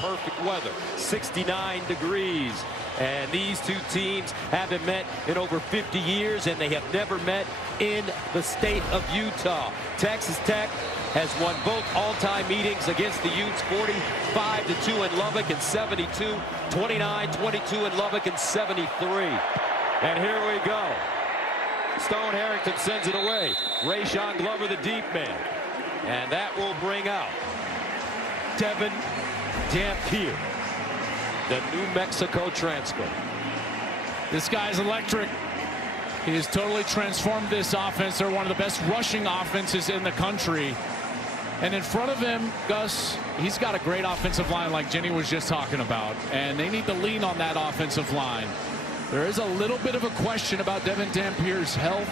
perfect weather, 69 degrees. And these two teams haven't met in over 50 years, and they have never met in the state of Utah. Texas Tech has won both all-time meetings against the Utes, 45-2 in Lubbock and 72, 29-22 in Lubbock and 73. And here we go. Stone Harrington sends it away. Rayshawn Glover, the deep man. And that will bring out Devin Dampier, the New Mexico transfer. This guy's electric. He has totally transformed this offense. They're one of the best rushing offenses in the country. And in front of him, Gus, he's got a great offensive line like Jenny was just talking about. And they need to lean on that offensive line. There is a little bit of a question about Devin Dampier's health.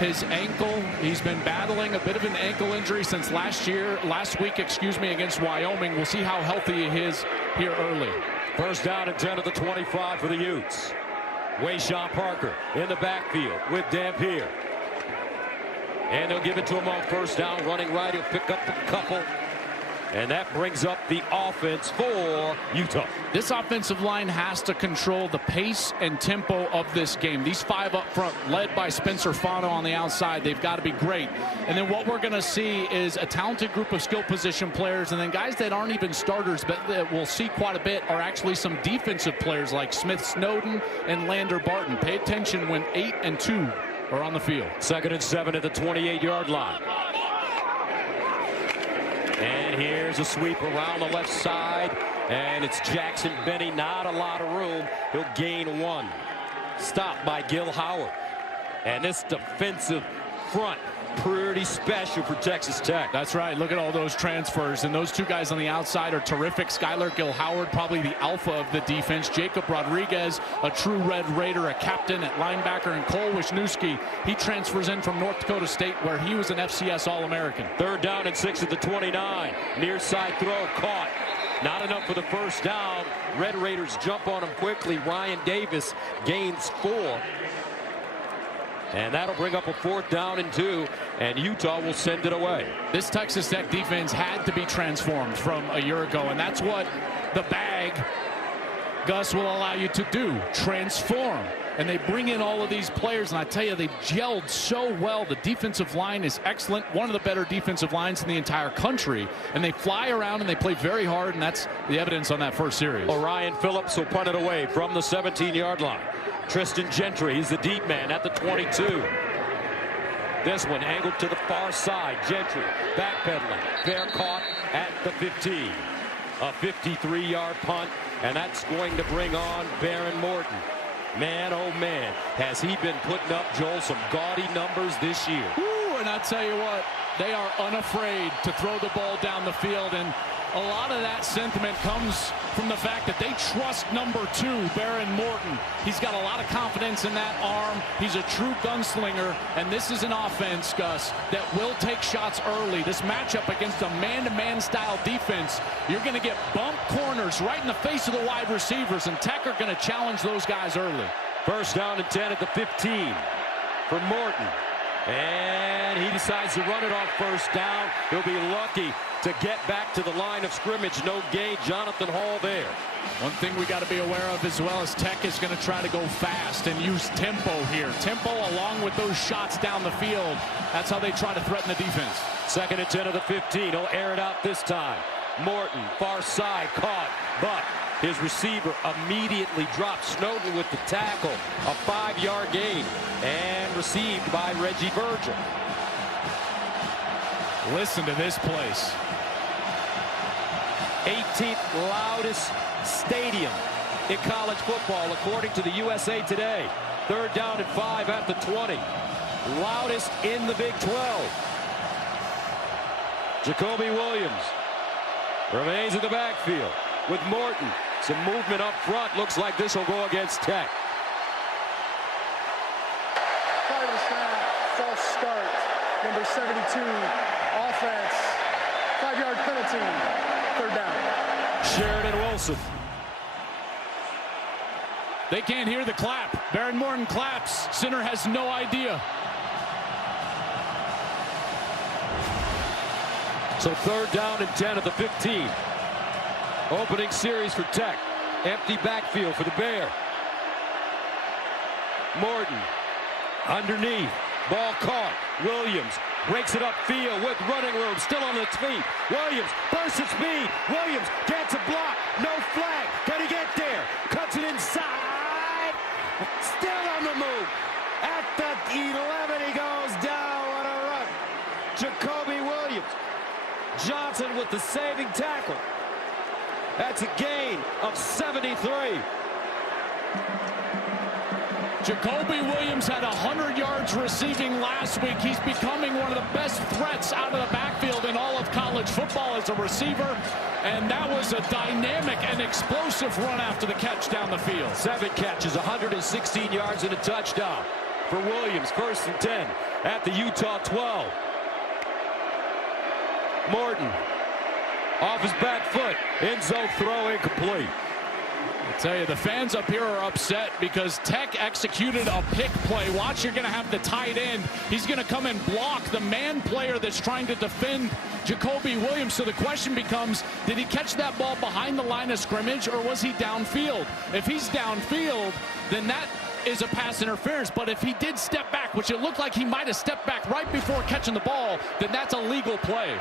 His ankle, he's been battling a bit of an ankle injury since last week, against Wyoming. We'll see how healthy he is here early. First down and 10 at the 25 for the Utes. Wayshawn Parker in the backfield with Dampier. And they'll give it to him on first down. Running right, he'll pick up a couple. And that brings up the offense for Utah. This offensive line has to control the pace and tempo of this game. These five up front, led by Spencer Fano on the outside, they've got to be great. And then what we're going to see is a talented group of skill position players, and then guys that aren't even starters, but that we'll see quite a bit, are actually some defensive players like Smith Snowden and Lander Barton. Pay attention when 8 and 2 are on the field. 2nd and 7 at the 28-yard line. And here's a sweep around the left side, and it's Jackson Benny. Not a lot of room. He'll gain 1. Stopped by Gil Howard. And this defensive front, pretty special for Texas Tech. That's right. Look at all those transfers. And those two guys on the outside are terrific. Skylar Gil Howard, probably the alpha of the defense. Jacob Rodriguez, a true Red Raider, a captain at linebacker. And Cole Wisniewski, he transfers in from North Dakota State, where he was an FCS All-American. 3rd down and 6 at the 29. Near side throw caught. Not enough for the first down. Red Raiders jump on him quickly. Ryan Davis gains 4. And that'll bring up a 4th down and 2, and Utah will send it away. This Texas Tech defense had to be transformed from a year ago, and that's what the bag, Gus, will allow you to do, transform. And they bring in all of these players, and I tell you, they've gelled so well. The defensive line is excellent, one of the better defensive lines in the entire country. And they fly around and they play very hard, and that's the evidence on that first series. Orion Phillips will punt it away from the 17-yard line. Tristan Gentry, he's the deep man at the 22. This one angled to the far side. Gentry backpedaling. Fair caught at the 15. A 53-yard punt, and that's going to bring on Baron Morton. Man, oh man, has he been putting up, Joel, some gaudy numbers this year. Ooh, and I tell you what, they are unafraid to throw the ball down the field, and a lot of that sentiment comes from the fact that they trust number 2, Baron Morton. He's got a lot of confidence in that arm. He's a true gunslinger, and this is an offense, Gus, that will take shots early. This matchup against a man-to-man style defense, you're going to get bump corners right in the face of the wide receivers, and Tech are going to challenge those guys early. First down and 10 at the 15 for Morton. And he decides to run it off first down. He'll be lucky to get back to the line of scrimmage. No gain. Jonathan Hall there. One thing we got to be aware of as well is Tech is going to try to go fast and use tempo here. Tempo along with those shots down the field. That's how they try to threaten the defense. 2nd and 10 of the 15. He'll air it out this time. Morton, far side, caught, but his receiver immediately dropped. Snowden with the tackle. A 5-yard gain and received by Reggie Virgil. Listen to this place. 18th loudest stadium in college football, according to the USA Today. 3rd down and 5 at the 20. Loudest in the Big 12. Jacoby Williams remains in the backfield with Morton. Some movement up front. Looks like this will go against Tech. Final snap, false start. Number 72, offense. 5-yard penalty. 3rd down. Sheridan Wilson. They can't hear the clap. Baron Morton claps. Center has no idea. So 3rd down and 10 at the 15. Opening series for Tech. Empty backfield for the Bear. Morton underneath. Ball caught. Williams breaks it upfield with running room. Still on its feet. Williams bursts at speed. Williams gets a block. No flag. Can he get there? Cuts it inside. Still on the move. At the 11 he goes down. What a run. Jacoby Williams. Johnson with the saving tackle. That's a gain of 73. Jacoby Williams had 100 yards receiving last week. He's becoming one of the best threats out of the backfield in all of college football as a receiver. And that was a dynamic and explosive run after the catch down the field. 7 catches, 116 yards and a touchdown for Williams. 1st and 10 at the Utah 12. Morton off his back foot. End zone throw incomplete. I tell you, the fans up here are upset because Tech executed a pick play. Watch, you're going to have the tight end. He's going to come and block the man player that's trying to defend Jacoby Williams. So the question becomes, did he catch that ball behind the line of scrimmage or was he downfield? If he's downfield, then that is a pass interference. But if he did step back, which it looked like he might have stepped back right before catching the ball, then that's a legal play.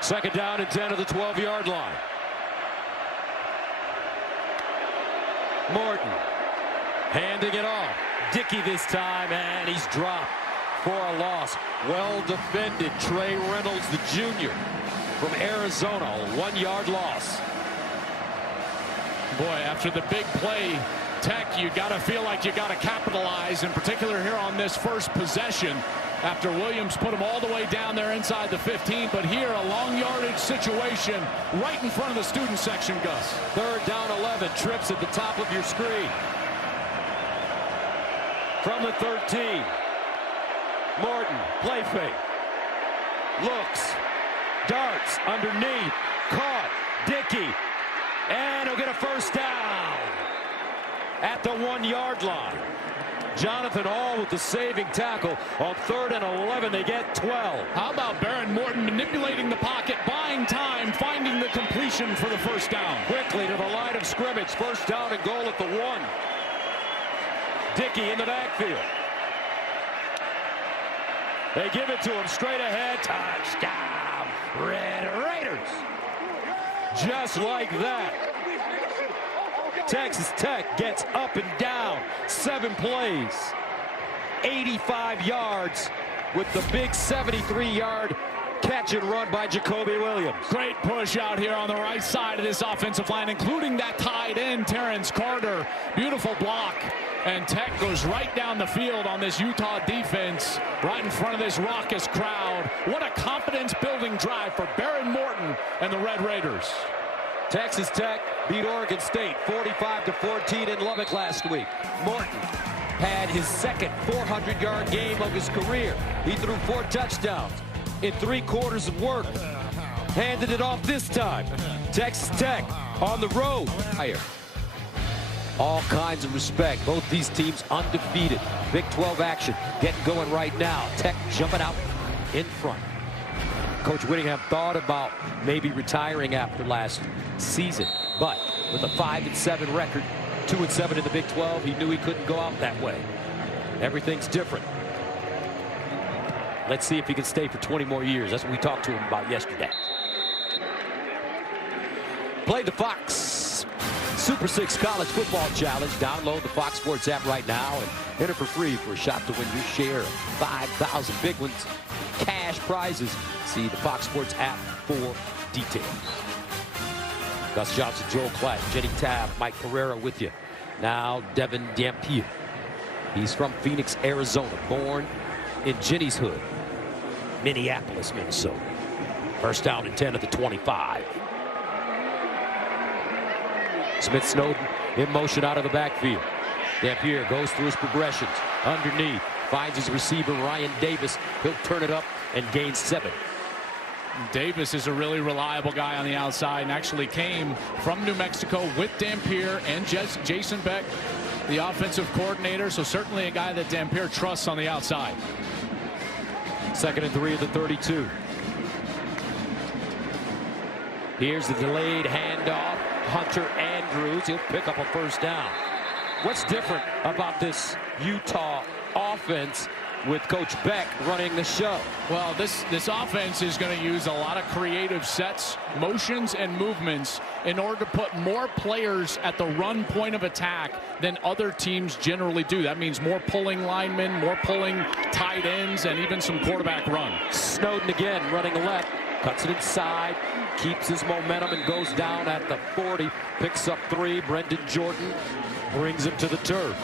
2nd down and 10 at the 12-yard line. Morton handing it off. Dickey this time, and he's dropped for a loss. Well defended. Trey Reynolds, the junior from Arizona, a 1-yard loss. Boy, after the big play, Tech, you got to feel like you got to capitalize, in particular here on this first possession. After Williams put him all the way down there inside the 15, but here a long yardage situation right in front of the student section, Gus. 3rd down 11, trips at the top of your screen. From the 13, Morton, play fake. Looks, darts underneath, caught, Dickey, and he'll get a 1st down at the 1-yard line. Jonathan Hall with the saving tackle. On 3rd and 11, they get 12. How about Baron Morton manipulating the pocket, buying time, finding the completion for the 1st down. Quickly to the line of scrimmage. 1st down and goal at the 1. Dickey in the backfield. They give it to him straight ahead. Touchdown, Red Raiders. Just like that. Texas Tech gets up and down. 7 plays, 85 yards with the big 73-yard catch and run by Jacoby Williams. Great push out here on the right side of this offensive line, including that tight end, Terrence Carter. Beautiful block. And Tech goes right down the field on this Utah defense, right in front of this raucous crowd. What a confidence-building drive for Baron Morton and the Red Raiders. Texas Tech beat Oregon State 45-14 in Lubbock last week. Morton had his 2nd 400-yard game of his career. He threw 4 touchdowns in 3 quarters of work. Handed it off this time. Texas Tech on the road. All kinds of respect. Both these teams undefeated. Big 12 action getting going right now. Tech jumping out in front. Coach Whittingham thought about maybe retiring after last season, but with a 5-7 record, 2-7 in the Big 12, he knew he couldn't go out that way. Everything's different. Let's see if he can stay for 20 more years. That's what we talked to him about yesterday. Play the Fox Super 6 College Football Challenge. Download the Fox Sports app right now and enter for free for a shot to win your share of 5,000 big ones, cash prizes. See the Fox Sports app for details. Gus Johnson, Joel Klatt, Jenny Tabb, Mike Pereira with you. Now Devin Dampier. He's from Phoenix, Arizona, born in Jenny's Hood, Minneapolis, Minnesota. 1st down and 10 at the 25. Smith Snowden in motion out of the backfield. Dampier goes through his progressions. Underneath, finds his receiver, Ryan Davis. He'll turn it up and gain 7. Davis is a really reliable guy on the outside and actually came from New Mexico with Dampier and Jason Beck, the offensive coordinator. So certainly a guy that Dampier trusts on the outside. 2nd and 3 at the 32. Here's the delayed handoff. Hunter Andrews. He'll pick up a first down. What's different about this Utah offense with Coach Beck running the show? Well, this offense is going to use a lot of creative sets, motions, and movements in order to put more players at the run point of attack than other teams generally do. That means more pulling linemen, more pulling tight ends, and even some quarterback run. Snowden again running left, cuts it inside, keeps his momentum and goes down at the 40, picks up 3. Brendan Jordan brings him to the turf.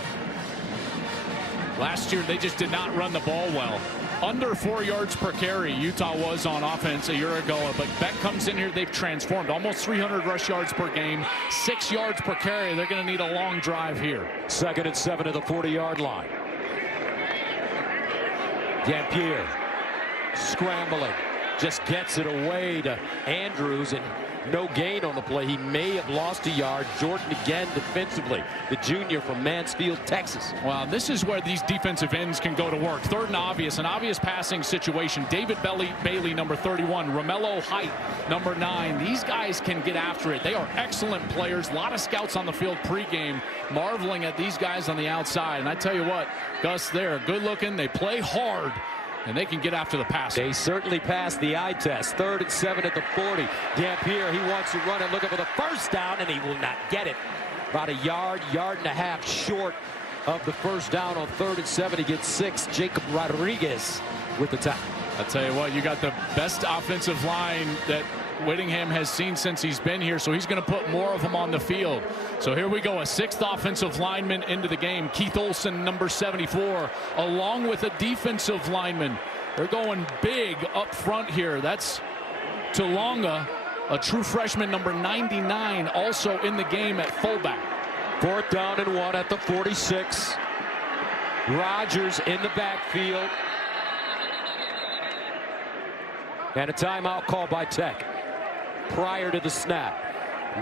Last year, they just did not run the ball well. Under 4 yards per carry, Utah was on offense a year ago. But Beck comes in here, they've transformed. Almost 300 rush yards per game, 6 yards per carry. They're going to need a long drive here. 2nd and 7 at the 40-yard line. Dampier scrambling. Just gets it away to Andrews, and no gain on the play. He may have lost a yard. Jordan again defensively. The junior from Mansfield, Texas. Well, this is where these defensive ends can go to work. 3rd and obvious, an obvious passing situation. David Bailey, number 31. Romello Height, number 9. These guys can get after it. They are excellent players. A lot of scouts on the field pregame marveling at these guys on the outside. And I tell you what, Gus, they're good looking. They play hard. And they can get after the pass. They certainly passed the eye test. 3rd and 7 at the 40. Dampier, he wants to run and looking for the first down, and he will not get it. About a yard and a half short of the first down on 3rd and 7. He gets 6. Jacob Rodriguez with the tackle. I'll tell you what, you got the best offensive line that Whittingham has seen since he's been here, so he's going to put more of them on the field. So here we go, a 6th offensive lineman into the game. Keith Olson, number 74, along with a defensive lineman. They're going big up front here. That's Tulonga, a true freshman, number 99, also in the game at fullback. 4th down and 1 at the 46. Rogers in the backfield. And a timeout called by Tech prior to the snap.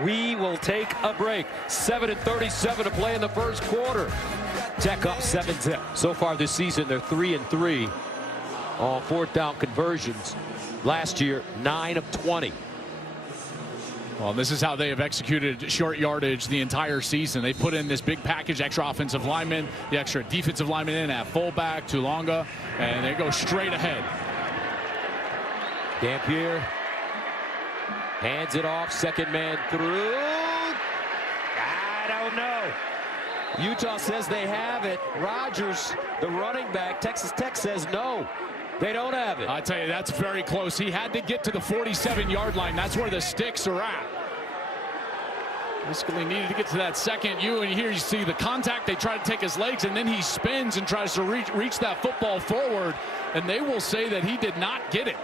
We will take a break. 7:37 to play in the first quarter. Tech up 7-0. So far this season, they're 3-3 on 4th down conversions. Last year, 9 of 20. Well, this is how they have executed short yardage the entire season. They put in this big package, extra offensive lineman, the extra defensive lineman in at fullback, Tulonga, and they go straight ahead. Dampier hands it off, 2nd man through. I don't know. Utah says they have it. Rogers, the running back, Texas Tech says no. They don't have it. I tell you, that's very close. He had to get to the 47-yard line. That's where the sticks are at. Basically needed to get to that 2nd. And here you see the contact. They try to take his legs, and then he spins and tries to reach that football forward. And they will say that he did not get it.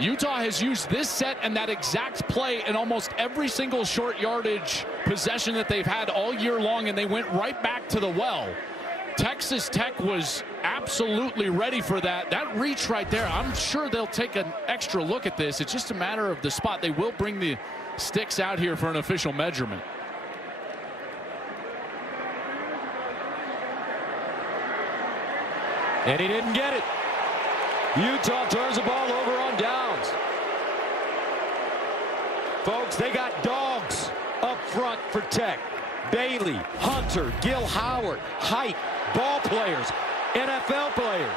Utah has used this set and that exact play in almost every single short yardage possession that they've had all year long, and they went right back to the well. Texas Tech was absolutely ready for that. That reach right there, I'm sure they'll take an extra look at this. It's just a matter of the spot. They will bring the sticks out here for an official measurement. And he didn't get it. Utah turns the ball over on downs. Folks, they got dogs up front for Tech. Bailey, Hunter, Gil Howard, Height, ball players, NFL players.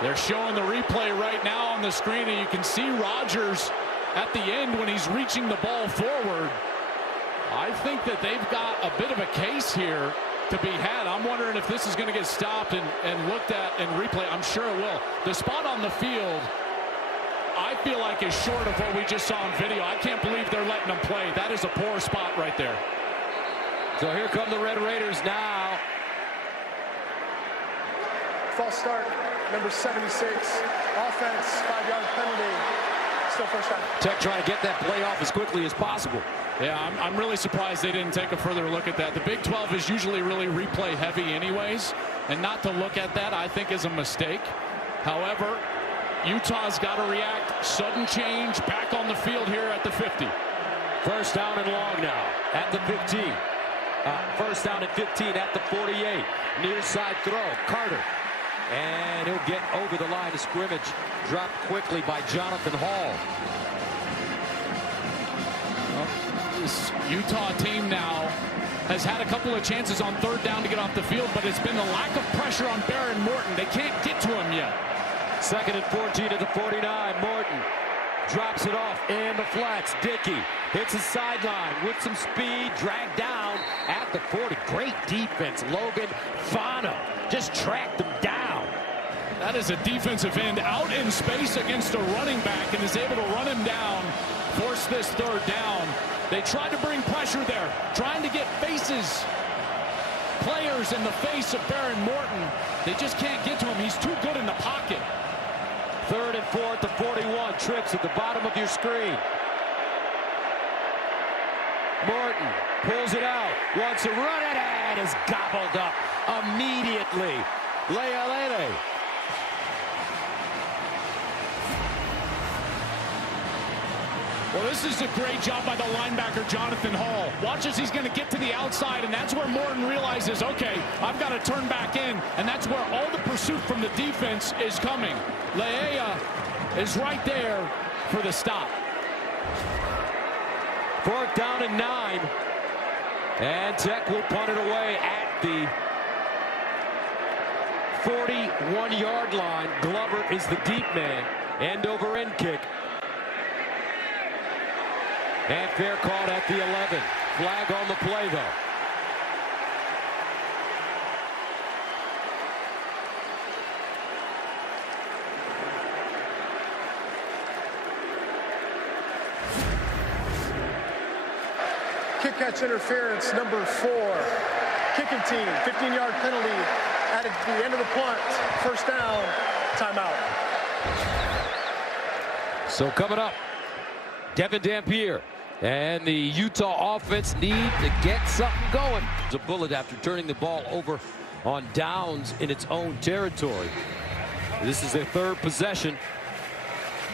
They're showing the replay right now on the screen, and you can see Rogers at the end when he's reaching the ball forward. I think that they've got a bit of a case here to be had. I'm wondering if this is going to get stopped and looked at in replay. I'm sure it will. The spot on the field, I feel like, is short of what we just saw in video. I can't believe they're letting them play. That is a poor spot right there. So here come the Red Raiders now. False start, number 76. Offense, 5-yard penalty. Still first down. Tech trying to get that play off as quickly as possible. Yeah, I'm really surprised they didn't take a further look at that. The Big 12 is usually really replay heavy anyways, and not to look at that, I think, is a mistake. However, Utah's got to react. Sudden change, back on the field here at the 50. First down and long now at the 15. First down and 15 at the 48. Near side throw, Carter. And he'll get over the line of scrimmage. Dropped quickly by Jonathan Hall. This Utah team now has had a couple of chances on third down to get off the field, but it's been the lack of pressure on Baron Morton. They can't get to him yet. 2nd and 14 at the 49. Morton drops it off in the flats. Dickey hits the sideline with some speed, dragged down at the 40. Great defense. Logan Fano just tracked him down. That is a defensive end out in space against a running back and is able to run him down, force this third down. They tried to bring pressure there, trying to get players in the face of Baron Morton. They just can't get to him. He's too good in the pocket. 3rd and 4 at the 41. Trips at the bottom of your screen. Morton pulls it out, wants to run it, and is gobbled up immediately. Lealele. Well, this is a great job by the linebacker, Jonathan Hall. Watch as he's going to get to the outside, and that's where Morton realizes, okay, I've got to turn back in, and that's where all the pursuit from the defense is coming. Leea is right there for the stop. 4th down and 9. And Tech will punt it away at the 41-yard line. Glover is the deep man. End-over-end kick. And fair caught at the 11. Flag on the play, though. Kick catch interference, number 4. Kicking team, 15-yard penalty at the end of the punt. 1st down, timeout. So coming up, Devin Dampier and the Utah offense need to get something going. It's a bullet after turning the ball over on downs in its own territory. This is their 3rd possession.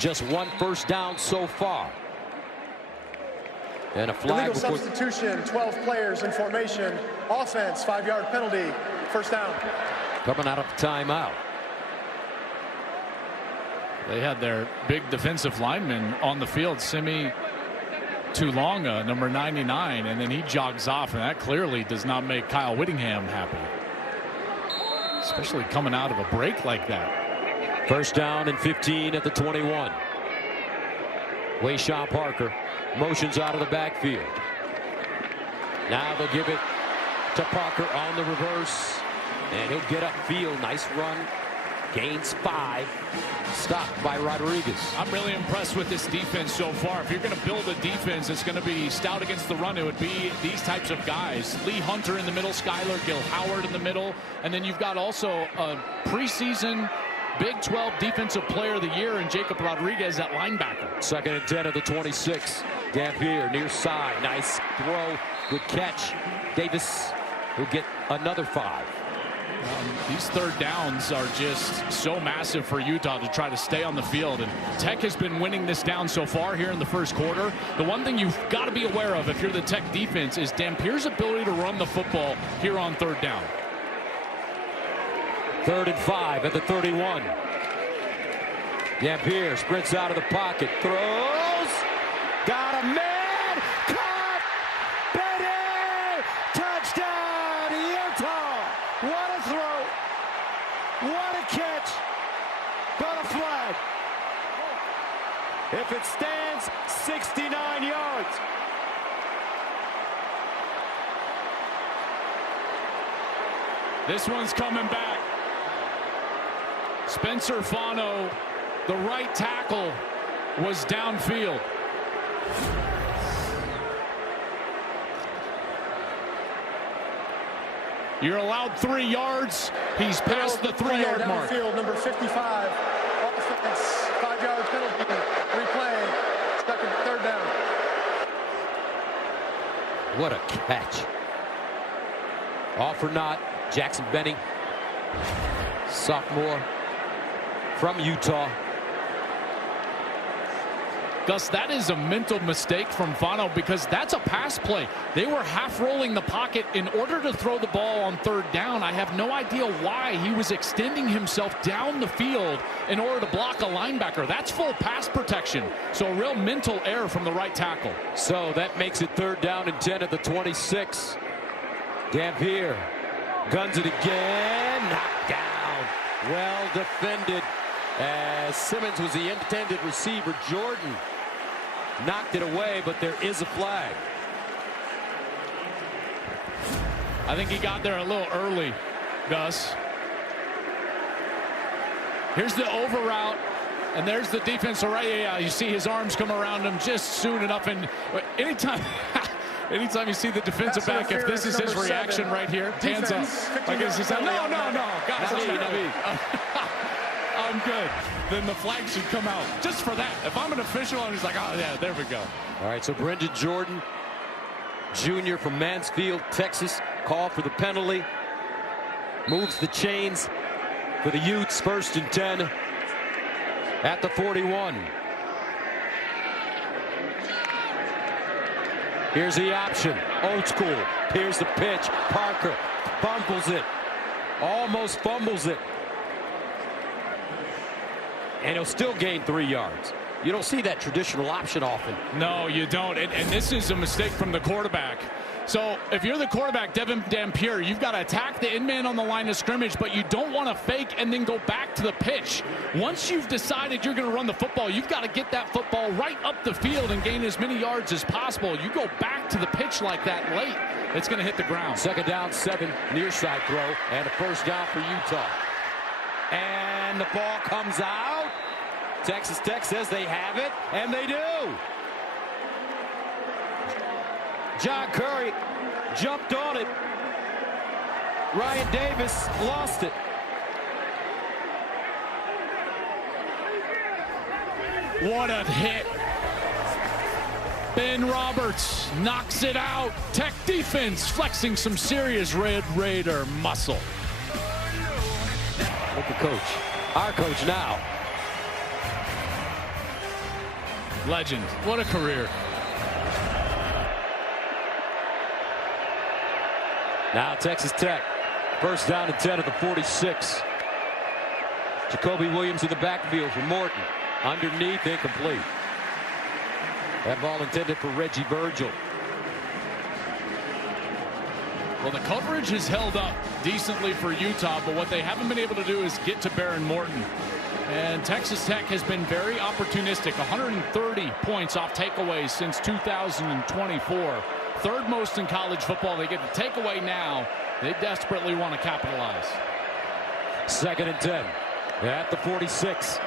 Just 1 first down so far. And a flag. Illegal substitution, 12 players in formation. Offense, 5-yard penalty. 1st down. Coming out of timeout. They had their big defensive lineman on the field, Simi Tulonga, number 99, and then he jogs off, and that clearly does not make Kyle Whittingham happy, especially coming out of a break like that. 1st down and 15 at the 21. Wayshawn Parker motions out of the backfield. Now they'll give it to Parker on the reverse, and he'll get upfield. Nice run. Gains 5. Stopped by Rodriguez. I'm really impressed with this defense so far. If you're going to build a defense that's going to be stout against the run, it would be these types of guys. Lee Hunter in the middle, Skylar Gill Howard in the middle, and then you've got also a preseason Big 12 Defensive Player of the Year in Jacob Rodriguez at linebacker. 2nd and 10 of the 26. Dampier near side. Nice throw. Good catch. Davis will get another 5. These third downs are just so massive for Utah to try to stay on the field, and Tech has been winning this down so far here in the 1st quarter. The one thing you've got to be aware of if you're the Tech defense is Dampier's ability to run the football here on 3rd down. 3rd and 5 at the 31. Dampier sprints out of the pocket, throws, got a man, caught, Benny, touchdown, Utah. What a throw, what a catch, but a flag. If it stands, 69 yards. This one's coming back. Spencer Fano, the right tackle, was downfield. You're allowed 3 yards. He's past the 3-yard mark. Downfield, number 55. Offense, 5-yard penalty. Replay. 3rd down. What a catch. Off or not, Jackson Benning, sophomore from Utah. Gus, that is a mental mistake from Fano because that's a pass play. They were half rolling the pocket in order to throw the ball on third down. I have no idea why he was extending himself down the field in order to block a linebacker. That's full pass protection. So a real mental error from the right tackle. So that makes it 3rd down and 10 at the 26. Dampier guns it again. Knocked down. Well defended as Simmons was the intended receiver. Jordan knocked it away, but there is a flag. I think he got there a little early, Gus. Here's the over route, and there's the defense. So right, yeah, you see his arms come around him just soon enough. And anytime you see the defensive back, if this is his reaction right here, hands up. Like this is no, guys. I'm good. Then the flag should come out just for that. If I'm an official, I'm just like, oh yeah, there we go. All right, so Brendan Jordan, Jr. from Mansfield, Texas, call for the penalty. Moves the chains for the Utes. 1st and 10 at the 41. Here's the option. Old school. Here's the pitch. Parker fumbles it. Almost fumbles it. And he'll still gain 3 yards. You don't see that traditional option often. No, you don't. And this is a mistake from the quarterback. So if you're the quarterback, Devin Dampier, you've got to attack the end man on the line of scrimmage, but you don't want to fake and then go back to the pitch. Once you've decided you're going to run the football, you've got to get that football right up the field and gain as many yards as possible. You go back to the pitch like that late, it's going to hit the ground. 2nd down, 7, near side throw, and a 1st down for Utah. And the ball comes out. Texas Tech says they have it, and they do. John Curry jumped on it. Ryan Davis lost it. What a hit. Ben Roberts knocks it out. Tech defense flexing some serious Red Raider muscle. Look at coach. Our coach now. Legend. What a career. Now Texas Tech. 1st down and 10 at the 46. Jacoby Williams in the backfield for Morton. Underneath, incomplete. That ball intended for Reggie Virgil. Well, the coverage has held up decently for Utah, but what they haven't been able to do is get to Baron Morton. And Texas Tech has been very opportunistic. 130 points off takeaways since 2024. 3rd most in college football. They get the takeaway now. They desperately want to capitalize. 2nd and 10 at the 46.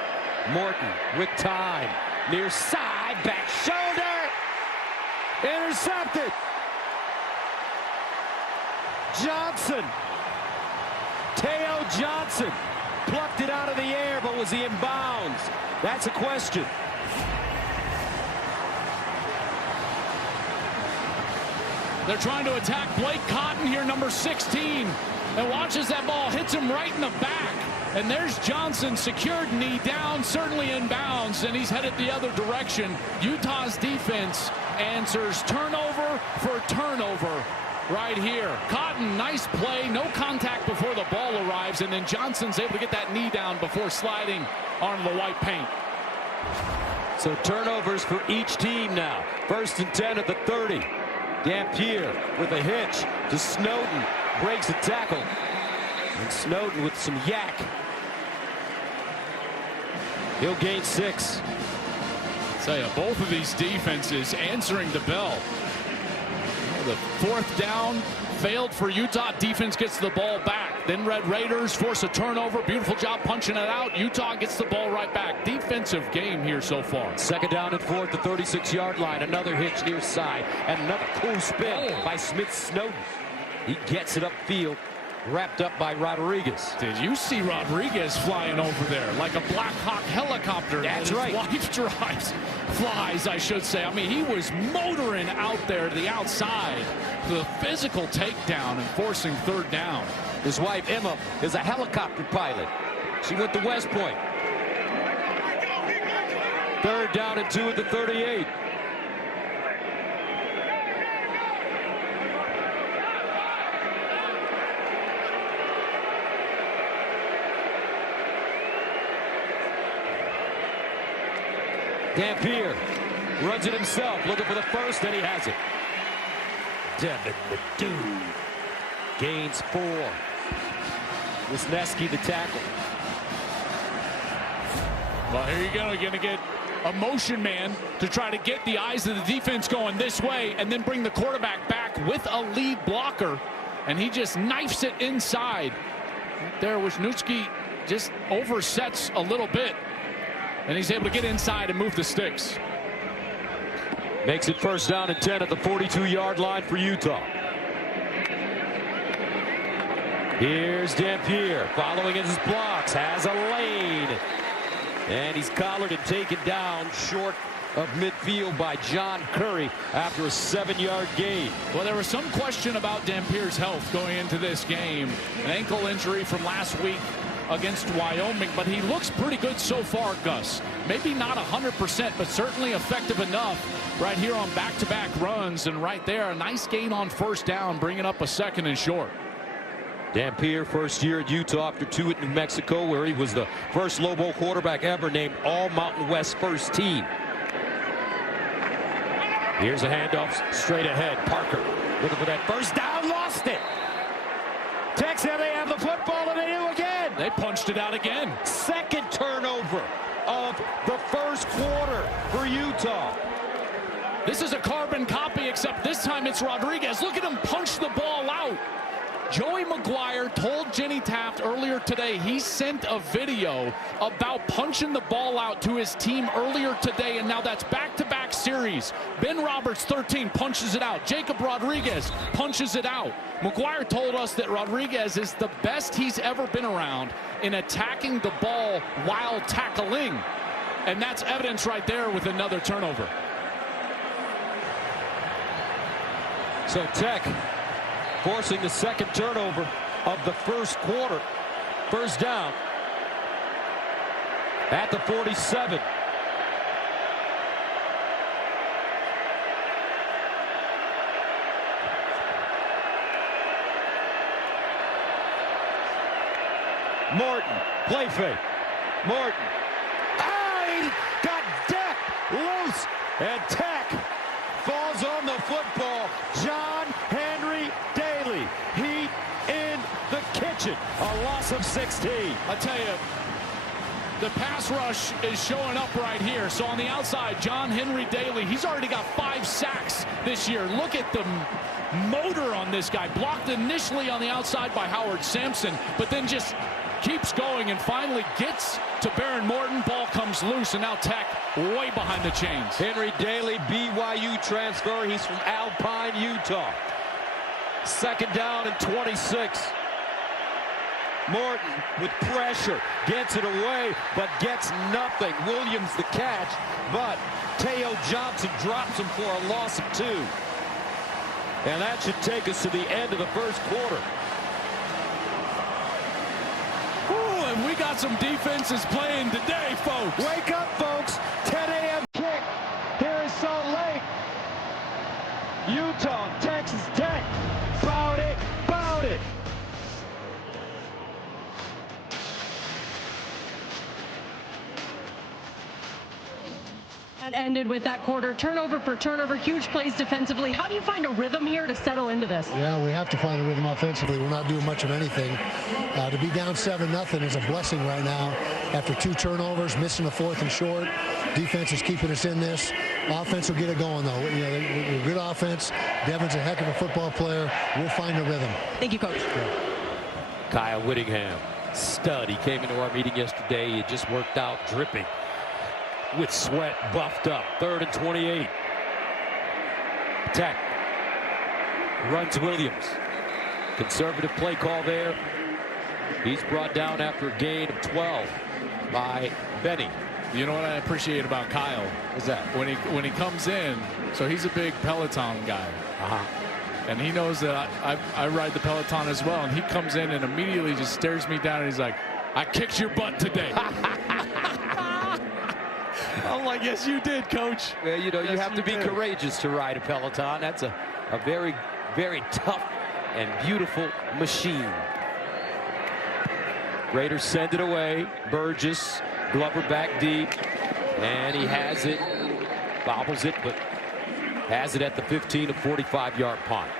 Morton with time. Near side, back shoulder. Intercepted. Johnson. Teo Johnson plucked it out of the air, but was he in bounds? That's a question. They're trying to attack Blake Cotton here, number 16. And watches that ball, hits him right in the back. And there's Johnson, secured, knee down, certainly in bounds, and he's headed the other direction. Utah's defense answers turnover for turnover right here. Cotton, nice play, no contact before the ball arrives, and then Johnson's able to get that knee down before sliding onto the white paint. So turnovers for each team now. 1st and 10 at the 30. Dampier with a hitch to Snowden. Breaks the tackle. And Snowden with some yak. He'll gain 6. Tell you, both of these defenses answering the bell. The 4th down failed for Utah. Defense gets the ball back. Then Red Raiders force a turnover. Beautiful job punching it out. Utah gets the ball right back. Defensive game here so far. 2nd down and 4 at the 36-yard line. Another hitch near side. And another cool spin by Smith Snowden. He gets it upfield. Wrapped up by Rodriguez. Did you see Rodriguez flying over there like a Black Hawk helicopter? That's right. His wife flies, I should say. I mean, he was motoring out there to the outside. The physical takedown and forcing 3rd down. His wife, Emma, is a helicopter pilot. She went to West Point. Third down and 2 at the 38. Dampier runs it himself, looking for the first, and he has it. Devin McDougall gains 4. Wisniewski the tackle. Well, here you go. You're going to get a motion man to try to get the eyes of the defense going this way and then bring the quarterback back with a lead blocker. And he just knifes it inside. There, Wisniewski just oversets a little bit. And he's able to get inside and move the sticks. Makes it first down and 10 at the 42-yard line for Utah. Here's Dampier following his blocks, has a lane. And he's collared and taken down short of midfield by John Curry after a 7-yard gain. Well, there was some question about Dampier's health going into this game. An ankle injury from last week against Wyoming, but he looks pretty good so far, Gus. Maybe not 100%, but certainly effective enough right here on back-to-back runs. And right there, a nice gain on first down, bringing up a 2nd and short. Dampier, first year at Utah after 2 at New Mexico, where he was the first Lobo quarterback ever named All Mountain West first team. Here's a handoff straight ahead. Parker looking for that first down, lost it. Texas, they have the football, and they do again. They punched it out again. Second turnover of the first quarter for Utah. This is a carbon copy, except this time it's Rodriguez. Look at him punch the ball out. Joey McGuire told Jenny Taft earlier today he sent a video about punching the ball out to his team earlier today, and now that's back-to-back series. Ben Roberts, 13, punches it out. Jacob Rodriguez punches it out. McGuire told us that Rodriguez is the best he's ever been around in attacking the ball while tackling. And that's evidence right there with another turnover. So Tech forcing the second turnover of the first quarter. First down at the 47. Morton, play fake. Morton. He got decked loose, and Tech falls on the football. John Henry Daly, heat in the kitchen. A loss of 16. I tell you, the pass rush is showing up right here. So on the outside, John Henry Daly, he's already got 5 sacks this year. Look at the motor on this guy. Blocked initially on the outside by Howard Sampson, but then just keeps going and finally gets to Baron Morton. Ball comes loose, and now Tech way behind the chains. Henry Daly, BYU transfer. He's from Alpine, Utah. Second down and 26. Morton with pressure, gets it away, but gets nothing. Williams the catch, but Teo Johnson drops him for a loss of 2. And that should take us to the end of the first quarter. Ooh, and we got some defenses playing today, folks. Wake up, folks. 10 a.m. kick here in Salt Lake. Utah, Texas Tech. Bout it, bout it. That ended with that quarter. Turnover for turnover, huge plays defensively. How do you find a rhythm here to settle into this? Yeah, we have to find a rhythm offensively. We're not doing much of anything. To be down 7-0 is a blessing right now. After 2 turnovers, missing a 4th and short. Defense is keeping us in this. Offense will get it going, though. You know, we're good offense. Devin's a heck of a football player. We'll find a rhythm. Thank you, Coach. Yeah. Kyle Whittingham, stud. He came into our meeting yesterday. He just worked out, dripping with sweat, buffed up. 3rd and 28. Tech runs Williams. Conservative play call there. He's brought down after a gain of 12 by Benny. You know what I appreciate about Kyle Is that when he comes in, so he's a big Peloton guy. And he knows that I ride the Peloton as well, and he comes in and immediately just stares me down and he's like, I kicked your butt today. I'm like, yes, you did, Coach. Well, you know, yes, you have to be did. courageous to ride a Peloton. That's a very, very tough and beautiful machine. Raiders send it away. Burgess, Glover back deep, and he has it, bobbles it, but has it at the 15 to 45-yard punt.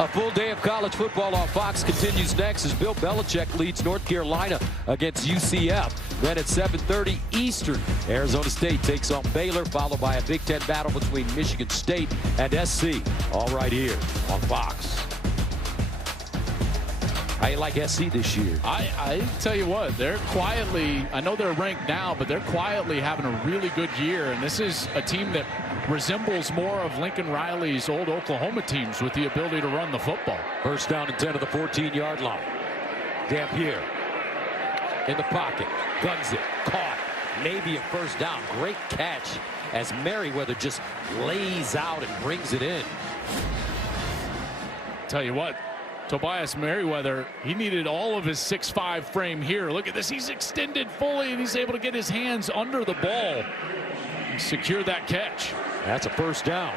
A full day of college football on Fox continues next as Bill Belichick leads North Carolina against UCF. Then at 7:30 Eastern, Arizona State takes on Baylor, followed by a Big Ten battle between Michigan State and SC. All right here on Fox. How you like SC this year? I tell you what, they're quietly, I know they're ranked now, but they're quietly having a really good year. And this is a team that resembles more of Lincoln Riley's old Oklahoma teams with the ability to run the football. First down and 10 to the 14-yard line. Dampier in the pocket, guns it, caught, maybe a first down. Great catch as Merriweather just lays out and brings it in. Tell you what, Tobias Merriweather, he needed all of his 6'5" frame here. Look at this, he's extended fully and he's able to get his hands under the ball and secure that catch. That's a first down.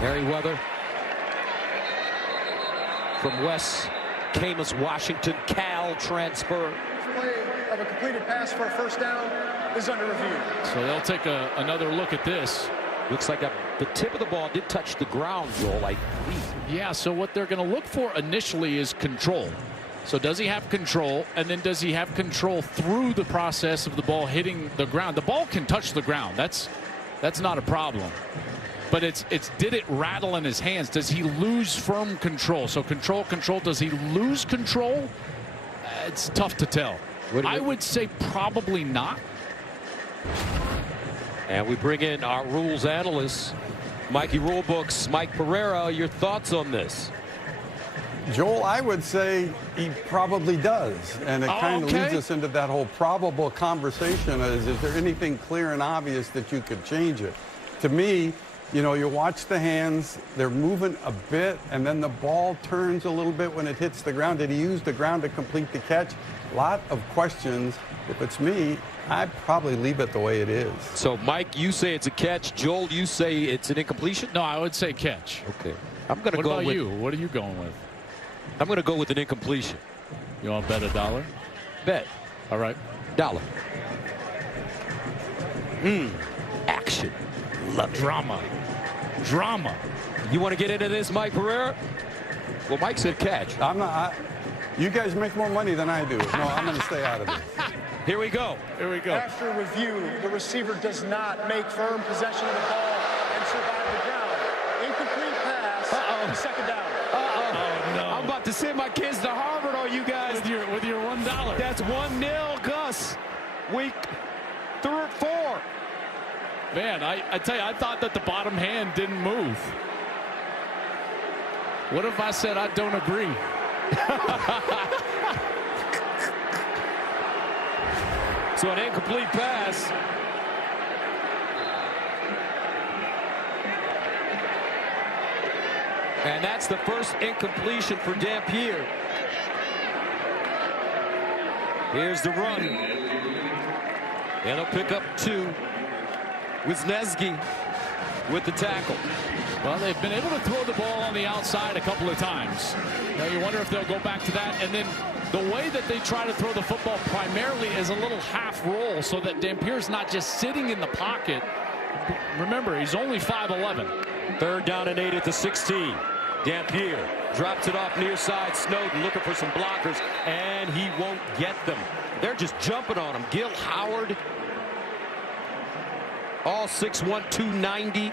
Merriweather from West Camas, Washington, Cal transfer. Play of a completed pass for a first down is under review. So they'll take another look at this. Looks like the tip of the ball did touch the ground, Joel, I believe. Yeah, so what they're going to look for initially is control. So does he have control, and then does he have control through the process of the ball hitting the ground? The ball can touch the ground. That's not a problem. But it's did it rattle in his hands? Does he lose firm control? So control. Does he lose control? It's tough to tell. I would say probably not. And we bring in our rules analyst, Mikey Rulebooks, Mike Pereira. Your thoughts on this? Joel, I would say he probably does. And it kind of leads us into that whole probable conversation. Is there anything clear and obvious that you could change it? To me, you know, you watch the hands, they're moving a bit, and then the ball turns a little bit when it hits the ground. Did he use the ground to complete the catch? A lot of questions. If it's me, I'd probably leave it the way it is. So, Mike, you say it's a catch. Joel, you say it's an incompletion? No, I would say catch. Okay. I'm going to go with... What about you? What are you going with? I'm going to go with an incompletion. You want to bet $1? Bet. All right. $1. Action. Love drama. Drama. You want to get into this, Mike Pereira? Well, Mike said catch. I'm not. You guys make more money than I do. No, I'm going to stay out of this. Here we go. Here we go. After review, the receiver does not make firm possession of the ball and survive the ground. Incomplete pass. Second down. Oh, no. I'm about to send my kids to Harvard on you guys. With your $1. That's 1-0, Gus. Week 4. Man, I tell you, I thought that the bottom hand didn't move. What if I said I don't agree? So an incomplete pass. And that's the first incompletion for Dampier. Here's the run. And he'll pick up 2. Wisniewski with the tackle. Well, they've been able to throw the ball on the outside a couple of times. Now you wonder if they'll go back to that. And then the way that they try to throw the football primarily is a little half roll so that Dampier's not just sitting in the pocket. Remember, he's only 5'11". 3rd down and 8 at the 16. Dampier drops it off near side. Snowden looking for some blockers, and he won't get them. They're just jumping on him. Gil Howard, all 6'1", 290.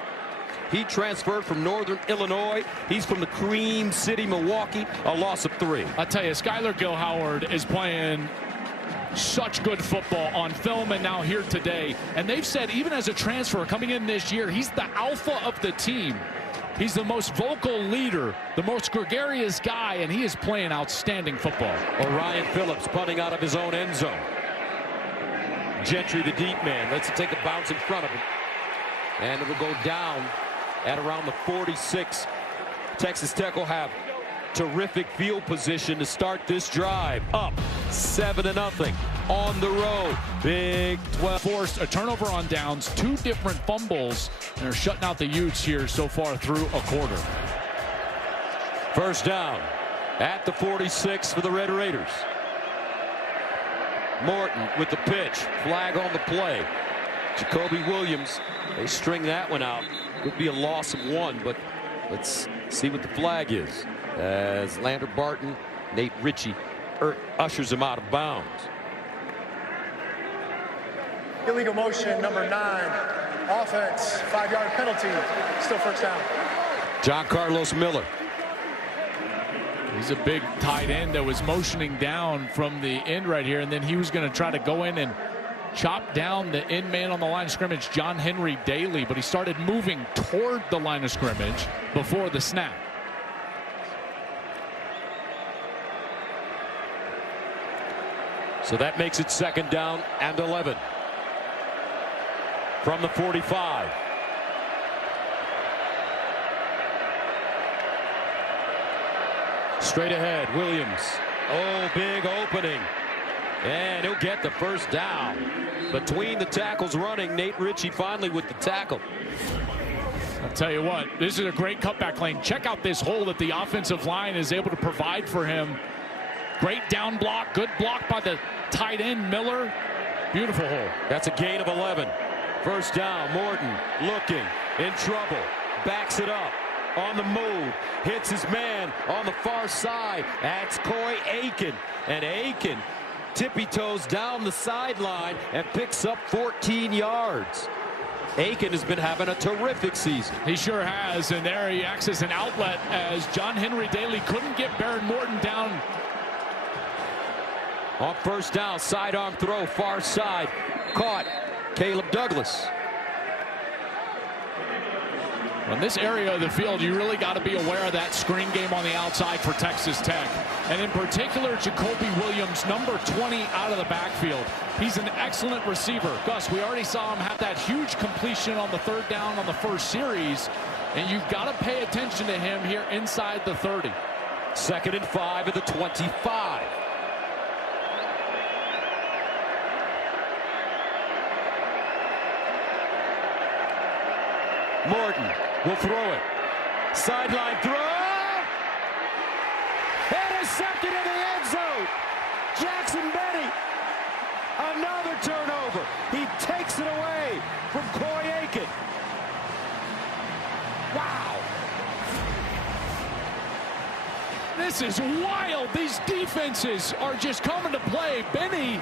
He transferred from Northern Illinois. He's from the Cream City, Milwaukee. A loss of 3. I tell you, Skylar Gil Howard is playing such good football on film and now here today. And they've said even as a transfer coming in this year, he's the alpha of the team. He's the most vocal leader, the most gregarious guy, and he is playing outstanding football. Orion Phillips punting out of his own end zone. Gentry, the deep man, lets it take a bounce in front of him. And it will go down at around the 46. Texas Tech will have terrific field position to start this drive. Up 7-0 on the road. Big 12. Forced a turnover on downs, 2 different fumbles, and they're shutting out the Utes here so far through a quarter. First down at the 46 for the Red Raiders. Morton with the pitch. Flag on the play. Jacoby Williams, they string that one out. Could be a loss of 1, but let's see what the flag is. As Lander Barton, Nate Ritchie ushers him out of bounds. Illegal motion, number 9. Offense, 5-yard penalty. Still first down. John Carlos Miller. He's a big tight end that was motioning down from the end right here, and then he was going to try to go in and chop down the end man on the line of scrimmage, John Henry Daly, but he started moving toward the line of scrimmage before the snap. So that makes it 2nd down and 11 from the 45. Straight ahead, Williams. Oh, big opening. And he'll get the first down. Between the tackles running, Nate Ritchie finally with the tackle. I'll tell you what, this is a great cutback lane. Check out this hole that the offensive line is able to provide for him. Great down block, good block by the tight end Miller. Beautiful hole. That's a gain of 11. First down, Morton looking, in trouble, backs it up. On the move, hits his man on the far side. That's Coy Aiken. And Aiken tippy-toes down the sideline and picks up 14 yards. Aiken has been having a terrific season. He sure has, and there he acts as an outlet as John Henry Daly couldn't get Baron Morton down. On first down, sidearm throw, far side, caught Caleb Douglas. In this area of the field, you really got to be aware of that screen game on the outside for Texas Tech. And in particular, Jacoby Williams, number 20 out of the backfield. He's an excellent receiver. Gus, we already saw him have that huge completion on the 3rd down on the first series. And you've got to pay attention to him here inside the 30. 2nd and 5 at the 25. Morton will throw it. Sideline throw. Intercepted in the end zone. Jackson Benny. Another turnover. He takes it away from Coy Aiken. Wow. This is wild. These defenses are just coming to play. Benny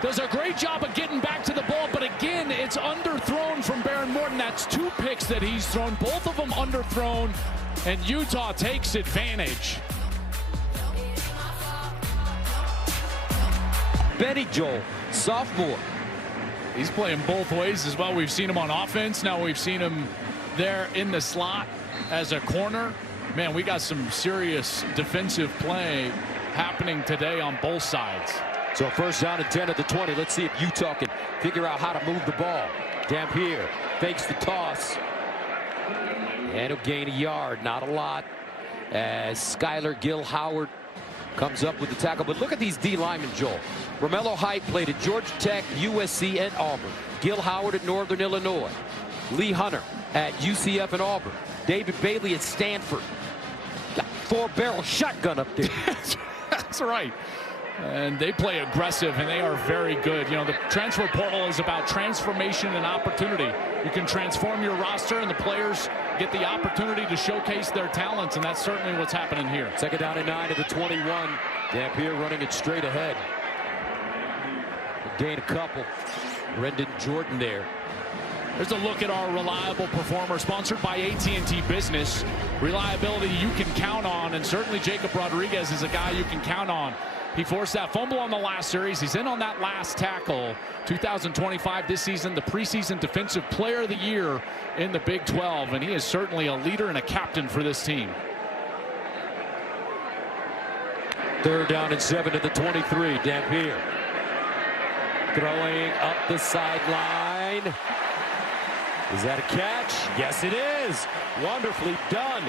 does a great job of getting back to the ball, but again, it's underthrown from Baron Morton. That's 2 picks that he's thrown, both of them underthrown, and Utah takes advantage. Benny Joel, sophomore. He's playing both ways as well. We've seen him on offense. Now we've seen him there in the slot as a corner. Man, we got some serious defensive play happening today on both sides. So first down and 10 at the 20. Let's see if Utah can figure out how to move the ball. Dampier fakes the toss. And he'll gain a yard, not a lot, as Skylar Gill Howard comes up with the tackle. But look at these D linemen, Joel. Romello Height played at Georgia Tech, USC, and Auburn. Gil Howard at Northern Illinois. Lee Hunter at UCF and Auburn. David Bailey at Stanford. Got 4-barrel shotgun up there. That's right. And they play aggressive, and they are very good. You know, the transfer portal is about transformation and opportunity. You can transform your roster, and the players get the opportunity to showcase their talents, and that's certainly what's happening here. 2nd down and 9 at the 21. Dampier running it straight ahead. Gain a couple. Brendan Jordan there. There's a look at our reliable performer, sponsored by AT&T Business. Reliability you can count on, and certainly Jacob Rodriguez is a guy you can count on. He forced that fumble on the last series. He's in on that last tackle. 2025 this season, the preseason Defensive Player of the Year in the Big 12, and he is certainly a leader and a captain for this team. 3rd down and 7 at the 23. Dampier throwing up the sideline. Is that a catch? Yes, it is. Wonderfully done.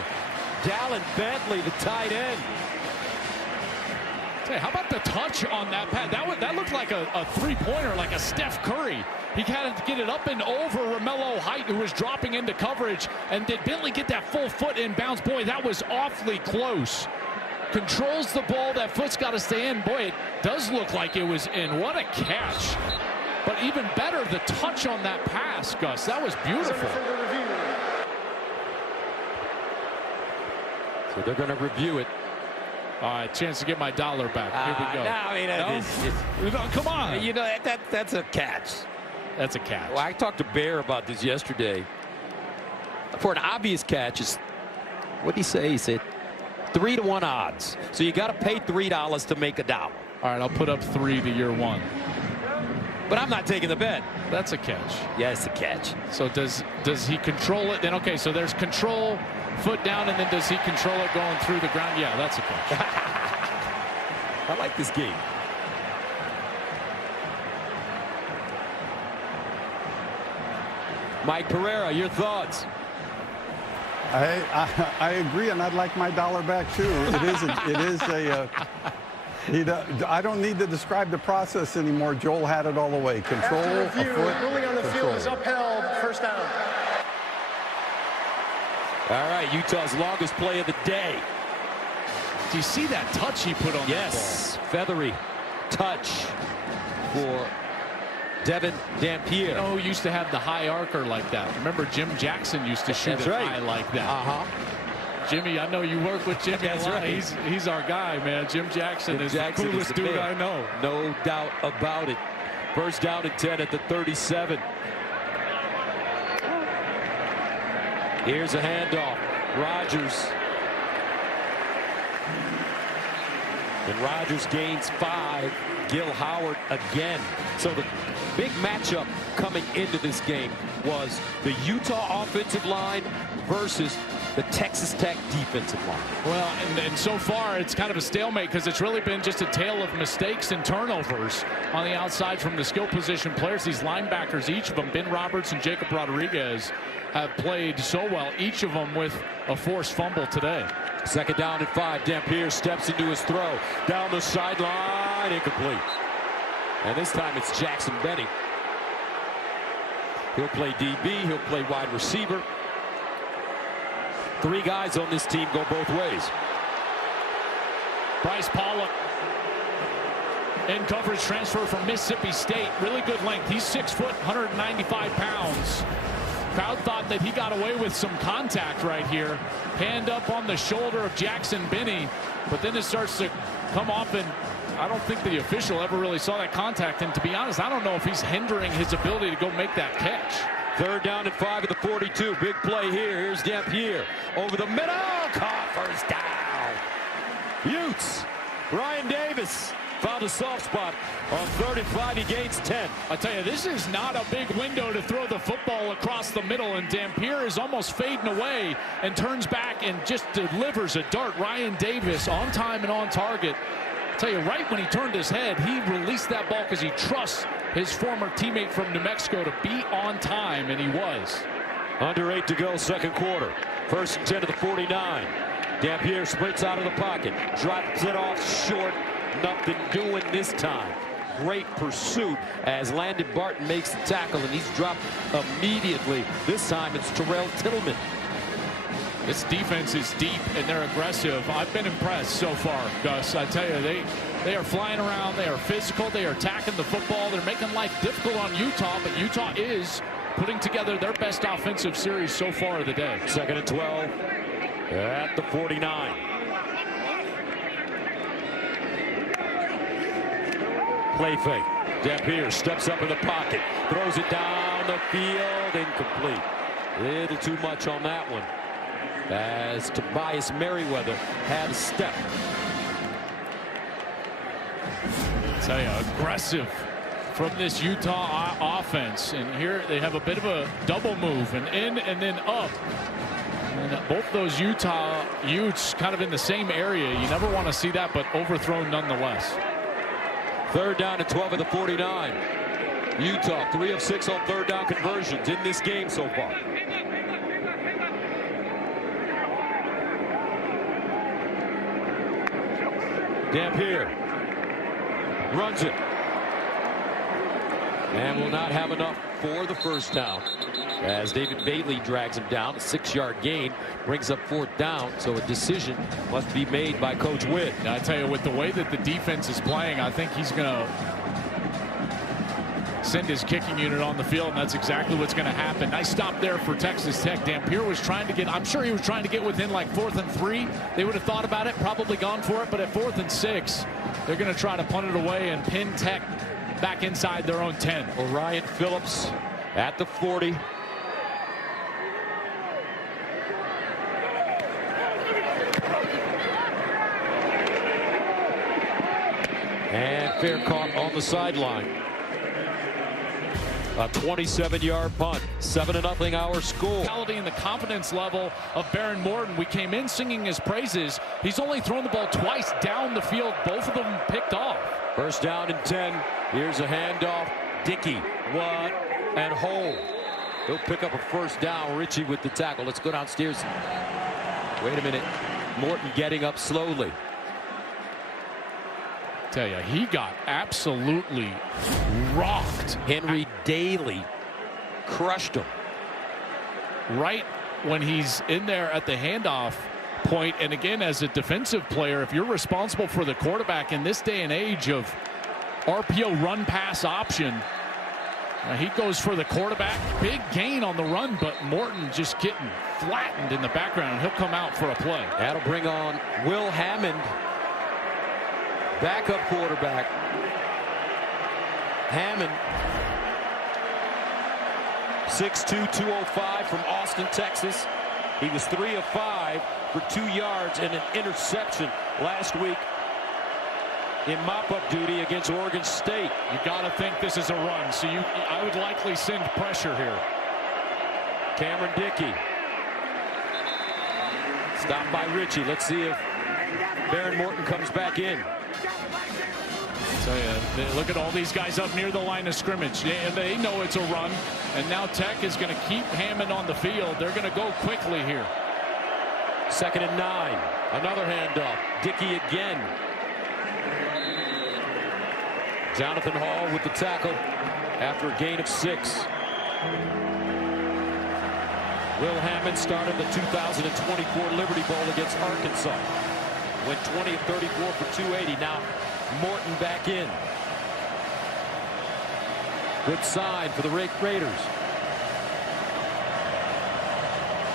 Dallin Bentley, the tight end. Hey, how about the touch on that pass? That looked like a three-pointer, like a Steph Curry. He had to get it up and over Romello Height, who was dropping into coverage. And did Bentley get that full foot in bounds? Boy, that was awfully close. Controls the ball. That foot's got to stay in. Boy, it does look like it was in. What a catch. But even better, the touch on that pass, Gus. That was beautiful. So they're going to review it. All right, chance to get my dollar back. Here we go. No, I mean, come on. You know, that's a catch. That's a catch. Well, I talked to Bear about this yesterday. For an obvious catch, what did he say? He said 3-to-1 odds. So you got to pay $3 to make $1. All right, I'll put up 3 to your 1. But I'm not taking the bet. That's a catch. Yeah, it's a catch. So does he control it? Then okay, so there's control, foot down, and then does he control it going through the ground? Yeah, that's a catch. I like this game. Mike Pereira, your thoughts? I agree, and I'd like my dollar back too. I don't need to describe the process anymore. Joel had it all the way. Control, After review, a foot, ruling on the control. field is upheld. First down. All right, Utah's longest play of the day. Do you see that touch he put on Yes, that ball? feathery touch for Devin Dampier. You know who used to have the high arcer like that? Remember Jim Jackson used to shoot That's it right. high like that. Uh-huh. Jimmy, I know you work with Jimmy That's a lot. right. He's our guy, man. Jim Jackson is the coolest dude I know. No doubt about it. First down and 10 at the 37. Here's a handoff. Rodgers. And Rodgers gains 5. Gil Howard again. So the big matchup coming into this game was the Utah offensive line versus the Texas Tech defensive line. Well, and so far it's kind of a stalemate because it's really been just a tale of mistakes and turnovers on the outside from the skill position players. These linebackers, each of them, Ben Roberts and Jacob Rodriguez, have played so well, each of them with a forced fumble today. Second down and 5. Dampier steps into his throw. Down the sideline, incomplete. And this time it's Jackson Benny. He'll play DB, he'll play wide receiver. 3 guys on this team go both ways. Bryce Pollock in coverage transfer from Mississippi State. Really good length. He's 6 foot, 195 pounds. Crowd thought that he got away with some contact right here. Hand up on the shoulder of Jackson Benny, but then it starts to come off, and I don't think the official ever really saw that contact. And to be honest, I don't know if he's hindering his ability to go make that catch. Third down and 5 at the 42. Big play here. Here's Dampier over the middle. Caught first down. Utes. Ryan Davis found a soft spot on 35. He gains 10. I tell you, this is not a big window to throw the football across the middle, and Dampier is almost fading away and turns back and just delivers a dart. Ryan Davis on time and on target. I tell you, right when he turned his head, he released that ball because he trusts his former teammate from New Mexico to be on time, and he was. Under 8 to go, second quarter. First and 10 to the 49. Dampier sprints out of the pocket. Drops it off short. Nothing doing this time. Great pursuit as Landon Barton makes the tackle, and he's dropped immediately. This time it's Terrell Tittleman. This defense is deep and they're aggressive. I've been impressed so far, Gus. I tell you, they are flying around. They are physical. They are attacking the football. They're making life difficult on Utah, but Utah is putting together their best offensive series so far of the day. Second and 12 at the 49. Play fake. Dampier steps up in the pocket, throws it down the field, incomplete. Little too much on that one, as Tobias Merriweather had a step. I tell you, aggressive from this Utah offense, and here they have a bit of a double move, and in and then up. And both those Utah Utes kind of in the same area. You never want to see that, but overthrown nonetheless. Third down and 12 at the 49. Utah 3 of 6 on third down conversions in this game so far. Dampier runs it. And will not have enough for the first down, as David Bailey drags him down. A 6-yard gain brings up 4th down, so a decision must be made by Coach Witt. Now, I tell you, with the way that the defense is playing, I think he's going to send his kicking unit on the field, and that's exactly what's going to happen. Nice stop there for Texas Tech. Dampier was trying to get, I'm sure he was trying to get within like 4th and 3. They would have thought about it, probably gone for it, but at 4th and 6, they're going to try to punt it away and pin Tech back inside their own 10. Orion Phillips at the 40. And fair caught on the sideline. A 27-yard punt. 7-0 our score. And the confidence level of Baron Morton. We came in singing his praises. He's only thrown the ball twice down the field. Both of them picked off. First down and 10. Here's a handoff. Dickey, Watt, and Hole. He'll pick up a first down. Ritchie with the tackle. Let's go downstairs. Wait a minute. Morton getting up slowly. Tell you, he got absolutely rocked. Henry Daly crushed him. Right when he's in there at the handoff point. And again, as a defensive player, if you're responsible for the quarterback in this day and age of RPO run pass option, he goes for the quarterback. Big gain on the run, but Morton just getting flattened in the background. He'll come out for a play. That'll bring on Will Hammond, backup quarterback. Hammond, 6'2", 205 from Austin, Texas. He was 3 of 5 for 2 yards and an interception last week in mop-up duty against Oregon State. You got to think this is a run, so I would likely send pressure here. Cameron Dickey. Stopped by Ritchie. Let's see if Baron Morton comes back in. So yeah, look at all these guys up near the line of scrimmage. They know it's a run, and now Tech is going to keep Hammond on the field. They're going to go quickly here. 2nd and 9. Another handoff. Dickey again. Jonathan Hall with the tackle after a gain of 6. Will Hammond started the 2024 Liberty Bowl against Arkansas. Went 20 of 34 for 280. Now Morton back in. Good sign for the Raiders.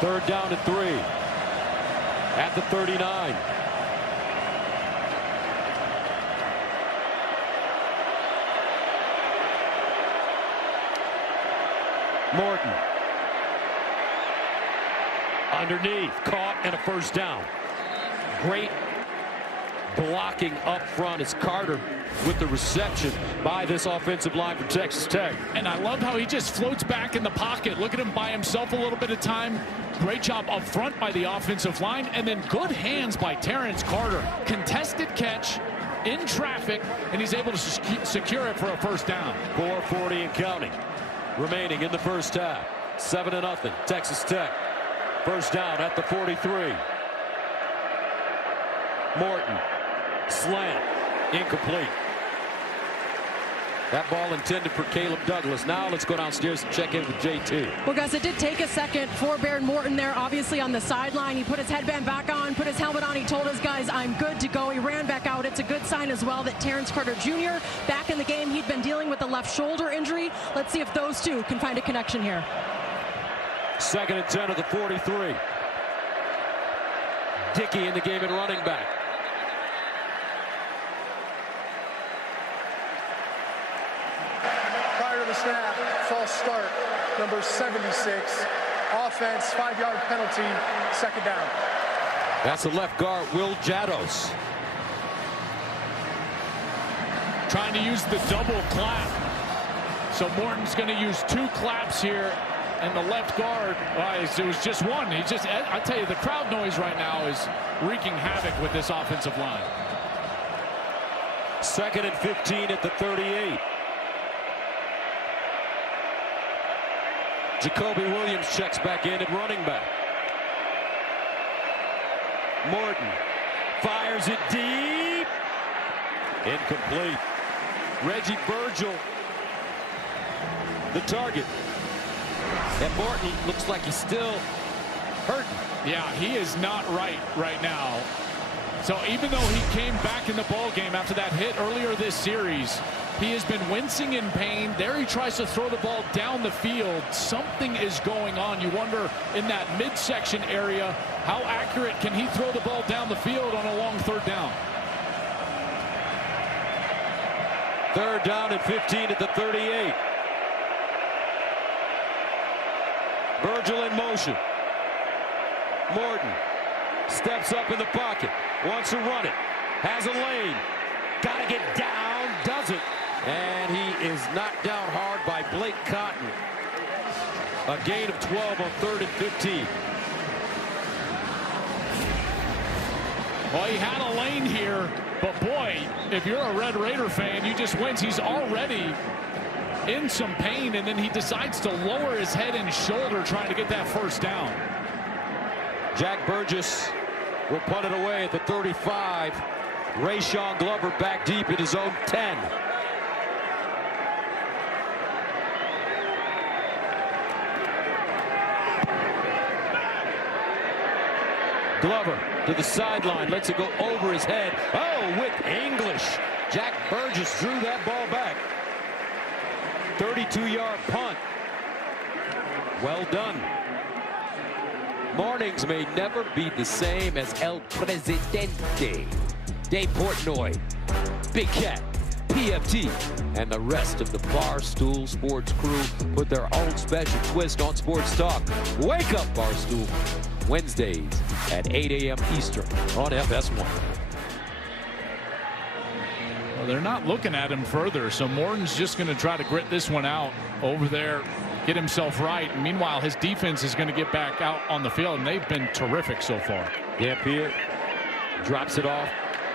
3rd down and 3 at the 39. Morton underneath, caught, and a first down. Great blocking up front is Carter with the reception by this offensive line for Texas Tech. And I love how he just floats back in the pocket. Look at him by himself a little bit of time. Great job up front by the offensive line, and then good hands by Terrence Carter. Contested catch in traffic, and he's able to secure it for a first down. 4:40 and counting remaining in the first half. 7-0 Texas Tech. First down at the 43. Morton, slant, incomplete. That ball intended for Caleb Douglas. Now let's go downstairs and check in with JT. Well, Gus, it did take a second for Baron Morton there, obviously on the sideline. He put his headband back on, put his helmet on. He told his guys, I'm good to go. He ran back out. It's a good sign as well that Terrence Carter Jr. back in the game. He'd been dealing with a left shoulder injury. Let's see if those two can find a connection here. 2nd and 10 of the 43. Dickey in the game at running back. Prior to the snap, false start, number 76. Offense, 5-yard penalty, 2nd down. That's the left guard, Will Jados. Trying to use the double clap. So Morton's going to use 2 claps here. And the left guard, it was just one. I tell you, the crowd noise right now is wreaking havoc with this offensive line. 2nd and 15 at the 38. Jacoby Williams checks back in at running back. Morton fires it deep. Incomplete. Reggie Virgil, the target. And Morton looks like he's still hurting. Yeah, he is not right now. So even though he came back in the ball game after that hit earlier this series, he has been wincing in pain. There he tries to throw the ball down the field. Something is going on. You wonder in that midsection area, how accurate can he throw the ball down the field on a long third down? Third down and 15 at the 38. Virgil in motion. Morton steps up in the pocket, wants to run it, has a lane, got to get down, doesn't, and he is knocked down hard by Blake Cotton. A gain of 12 on 3rd and 15. Well, he had a lane here, but boy, if you're a Red Raider fan, you just wince. He's already in some pain, and then he decides to lower his head and shoulder trying to get that first down. Jack Burgess will punt it away at the 35. Rayshon Glover back deep in his own 10. Glover to the sideline, lets it go over his head. Oh, with English. Jack Burgess drew that ball back. 32-yard punt. Well done. Mornings may never be the same as El Presidente. Dave Portnoy, Big Cat, PFT, and the rest of the Barstool Sports crew put their own special twist on sports talk. Wake up, Barstool. Wednesdays at 8 a.m. Eastern on FS1. Well, they're not looking at him further, so Morton's just going to try to grit this one out over there, get himself right. And meanwhile, his defense is going to get back out on the field, and they've been terrific so far. Dampier drops it off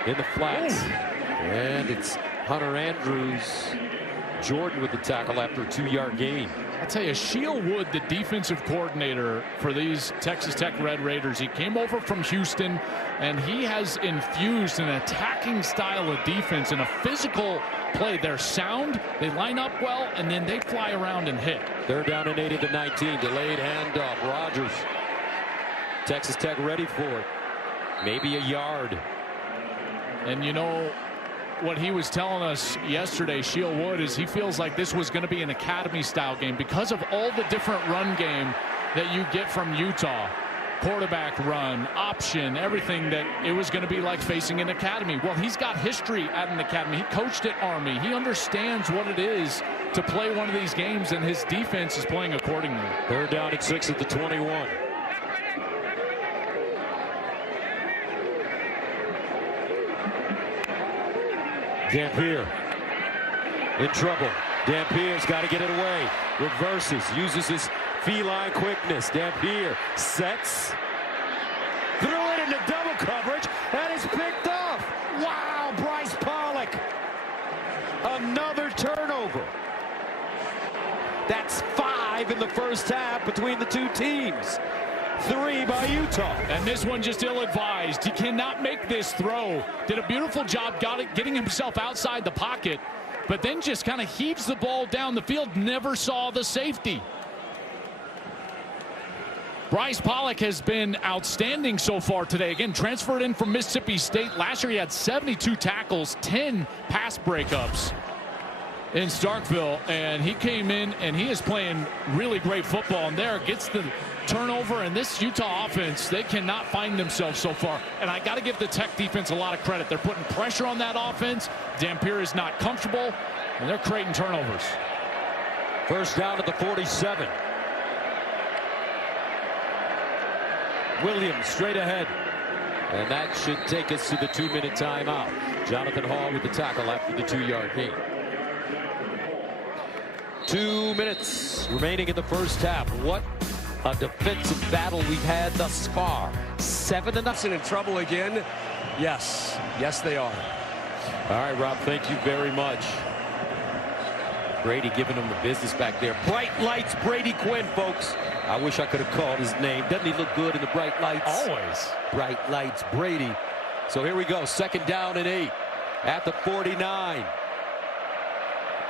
in the flats. And it's Hunter Andrews. Jordan with the tackle after a 2-yard gain. I tell you, Sheil Wood, the defensive coordinator for these Texas Tech Red Raiders, he came over from Houston, and he has infused an attacking style of defense and a physical play. They're sound, they line up well, and then they fly around and hit. They're down and 8 at the 19. Delayed handoff. Rogers. Texas Tech ready for it. Maybe a yard. And you know what he was telling us yesterday, Sheil Wood, is he feels like this was going to be an academy style game because of all the different run game that you get from Utah. Quarterback run, option, everything, that it was going to be like facing an academy. Well, he's got history at an academy. He coached at Army. He understands what it is to play one of these games, and his defense is playing accordingly. They're down at 6 at the 21. Dampier in trouble. Dampier's got to get it away. Reverses, uses his feline quickness. Dampier sets. Threw it into double coverage, and it's picked off. Wow, Bryce Pollock. Another turnover. That's 5 in the first half between the two teams. 3 by Utah. And this one just ill-advised. He cannot make this throw. Did a beautiful job getting himself outside the pocket, but then just kind of heaves the ball down the field. Never saw the safety. Bryce Pollock has been outstanding so far today. Again, transferred in from Mississippi State. Last year he had 72 tackles, 10 pass breakups in Starkville, and he came in and he is playing really great football. And there gets the turnover, and this Utah offense, they cannot find themselves so far. And I got to give the Tech defense a lot of credit. They're putting pressure on that offense. Dampier is not comfortable, and they're creating turnovers. First down at the 47. Williams straight ahead. And that should take us to the 2-minute timeout. Jonathan Hall with the tackle after the 2-yard gain. 2 minutes remaining in the first half. What a defensive battle we've had thus far. 7-0. In trouble again. Yes. Yes, they are. All right, Rob, thank you very much. Brady giving him the business back there. Bright lights, Brady Quinn, folks. I wish I could have called his name. Doesn't he look good in the bright lights? Always. Bright lights, Brady. So here we go. 2nd down and 8 at the 49.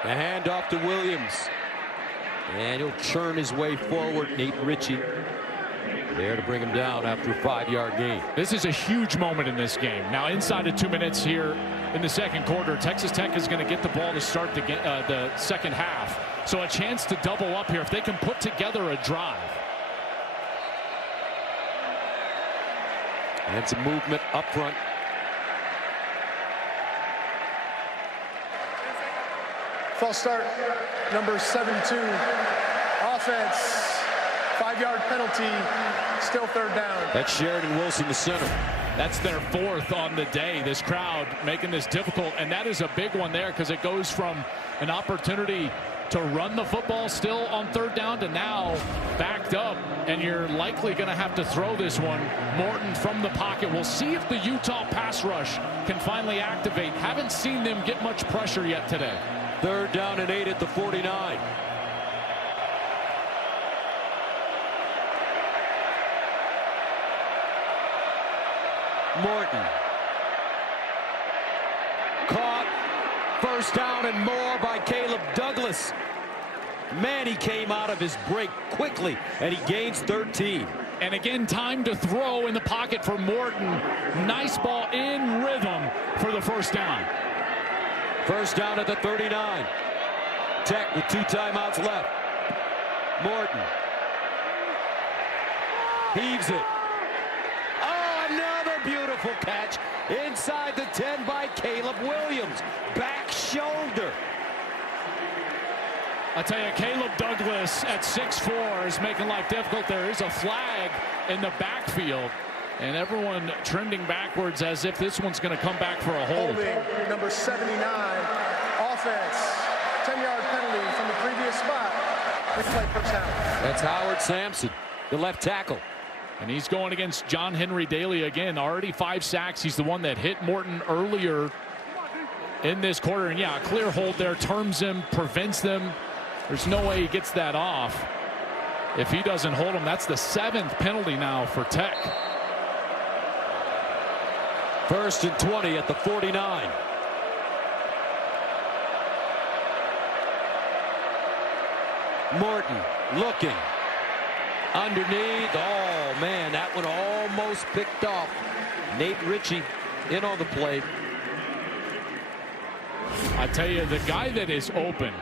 The handoff to Williams. And he'll churn his way forward. Nate Ritchie there to bring him down after a 5-yard gain. This is a huge moment in this game. Now, inside of 2 minutes here in the second quarter, Texas Tech is going to get the ball to start the second half. So a chance to double up here if they can put together a drive. And some movement up front. False start, number 72. Offense, 5-yard penalty, still third down. That's Sheridan Wilson, the center. That's their 4th on the day. This crowd making this difficult, and that is a big one there because it goes from an opportunity to run the football still on third down to now backed up, and you're likely going to have to throw this one. Morton from the pocket. We'll see if the Utah pass rush can finally activate. Haven't seen them get much pressure yet today. 3rd down and 8 at the 49. Morton. Caught. 1st down and more by Caleb Douglas. Man, he came out of his break quickly, and he gains 13. And again, time to throw in the pocket for Morton. Nice ball in rhythm for the 1st down. 1st down at the 39. Tech with 2 timeouts left. Morton heaves it. Oh, another beautiful catch inside the 10 by Caleb Williams. Back shoulder. I tell you, Caleb Douglas at 6'4" is making life difficult. There is a flag in the backfield, and everyone trending backwards as if this one's going to come back for a hold. Holding, number 79. Offense, 10-yard penalty from the previous spot. Replay first down. That's Howard Sampson, the left tackle. And he's going against John Henry Daly again. Already 5 sacks. He's the one that hit Morton earlier in this quarter. And yeah, a clear hold there, terms him, prevents them. There's no way he gets that off. If he doesn't hold him, that's the 7th penalty now for Tech. 1st and 20 at the 49. Morton looking underneath. Oh man, that one almost picked off. Nate Ritchie in on the play. I tell you, the guy that is open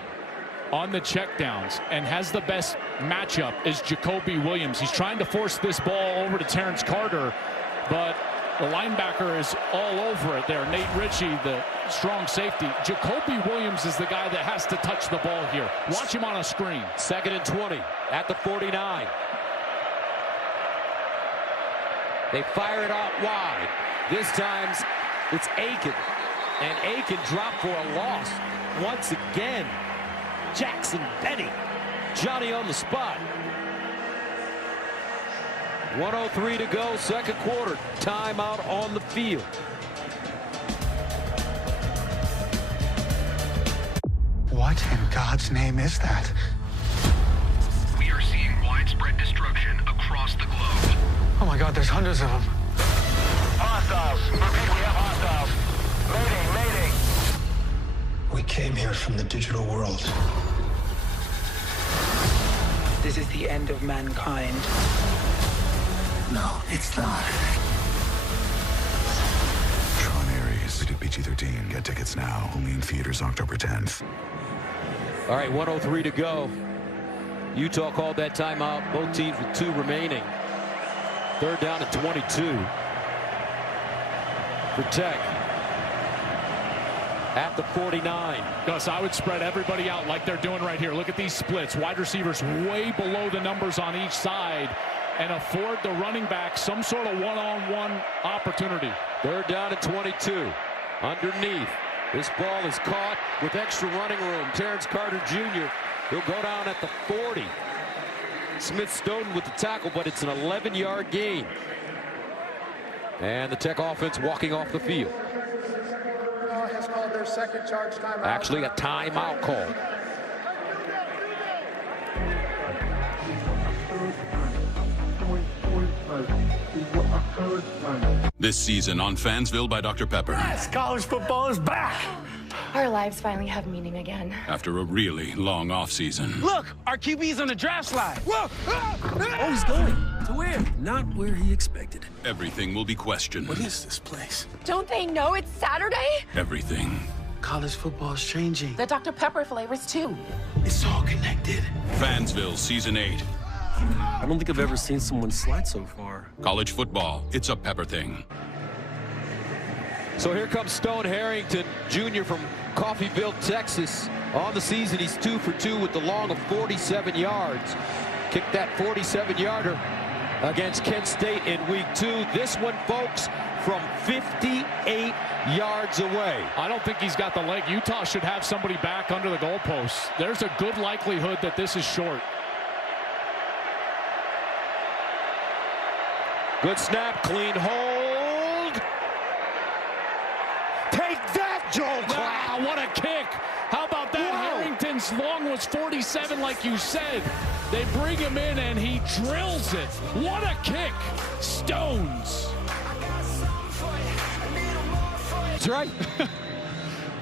on the checkdowns and has the best matchup is Jacoby Williams. He's trying to force this ball over to Terrence Carter, but the linebacker is all over it there. Nate Ritchie, the strong safety. Jacoby Williams is the guy that has to touch the ball here. Watch him on a screen. 2nd and 20 at the 49. They fire it out wide. This time it's Aiken. And Aiken dropped for a loss once again. Jackson Benny. Johnny on the spot. 1:03 to go, second quarter. Timeout on the field. What in God's name is that? We are seeing widespread destruction across the globe. Oh my God, there's hundreds of them. Hostiles. Repeat, we have hostiles. Mayday. We came here from the digital world. This is the end of mankind. No, it's not. Tron Ares, rated PG-13. Get tickets now. Only in theaters October 10th. All right, 1:03 to go. Utah called that timeout. Both teams with 2 remaining. 3rd down and 22 for Tech at the 49. Gus, I would spread everybody out like they're doing right here. Look at these splits. Wide receivers way below the numbers on each side, and afford the running back some sort of one-on-one opportunity. 3rd down and 22. Underneath. This ball is caught with extra running room. Terrence Carter Jr. He'll go down at the 40. Smith Snowden with the tackle, but it's an 11-yard gain. And the Tech offense walking off the field. Has called their second charge timeout. Actually, a timeout call. This season on Fansville by Dr. Pepper. Yes, college football is back. Our lives finally have meaning again. After a really long offseason. Look, our QB's on the draft slide. Whoa! Oh, he's going. To where? Not where he expected. Everything will be questioned. What is this place? Don't they know it's Saturday? Everything. College football's changing. The Dr. Pepper flavors, too. It's all connected. Fansville Season 8. I don't think I've ever seen someone slide so far. College football, it's a Pepper thing. So here comes Stone Harrington, Jr. from Coffeyville, Texas. On the season, he's 2 for 2 with the long of 47 yards. Kicked that 47-yarder against Kent State in week 2. This one, folks, from 58 yards away. I don't think he's got the leg. Utah should have somebody back under the goalposts. There's a good likelihood that this is short. Good snap, clean hold. Take that, Joel Klatt. Wow, what a kick. How about that? Whoa. Harrington's long was 47, like you said. They bring him in, and he drills it. What a kick. Stones. That's right.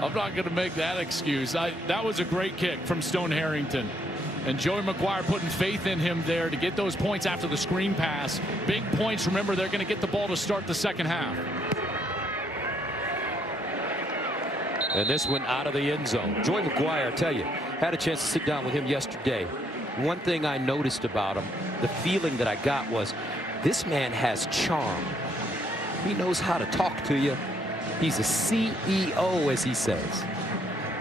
I'm not going to make that excuse. That was a great kick from Stone Harrington. And Joey McGuire putting faith in him there to get those points after the screen pass. Big points. Remember, they're going to get the ball to start the second half. And this one out of the end zone. Joey McGuire, I tell you, had a chance to sit down with him yesterday. One thing I noticed about him, the feeling that I got was, this man has charm. He knows how to talk to you. He's a CEO, as he says.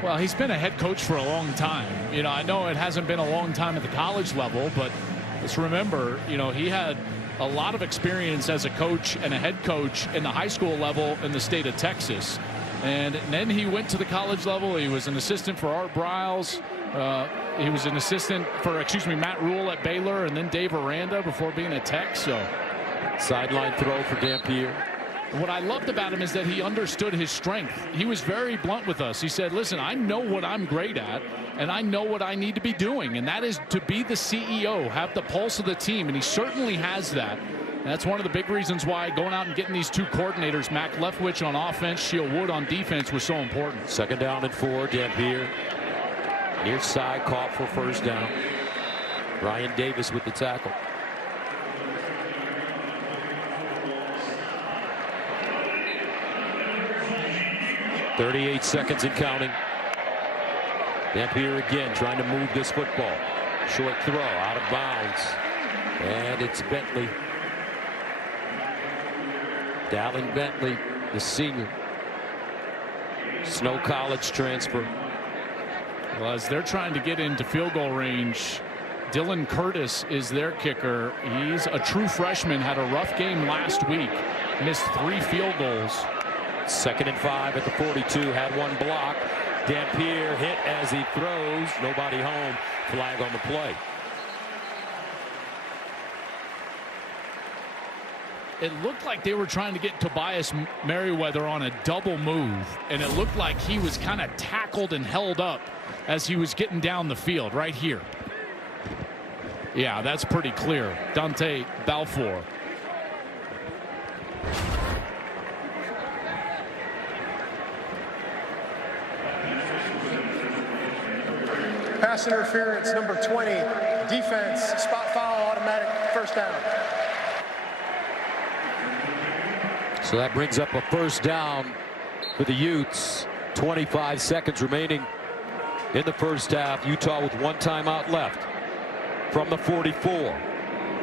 Well, he's been a head coach for a long time. You know, I know it hasn't been a long time at the college level, but let's remember, you know, he had a lot of experience as a coach and a head coach in the high school level in the state of Texas. And then he went to the college level. He was an assistant for Art Briles. He was an assistant for, Matt Rule at Baylor, and then Dave Aranda before being a Tech. So, sideline throw for Dampier. What I loved about him is that he understood his strength. He was very blunt with us. He said, listen, I know what I'm great at, and I know what I need to be doing, and that is to be the CEO, have the pulse of the team, and he certainly has that. And that's one of the big reasons why going out and getting these two coordinators, Mac Leftwich on offense, Sheil Wood on defense, was so important. 2nd down and 4, Dampier. Near side, caught for first down. Brian Davis with the tackle. .38 seconds and counting. Dampier again trying to move this football. Short throw out of bounds. And it's Bentley. Dallin Bentley, the senior. Snow College transfer. Well, as they're trying to get into field goal range, Dylan Curtis is their kicker. He's a true freshman, had a rough game last week. Missed 3 field goals. 2nd and 5 at the 42. Had one block. Dampier hit as he throws. Nobody home. Flag on the play. It looked like they were trying to get Tobias Merriweather on a double move, and it looked like he was kind of tackled and held up as he was getting down the field right here. Yeah, that's pretty clear. Dante Balfour. Pass interference, number 20. Defense, spot foul, automatic first down. So that brings up a first down for the Utes. 25 seconds remaining in the first half. Utah with 1 timeout left from the 44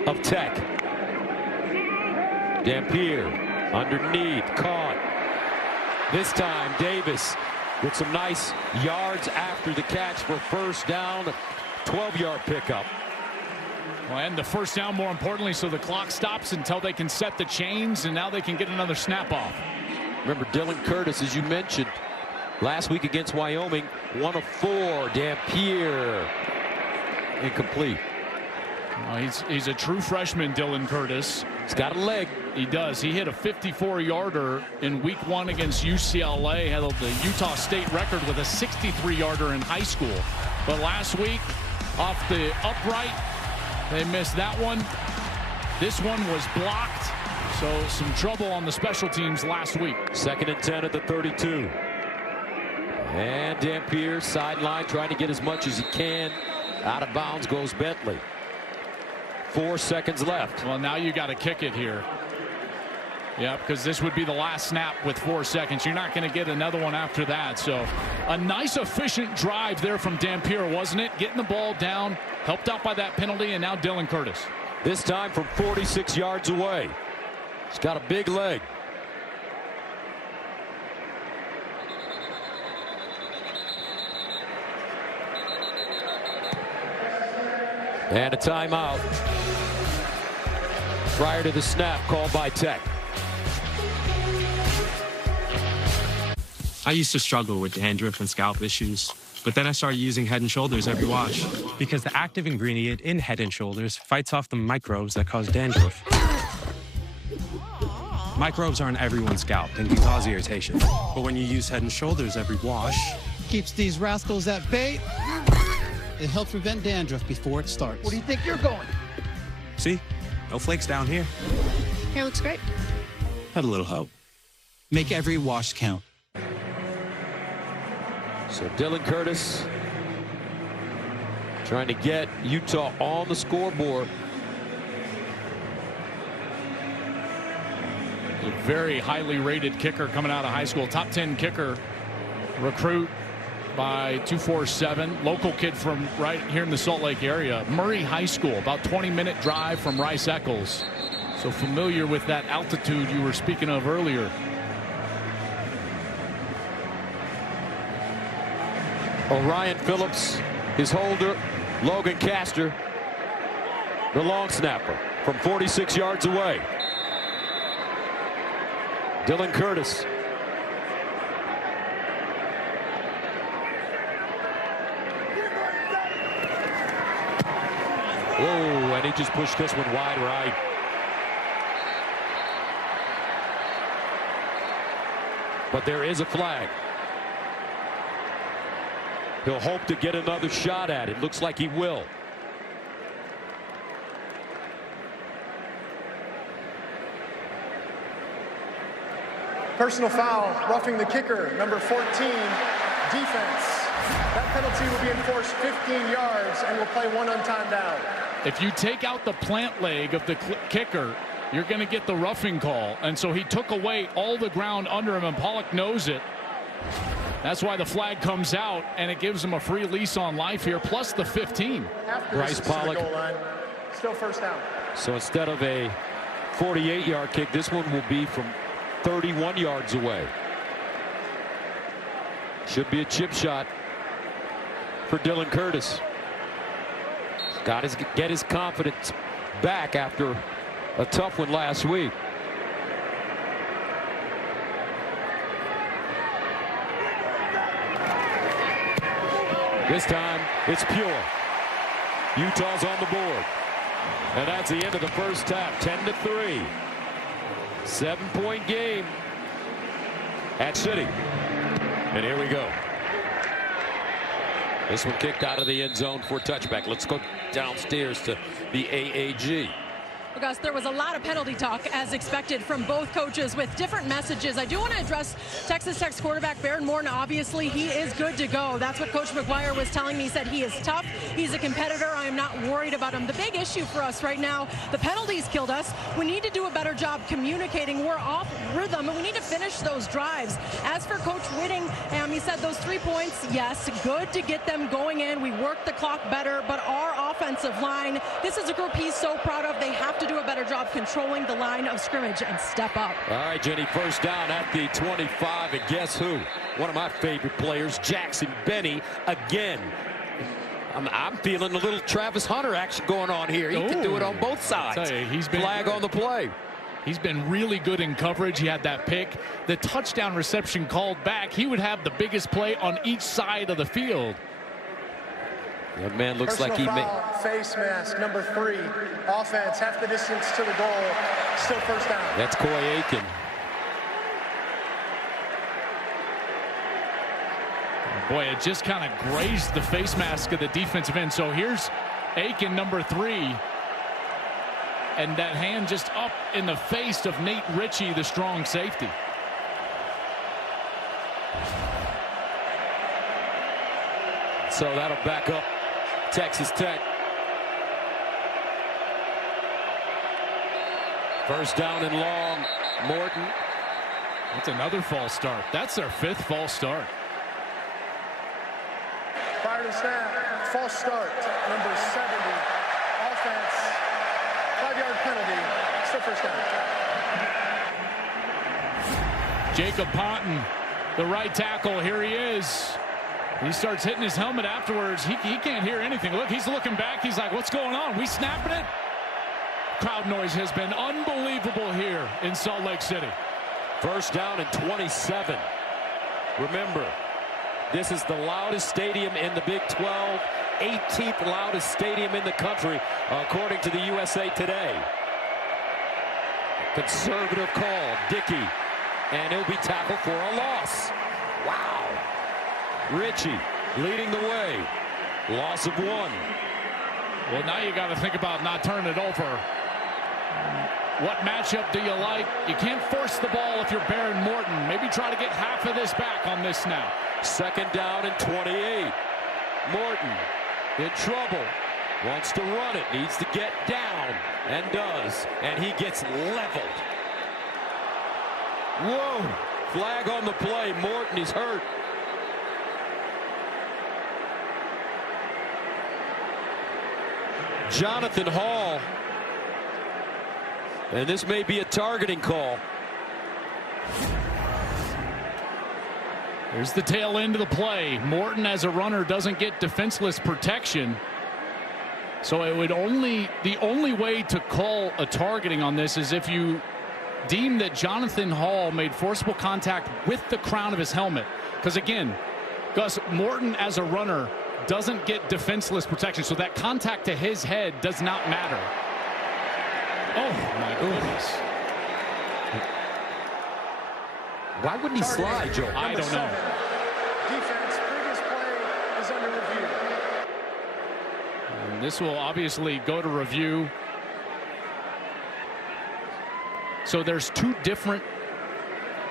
of Tech. Dampier underneath, caught. This time Davis with some nice yards after the catch for first down. 12-yard pickup. Well, and the first down, more importantly, so the clock stops until they can set the chains, and now they can get another snap off. Remember Dylan Curtis, as you mentioned, last week against Wyoming, 1 of 4. Dampier incomplete. Well, he's a true freshman, Dylan Curtis. He's got a leg. He does. He hit a 54-yarder in week 1 against UCLA, had the Utah State record with a 63-yarder in high school. But last week, off the upright, they missed that one. This one was blocked. So some trouble on the special teams last week. 2nd and 10 at the 32. And Dampier sideline trying to get as much as he can. Out of bounds goes Bentley. 4 seconds left. Well, now you got to kick it here. Yeah, because this would be the last snap with 4 seconds. You're not going to get another one after that. So a nice efficient drive there from Dampier, wasn't it? Getting the ball down, helped out by that penalty, and now Dylan Curtis. This time from 46 yards away. He's got a big leg. And a timeout prior to the snap called by Tech. I used to struggle with dandruff and scalp issues, but then I started using Head & Shoulders every wash because the active ingredient in Head & Shoulders fights off the microbes that cause dandruff. Microbes are on everyone's scalp and can cause irritation, but when you use Head & Shoulders every wash, keeps these rascals at bay. It helps prevent dandruff before it starts. Where do you think you're going? see, no flakes down here. Hair looks great. Had a little help. Make every wash count. So Dylan Curtis trying to get Utah on the scoreboard. A very highly rated kicker coming out of high school. Top 10 kicker recruit by 247. Local kid from right here in the Salt Lake area. Murray High School, about 20-minute drive from Rice Eccles. So familiar with that altitude you were speaking of earlier. Orion Phillips, his holder. Logan Castor, the long snapper from 46 yards away. Dylan Curtis. Whoa, and he just pushed this one wide right. But there is a flag. He'll hope to get another shot at it. Looks like he will. Personal foul, roughing the kicker, number 14, defense. That penalty will be enforced 15 yards and will play one untimed out. If you take out the plant leg of the kicker, you're going to get the roughing call. And so he took away all the ground under him, and Pollock knows it. That's why the flag comes out, and it gives him a free lease on life here, plus the 15. Bryce Pollock. Still first down. So instead of a 48-yard kick, this one will be from 31 yards away. Should be a chip shot for Dylan Curtis. Got to get his confidence back after a tough one last week. This time it's pure. Utah's on the board. And that's the end of the first half. 10-3. 7-point game at City. And here we go. This one kicked out of the end zone for a touchback. Let's go downstairs to the AAG. Well, Gus, there was a lot of penalty talk, as expected, from both coaches with different messages. I do want to address Texas Tech's quarterback, Baron Morton. Obviously, he is good to go. That's what Coach McGuire was telling me. He said he is tough. He's a competitor. I am not worried about him. The big issue for us right now, the penalties killed us. We need to do a better job communicating. We're off rhythm, and we need to finish those drives. As for Coach Whitting, he said those 3 points, yes, good to get them going in. We worked the clock better, but our offensive line, this is a group he's so proud of. They have to do a better job controlling the line of scrimmage and step up. All right, Jenny, first down at the 25, and guess who? One of my favorite players, Jackson Benny, again. I'm feeling a little Travis Hunter action going on here. He can do it on both sides. He's been flag on the play. He's been really good in coverage. He had that pick. The touchdown reception called back. He would have the biggest play on each side of the field. That man looks Personal like he may. Face mask, number 3. Offense, half the distance to the goal. Still first down. That's Coy Aiken. Boy, it just kind of grazed the face mask of the defensive end. So here's Aiken, number 3. And that hand just up in the face of Nate Ritchie, the strong safety. So that'll back up Texas Tech. First down and long. Morton. That's another false start. That's their 5th false start. Prior to snap, false start, number 70. Offense, 5-yard penalty, still first down. Jacob Ponton, the right tackle, here he is. He starts hitting his helmet afterwards. He can't hear anything. Look, he's looking back. He's like, what's going on? We snapping it? Crowd noise has been unbelievable here in Salt Lake City. First down and 27. Remember, this is the loudest stadium in the Big 12, 18th loudest stadium in the country, according to the USA Today. Conservative call, Dickey, and he'll be tackled for a loss. Wow. Ritchie leading the way. Loss of 1. Well, now you got to think about not turning it over. What matchup do you like? You can't force the ball if you're Baron Morton. Maybe try to get half of this back on this snap. Second down and 28. Morton in trouble. Wants to run it. Needs to get down. And does. And he gets leveled. Whoa. Flag on the play. Morton is hurt. Jonathan Hall. And this may be a targeting call. There's the tail end of the play. Morton as a runner doesn't get defenseless protection. So it would the only way to call a targeting on this is if you deem that Jonathan Hall made forcible contact with the crown of his helmet. Because again, Gus, Morton as a runner doesn't get defenseless protection. So that contact to his head does not matter. Oh my goodness. Why wouldn't he slide, Joe? I don't know. Defense, previous play is under review. And this will obviously go to review. So there's 2 different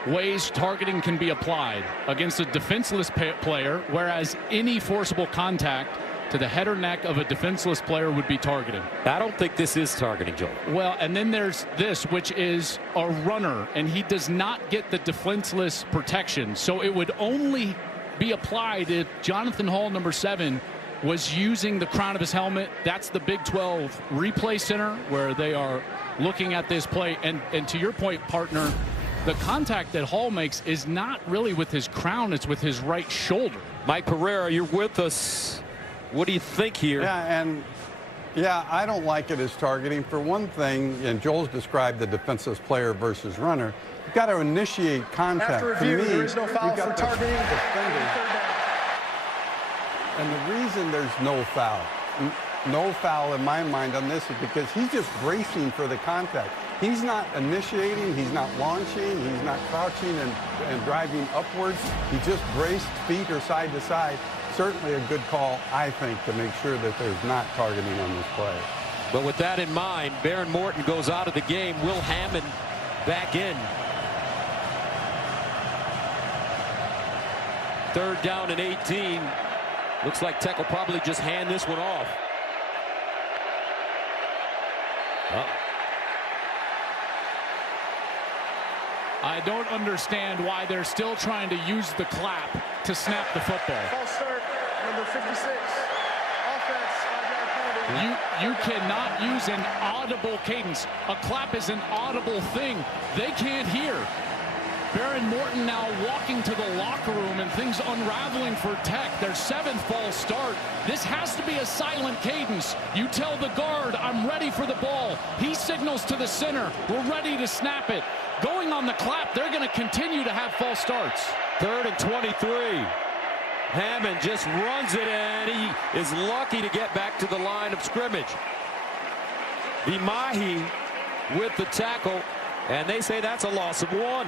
ways targeting can be applied against a defenseless player, whereas any forcible contact to the head or neck of a defenseless player would be targeting. I don't think this is targeting, Joe. Well, and then there's this, which is a runner, and he does not get the defenseless protection. So it would only be applied if Jonathan Hall, number 7, was using the crown of his helmet. That's the Big 12 replay center where they are looking at this play. And to your point, partner, the contact that Hall makes is not really with his crown, it's with his right shoulder. Mike Pereira, you're with us. What do you think here? Yeah, I don't like it as targeting. For one thing, and Joel's described the defenseless player versus runner, you've got to initiate contact. After review, there is no foul for targeting. And the reason there's no foul in my mind on this is because he's just bracing for the contact. He's not initiating, he's not launching, he's not crouching and driving upwards. He just braced, feet are side to side. Certainly a good call, I think, to make sure that there's not targeting on this play. But with that in mind, Baron Morton goes out of the game. Will Hammond back in. Third down and 18. Looks like Tech will probably just hand this one off. I don't understand why they're still trying to use the clap to snap the football. False start, number 56. Offense, 5-yard penalty. You cannot use an audible cadence. A clap is an audible thing. They can't hear. Baron Morton now walking to the locker room and things unraveling for Tech. Their 7th false start. This has to be a silent cadence. You tell the guard, I'm ready for the ball. He signals to the center, we're ready to snap it. Going on the clap, they're going to continue to have false starts. 3rd and 23. Hammond just runs it, and he is lucky to get back to the line of scrimmage. Vimahi with the tackle, and they say that's a loss of 1.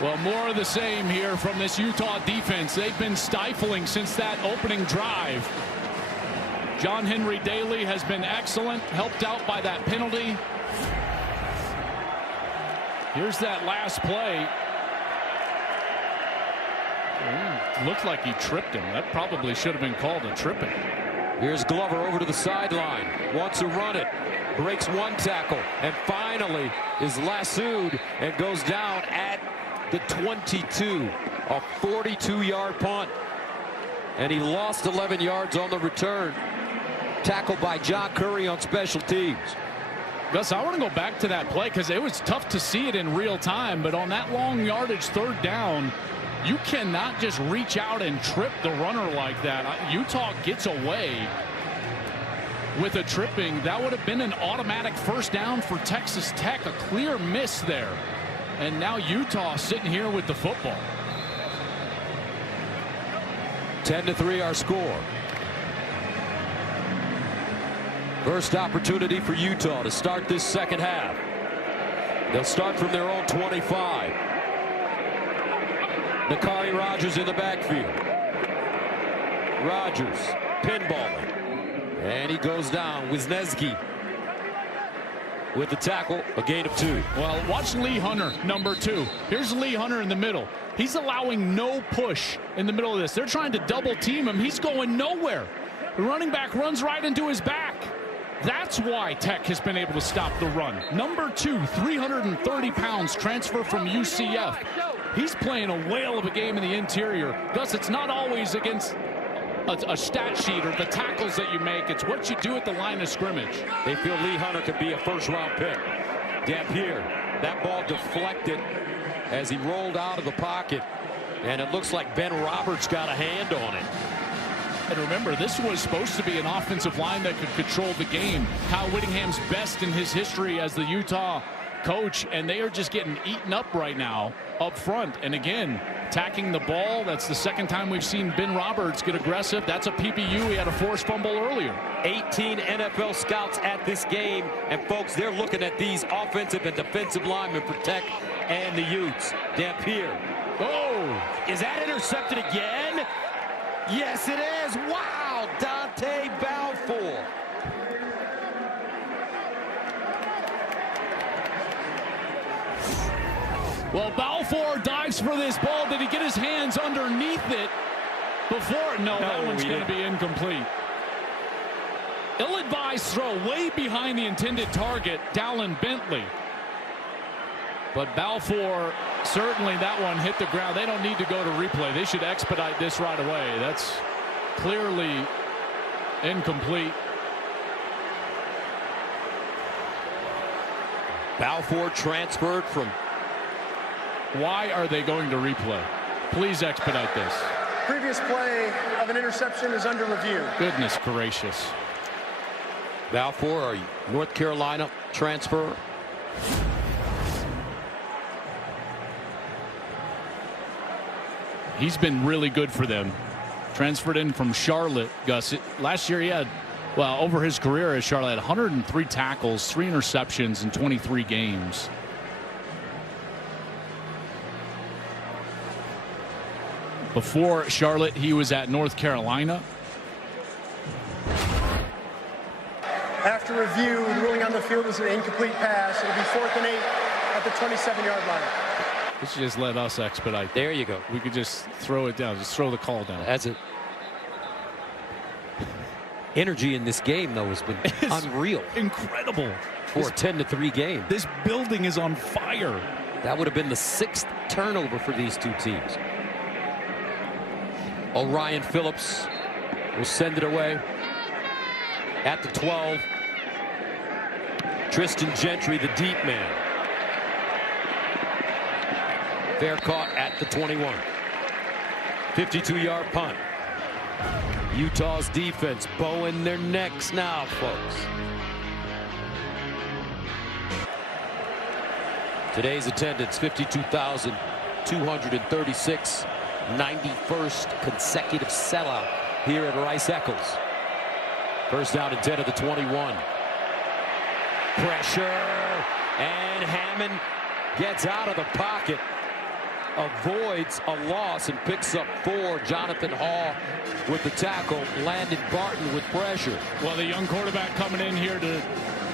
Well, more of the same here from this Utah defense. They've been stifling since that opening drive. John Henry Daly has been excellent, helped out by that penalty. Here's that last play. Looked like he tripped him. That probably should have been called a tripping. Here's Glover over to the sideline. Wants to run it. Breaks one tackle. And finally is lassoed and goes down at the 22. A 42-yard punt. And he lost 11 yards on the return. Tackled by John Curry on special teams. Gus, I want to go back to that play because it was tough to see it in real time. But on that long yardage third down, you cannot just reach out and trip the runner like that. Utah gets away with a tripping. That would have been an automatic first down for Texas Tech. A clear miss there. And now Utah sitting here with the football. 10-3 our score. First opportunity for Utah to start this second half. They'll start from their own 25. Nakari Rogers in the backfield. Rogers pinballing. And he goes down. Wisniewski with the tackle, a gain of 2. Well, watch Lee Hunter, number 2. Here's Lee Hunter in the middle. He's allowing no push in the middle of this. They're trying to double team him. He's going nowhere. The running back runs right into his back. That's why Tech has been able to stop the run. Number 2, 330 pounds, transfer from UCF. He's playing a whale of a game in the interior. Thus, it's not always against a stat sheet or the tackles that you make. It's what you do at the line of scrimmage. They feel Lee Hunter could be a first-round pick. Dampier, that ball deflected as he rolled out of the pocket. And it looks like Ben Roberts got a hand on it. And remember, this was supposed to be an offensive line that could control the game. Kyle Whittingham's best in his history as the Utah coach, and they are just getting eaten up right now up front. And again, attacking the ball. That's the second time we've seen Ben Roberts get aggressive. That's a PBU. He had a forced fumble earlier. 18 NFL scouts at this game. And folks, they're looking at these offensive and defensive linemen for Tech and the Utes. Dampier. Oh, is that intercepted again? Yes, it is. Wow, Dante Balfour. Well, Balfour dives for this ball. Did he get his hands underneath it before? No, that one's going to be incomplete. Ill-advised throw way behind the intended target, Dallin Bentley. But Balfour, certainly that one hit the ground. They don't need to go to replay. They should expedite this right away. That's clearly incomplete. Balfour transferred from. Why are they going to replay? Please expedite this. Previous play of an interception is under review. Goodness gracious. Balfour, a North Carolina transfer. He's been really good for them. Transferred in from Charlotte, Gus. Last year he had, well, over his career at Charlotte, had 103 tackles, 3 interceptions in 23 games. Before Charlotte, he was at North Carolina. After review, the ruling on the field is an incomplete pass. It'll be 4th and 8 at the 27-yard line. This should just let us expedite. There you go. We could just throw it down. Just throw the call down. That's it. Energy in this game, though, has been unreal. Incredible. For a 10-3 game. This building is on fire. That would have been the 6th turnover for these two teams. Orion Phillips will send it away at the 12. Tristan Gentry, the deep man. Fair caught at the 21. 52-yard punt. Utah's defense bowing their necks now, folks. Today's attendance, 52,236. 91st consecutive sellout here at Rice-Eccles. First down and 10 of the 21. Pressure, and Hammond gets out of the pocket. avoids a loss and picks up 4. Jonathan Hall with the tackle. Landon Barton with pressure. Well, the young quarterback coming in here to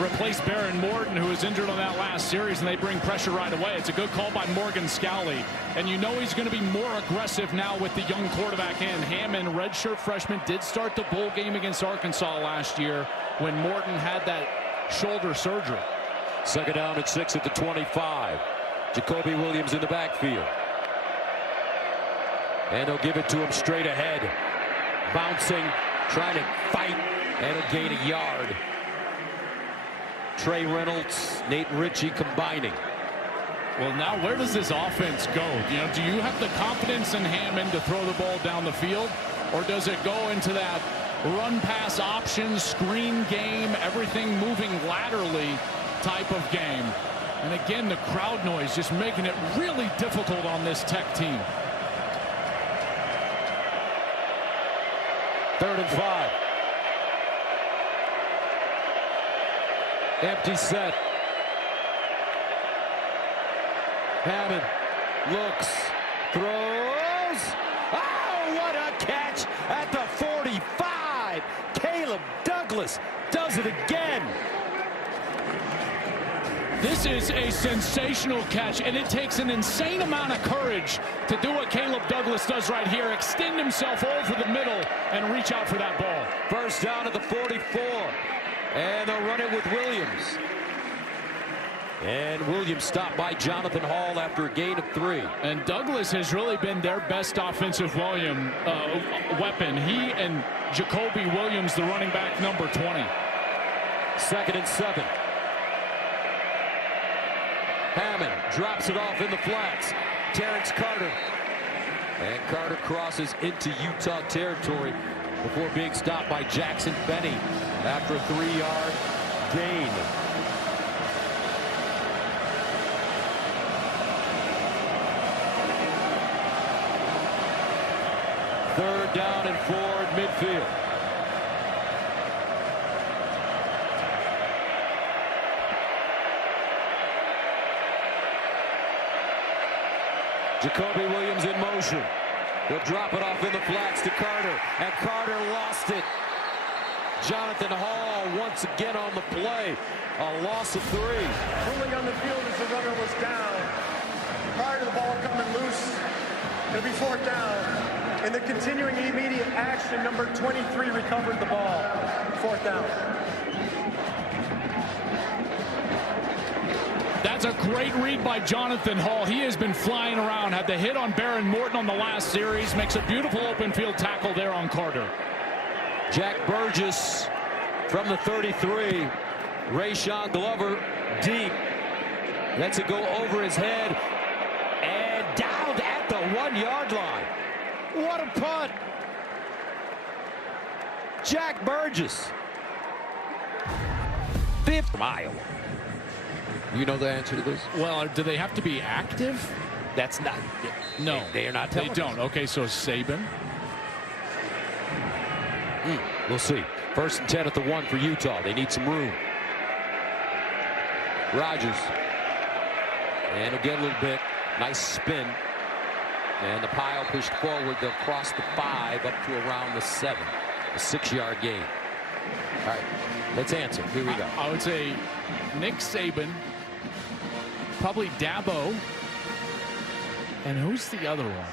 replace Baron Morton, who was injured on that last series, and they bring pressure right away. It's a good call by Morgan Scowley, and you know he's going to be more aggressive now with the young quarterback in. Hammond, redshirt freshman, did start the bowl game against Arkansas last year when Morton had that shoulder surgery. 2nd down and 6 at the 25. Jacoby Williams in the backfield. And they'll give it to him straight ahead. Bouncing, trying to fight, and he'll gain a yard. Trey Reynolds, Nate Ritchie combining. Well, now where does this offense go? You know, do you have the confidence in Hammond to throw the ball down the field, or does it go into that run pass option, screen game, everything moving laterally type of game? And again, the crowd noise just making it really difficult on this Tech team. 3rd and 5. Empty set. Hammond looks, throws. Oh, what a catch at the 45. Caleb Douglas does it again. This is a sensational catch, and it takes an insane amount of courage to do what Caleb Douglas does right here, extend himself over the middle and reach out for that ball. 1st down at the 44. And they'll run it with Williams. And Williams stopped by Jonathan Hall after a gain of 3. And Douglas has really been their best offensive weapon. He and Jacoby Williams, the running back, number 20. 2nd and 7. Hammond drops it off in the flats. Terrence Carter. And Carter crosses into Utah territory before being stopped by Jackson Benny after a 3-yard gain. Third down and 4 at midfield. Jacoby Williams in motion. He'll drop it off in the flats to Carter, and Carter lost it. Jonathan Hall once again on the play. A loss of 3. Ruling on the field as the runner was down. Prior to the ball coming loose, it'll be 4th down. In the continuing immediate action, number 23 recovered the ball. 4th down. That's a great read by Jonathan Hall. He has been flying around. Had the hit on Baron Morton on the last series. Makes a beautiful open field tackle there on Carter. Jack Burgess from the 33. Rayshon Glover deep. Lets it go over his head. And down at the 1-yard line. What a punt. Jack Burgess. 5th from Iowa. You know the answer to this? Well, do they have to be active? That's not. No, they are not. They don't. Okay, so Saban. We'll see. 1st and 10 at the 1 for Utah. They need some room. Rogers. And he'll get a little bit. Nice spin. And the pile pushed forward. They'll cross the 5 up to around the 7. A 6-yard gain. All right, let's answer. Here we go. I would say Nick Saban, probably Dabo, and who's the other one?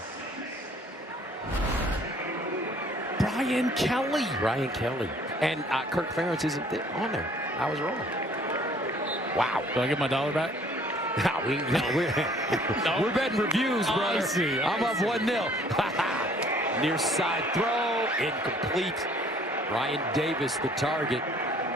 Brian Kelly. Brian Kelly. And Kirk Ferentz isn't on there. I was wrong. Wow. Do I get my dollar back? We're betting reviews, brother. I'm up 1-0. Near side throw, incomplete. Ryan Davis, the target.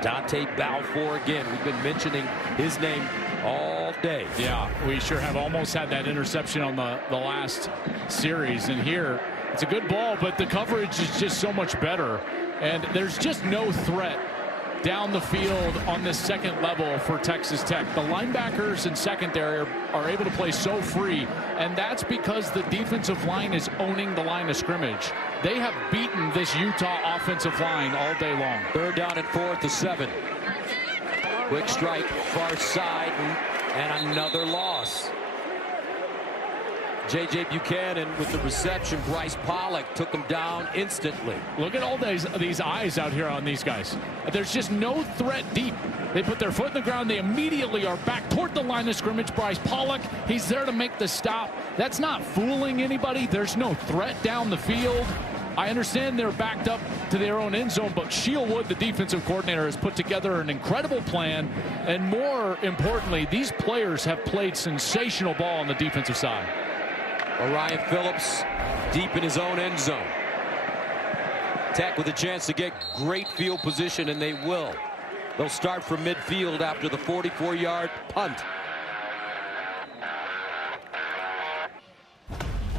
Dante Balfour again. We've been mentioning his name all day. Yeah, we sure have. Almost had that interception on the last series. And here, it's a good ball, but the coverage is just so much better. And there's just no threat down the field on this second level for Texas Tech. The linebackers and secondary are able to play so free, and that's because the defensive line is owning the line of scrimmage. They have beaten this Utah offensive line all day long. 3rd down and 4 at the 7. Quick strike, far side, and another loss. J.J. Buchanan with the reception. Bryce Pollock took him down instantly. Look at all these eyes out here on these guys. There's just no threat deep. They put their foot in the ground. They immediately are back toward the line of scrimmage. Bryce Pollock, he's there to make the stop. That's not fooling anybody. There's no threat down the field. I understand they're backed up to their own end zone, but Shieldwood, the defensive coordinator, has put together an incredible plan. And more importantly, these players have played sensational ball on the defensive side. Orion Phillips deep in his own end zone. Tech with a chance to get great field position, and they will. They'll start from midfield after the 44-yard punt.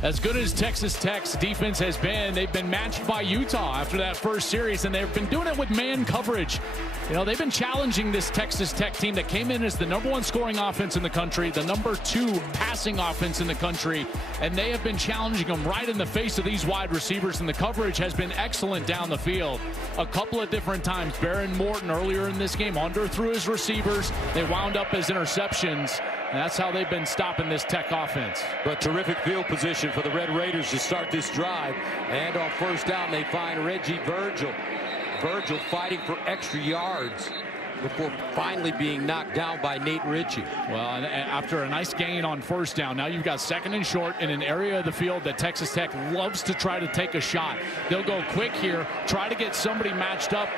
As good as Texas Tech's defense has been, they've been matched by Utah after that first series, and they've been doing it with man coverage. You know, they've been challenging this Texas Tech team that came in as the #1 scoring offense in the country, the #2 passing offense in the country, and they have been challenging them right in the face of these wide receivers, and the coverage has been excellent down the field. A couple of different times, Baron Morton earlier in this game underthrew his receivers. They wound up as interceptions. And that's how they've been stopping this Tech offense. But terrific field position for the Red Raiders to start this drive. And on first down, they find Reggie Virgil. Virgil fighting for extra yards before finally being knocked down by Nate Ritchie. Well, and after a nice gain on first down, now you've got 2nd and short in an area of the field that Texas Tech loves to try to take a shot. They'll go quick here, try to get somebody matched up.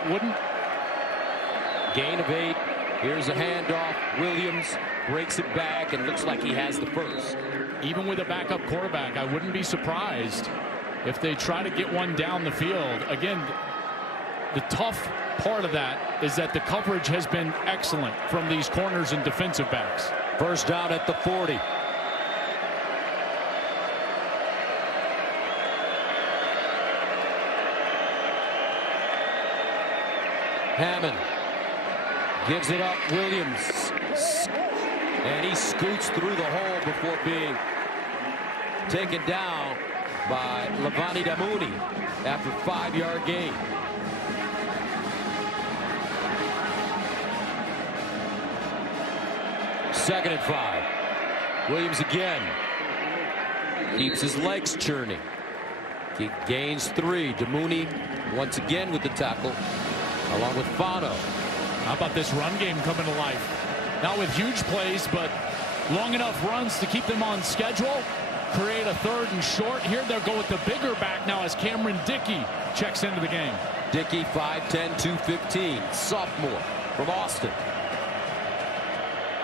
Gain of 8. Here's a handoff. Williams breaks it back and looks like he has the first. Even with a backup quarterback, I wouldn't be surprised if they try to get one down the field. Again, the tough part of that is that the coverage has been excellent from these corners and defensive backs. First down at the 40. Hammond gives it up. Williams. And he scoots through the hole before being taken down by Lavani Damouni after 5-yard gain. Second and 5. Williams again. Keeps his legs churning. He gains 3. Damouni once again with the tackle, along with Fano. How about this run game coming to life? Not with huge plays, but long enough runs to keep them on schedule. Create a 3rd and short. Here they'll go with the bigger back now as Cameron Dickey checks into the game. Dickey, 5'10", 215, sophomore from Austin.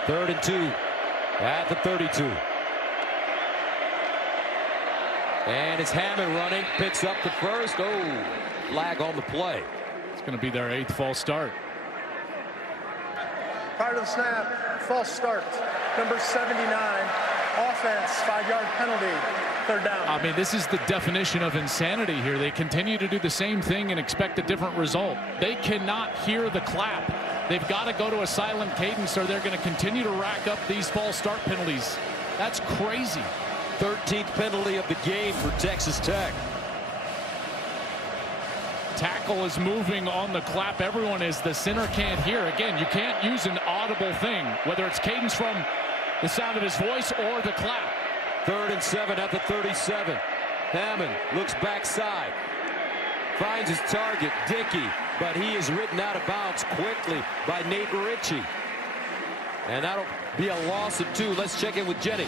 3rd and 2 at the 32. And it's Hammond running, picks up the first. Oh, flag on the play. It's going to be their 8th false start. Prior to the snap, false start. Number 79, offense, 5-yard penalty, 3rd down. I mean, this is the definition of insanity here. They continue to do the same thing and expect a different result. They cannot hear the clap. They've got to go to a silent cadence or they're going to continue to rack up these false start penalties. That's crazy. 13th penalty of the game for Texas Tech. Tackle is moving on the clap. Everyone is. The center can't hear. Again, you can't use an audible thing, whether it's cadence from the sound of his voice or the clap. 3rd and 7 at the 37. Hammond looks backside. Finds his target, Dickey, but he is ridden out of bounds quickly by Nate Ritchie. And that'll be a loss of 2. Let's check in with Jenny.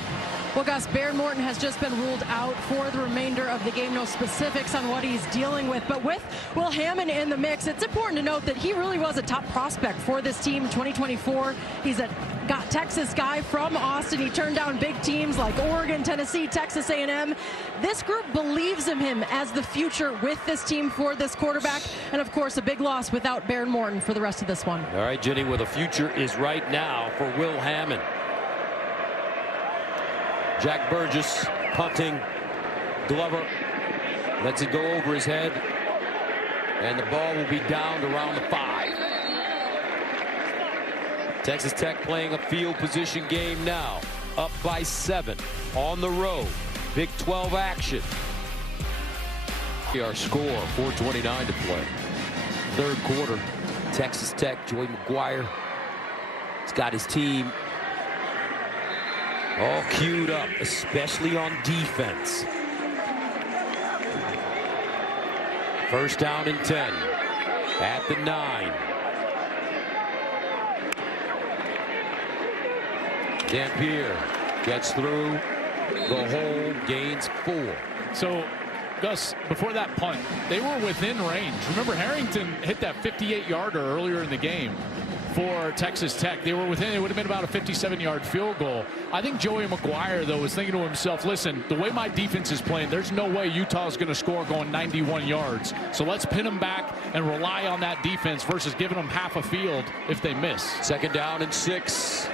Well, Gus, Baron Morton has just been ruled out for the remainder of the game. No specifics on what he's dealing with. But with Will Hammond in the mix, it's important to note that he really was a top prospect for this team in 2024. He's a Texas guy from Austin. He turned down big teams like Oregon, Tennessee, Texas A&M. This group believes in him as the future with this team for this quarterback. And, of course, a big loss without Baron Morton for the rest of this one. All right, Jenny, where the future is right now for Will Hammond. Jack Burgess punting. Glover lets it go over his head. And the ball will be down around the 5. Texas Tech playing a field position game now. Up by 7 on the road. Big 12 action. Our score, 4:29 to play. 3rd quarter. Texas Tech, Joey McGuire. He's got his team All queued up, especially on defense. First down and 10 at the 9. Dampier gets through the hole, gains 4. So, Gus, before that punt, they were within range. Remember, Harrington hit that 58-yarder earlier in the game for Texas Tech. They were within, it would have been about a 57-yard field goal. I think Joey McGuire, though, was thinking to himself, listen, the way my defense is playing, there's no way Utah is going to score going 91 yards. So let's pin them back and rely on that defense versus giving them half a field if they miss. Second down and 6.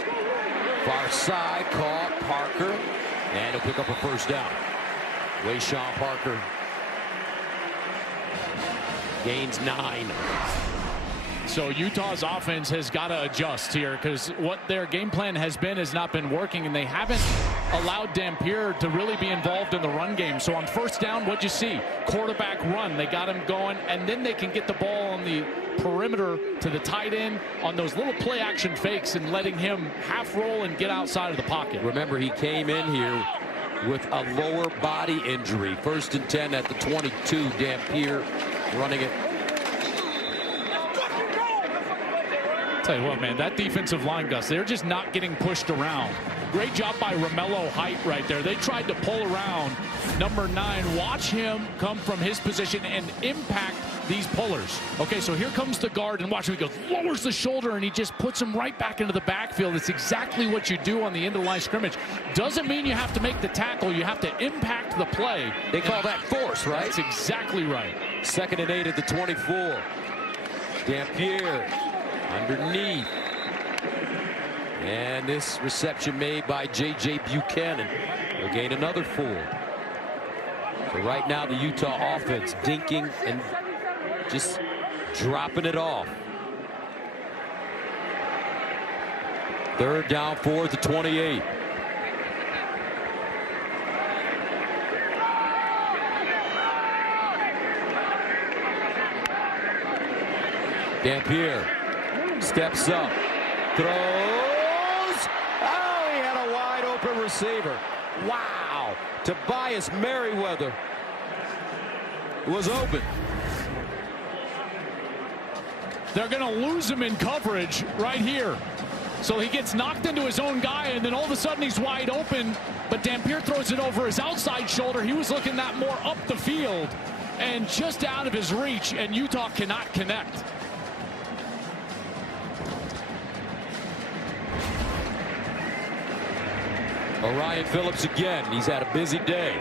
Far side, caught Parker, and he'll pick up a first down. Wayshawn Parker gains 9. So Utah's offense has got to adjust here because what their game plan has not been working, and they haven't allowed Dampier to really be involved in the run game. So on first down, what'd you see? Quarterback run. They got him going, and then they can get the ball on the perimeter to the tight end on those little play action fakes and letting him half roll and get outside of the pocket. Remember, he came in here with a lower body injury. First and 10 at the 22. Dampier running it. Tell you what, man, that defensive line, Gus, they're just not getting pushed around. Great job by Romello Height right there. They tried to pull around number 9. Watch him come from his position and impact these pullers. Okay, so here comes the guard, and watch him. He goes, lowers the shoulder, and he just puts him right back into the backfield. It's exactly what you do on the end of the line scrimmage. Doesn't mean you have to make the tackle. You have to impact the play. They call that force, right? That's exactly right. Second and 8 at the 24. Dampier underneath. And this reception made by J.J. Buchanan. They'll gain another 4. So right now the Utah offense dinking and just dropping it off. Third down, 4 at the 28. Dampier steps up, throws. Oh, he had a wide open receiver. Wow. Tobias Merriweather was open. They're going to lose him in coverage right here. So he gets knocked into his own guy, and then all of a sudden he's wide open, but Dampier throws it over his outside shoulder. He was looking that more up the field and just out of his reach, and Utah cannot connect. Orion Phillips again. He's had a busy day.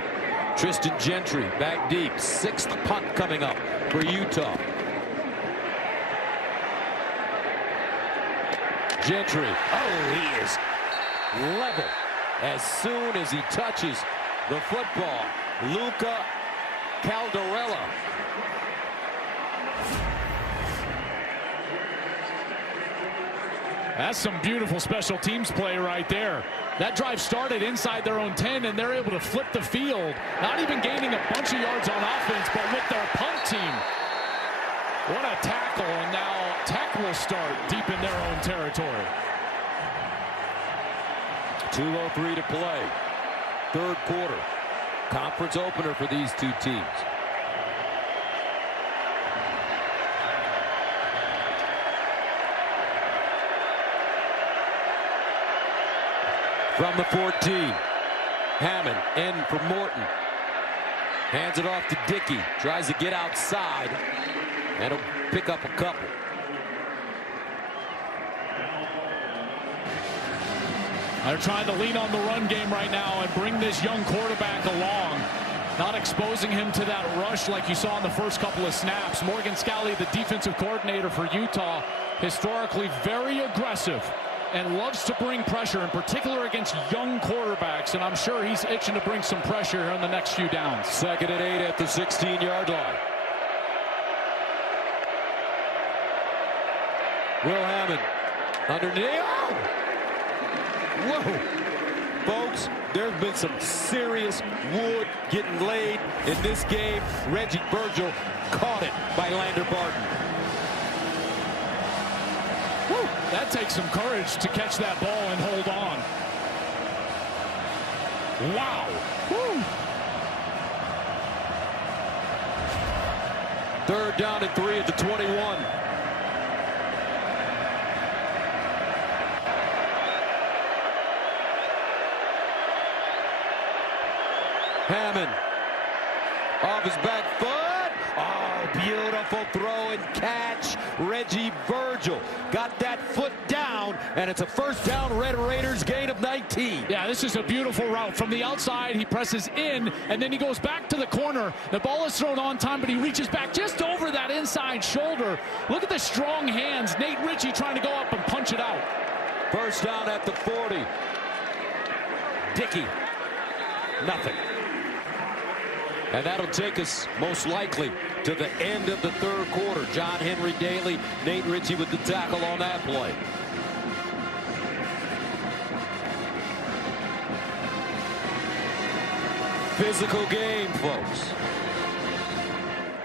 Tristan Gentry back deep. 6th punt coming up for Utah. Gentry. Oh, he is level as soon as he touches the football. Luca Caldarella. That's some beautiful special teams play right there. That drive started inside their own 10, and they're able to flip the field. Not even gaining a bunch of yards on offense, but with their punt team. What a tackle, and now Tech will start deep in their own territory. 2:03 to play. Third quarter. Conference opener for these two teams. From the 14, Hammond in for Morton. Hands it off to Dickey. Tries to get outside. And he'll pick up a couple. They're trying to lean on the run game right now and bring this young quarterback along. Not exposing him to that rush like you saw in the first couple of snaps. Morgan Scalley, the defensive coordinator for Utah, historically very aggressive and loves to bring pressure, in particular against young quarterbacks, and I'm sure he's itching to bring some pressure here in the next few downs. Second and 8 at the 16-yard line. Will Hammond underneath. Oh! Whoa! Folks, there's been some serious wood getting laid in this game. Reggie Virgil caught it by Lander Barton. Woo. That takes some courage to catch that ball and hold on. Wow. Woo. 3rd down and 3 at the 21. Hammond off his back foot. Oh, beautiful throw and catch. Reggie Virgil got that foot down, and it's a 1st down. Red Raiders gain of 19. Yeah, this is a beautiful route. From the outside, he presses in, and then he goes back to the corner. The ball is thrown on time, but he reaches back just over that inside shoulder. Look at the strong hands. Nate Ritchie trying to go up and punch it out. 1st down at the 40. Dickey, nothing. And that'll take us most likely to the end of the 3rd quarter. John Henry Daly, Nate Ritchie with the tackle on that play. Physical game, folks.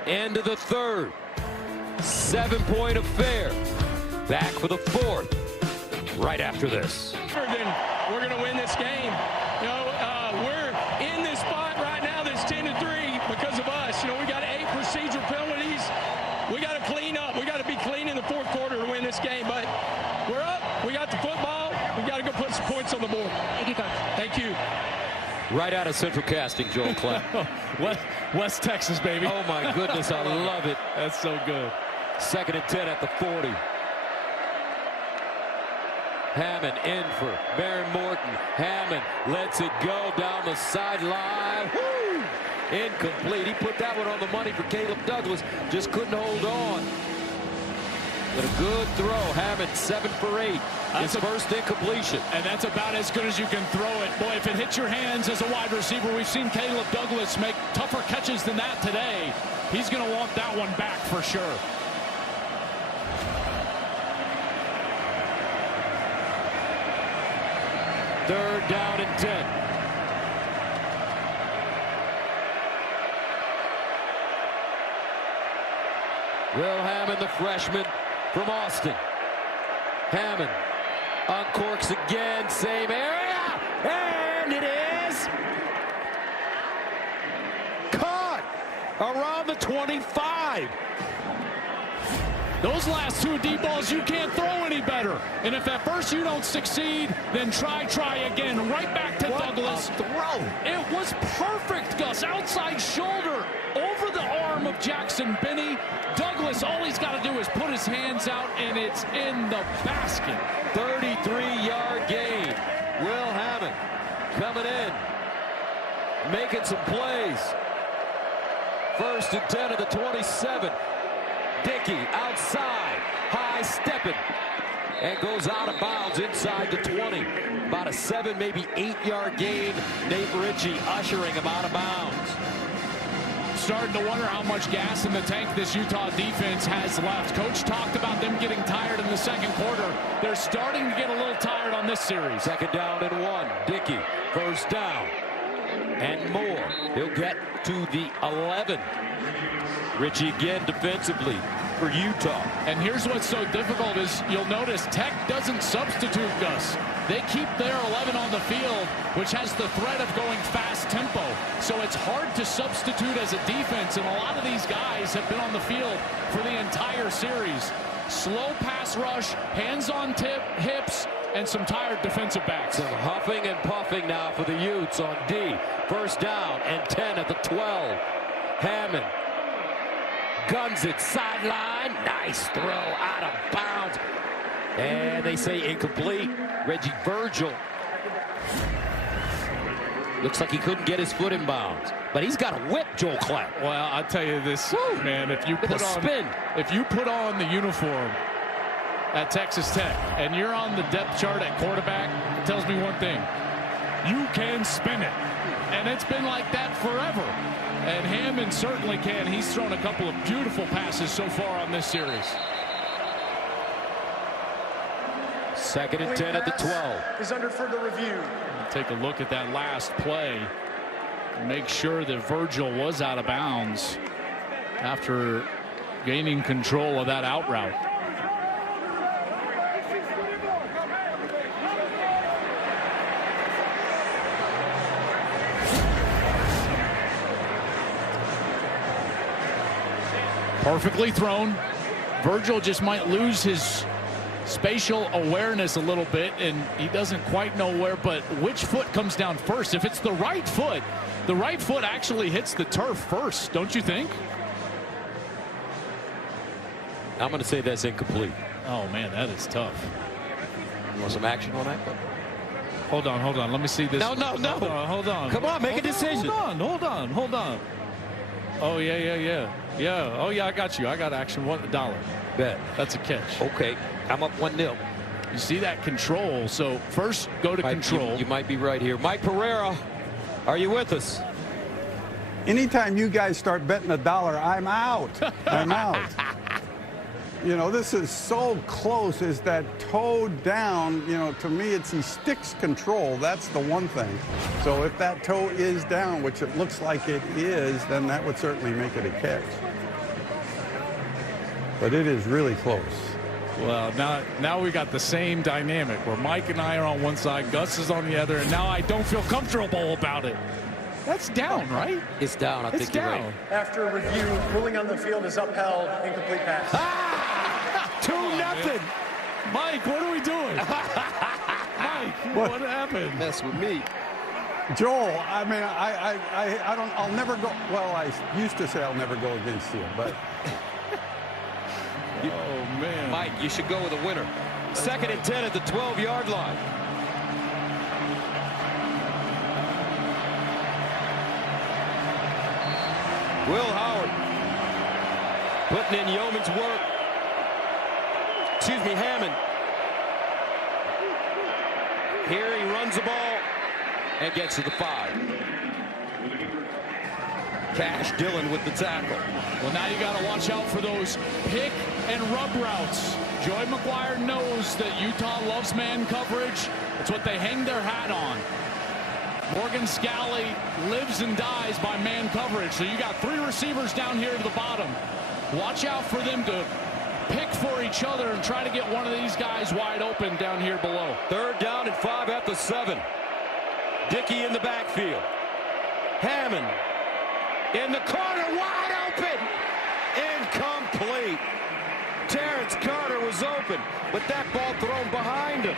End of the 3rd. 7-point affair. Back for the 4th. Right after this. We're going to win this game. You know, we're in this spot right now that's 10-3 because of us. You know, we got 8 procedural penalties. We got to clean up. We got to be clean in the 4th quarter to win this game. But we're up. We got the football. We got to go put some points on the board. Thank you, Coach. Thank you. Right out of Central Casting, Joel Klepp. West Texas, baby. Oh, my goodness. I love it. That's so good. 2nd and 10 at the 40. Hammond in for Baron Morton. Hammond lets it go down the sideline. Woo! Incomplete. He put that one on the money for Caleb Douglas. Just couldn't hold on. But a good throw. Hammond 7 for 8. His first incompletion. And that's about as good as you can throw it. Boy, if it hits your hands as a wide receiver, we've seen Caleb Douglas make tougher catches than that today. He's going to want that one back for sure. Third down and 10. Will Hammond, the freshman from Austin. Hammond uncorks again, same area, and it is caught around the 25. Those last 2 deep balls, you can't throw any better. And if at first you don't succeed, then try again. Right back to Douglas. Throw. It was perfect, Gus. Outside shoulder over the arm of Jackson Binney. Douglas, all he's got to do is put his hands out, and it's in the basket. 33-yard gain. Will Hammond coming in, making some plays. 1st and 10 of the 27. Dickey outside, high stepping, and goes out of bounds inside the 20. About a 7, maybe 8-yard gain. Nate Ritchie ushering him out of bounds. Starting to wonder how much gas in the tank this Utah defense has left. Coach talked about them getting tired in the 2nd quarter. They're starting to get a little tired on this series. 2nd down and 1. Dickey, 1st down and more. He'll get to the 11. Ritchie again defensively for Utah. And here's what's so difficult is you'll notice Tech doesn't substitute, Gus. They keep their 11 on the field, which has the threat of going fast tempo. So it's hard to substitute as a defense, and a lot of these guys have been on the field for the entire series. Slow pass rush, hands on hips, and some tired defensive backs. Some huffing and puffing now for the Utes on D. 1st down and 10 at the 12. Hammond guns it sideline. Nice throw out of bounds. And they say incomplete. Reggie Virgil. Looks like he couldn't get his foot in bounds. But he's got a whip, Joel Klepp. Well, I'll tell you this, man, if you put on the uniform at Texas Tech and you're on the depth chart at quarterback, it tells me one thing. You can spin it. And it's been like that forever. And Hammond certainly can. He's thrown a couple of beautiful passes so far on this series. 2nd and 10 at the 12. Is under further review. Take a look at that last play. Make sure that Virgil was out of bounds after gaining control of that out route. Perfectly thrown. Virgil just might lose his spatial awareness a little bit, and he doesn't quite know where, but which foot comes down first? If it's the right foot actually hits the turf first, don't you think? I'm going to say that's incomplete. Oh, man, that is tough. You want some action on that? Hold on. Let me see this. No. Hold on. Come on, make a decision. Hold on. Oh, yeah. Oh, yeah, I got you. I got action. $1. Bet. That's a catch. Okay, I'm up 1-0. You see that control. So first go to control. You might be right here. Mike Pereira, are you with us? Anytime you guys start betting $1, I'm out. I'm out. You know, this is so close. Is that toe down? You know, to me, he sticks control. That's the one thing. So if that toe is down, which it looks like it is, then that would certainly make it a catch. But it is really close. Well, now we got the same dynamic where Mike and I are on one side, Gus is on the other, and now I don't feel comfortable about it. That's down, right? It's down. I think you're right. After review, ruling on the field is upheld. Incomplete pass. 2-0. Mike, what are we doing? Mike, what happened? Mess with me. Joel, I mean, I don't. I'll never go. Well, I used to say I'll never go against you, but. Oh, man. Mike, you should go with a winner. 2nd and 10 at the 12-yard line. Will Howard putting in yeoman's work. Hammond. Here he runs the ball and gets to the 5. Cash Dillon with the tackle. Well, now you got to watch out for those pick and rub routes. Joey McGuire knows that Utah loves man coverage. It's what they hang their hat on. Morgan Scalley lives and dies by man coverage. So you got 3 receivers down here to the bottom. Watch out for them to pick for each other and try to get one of these guys wide open down here below. 3rd down and 5 at the 7. Dickey in the backfield. Hammond in the corner, wide open. Incomplete. Terrence Carter was open, but that ball thrown behind him.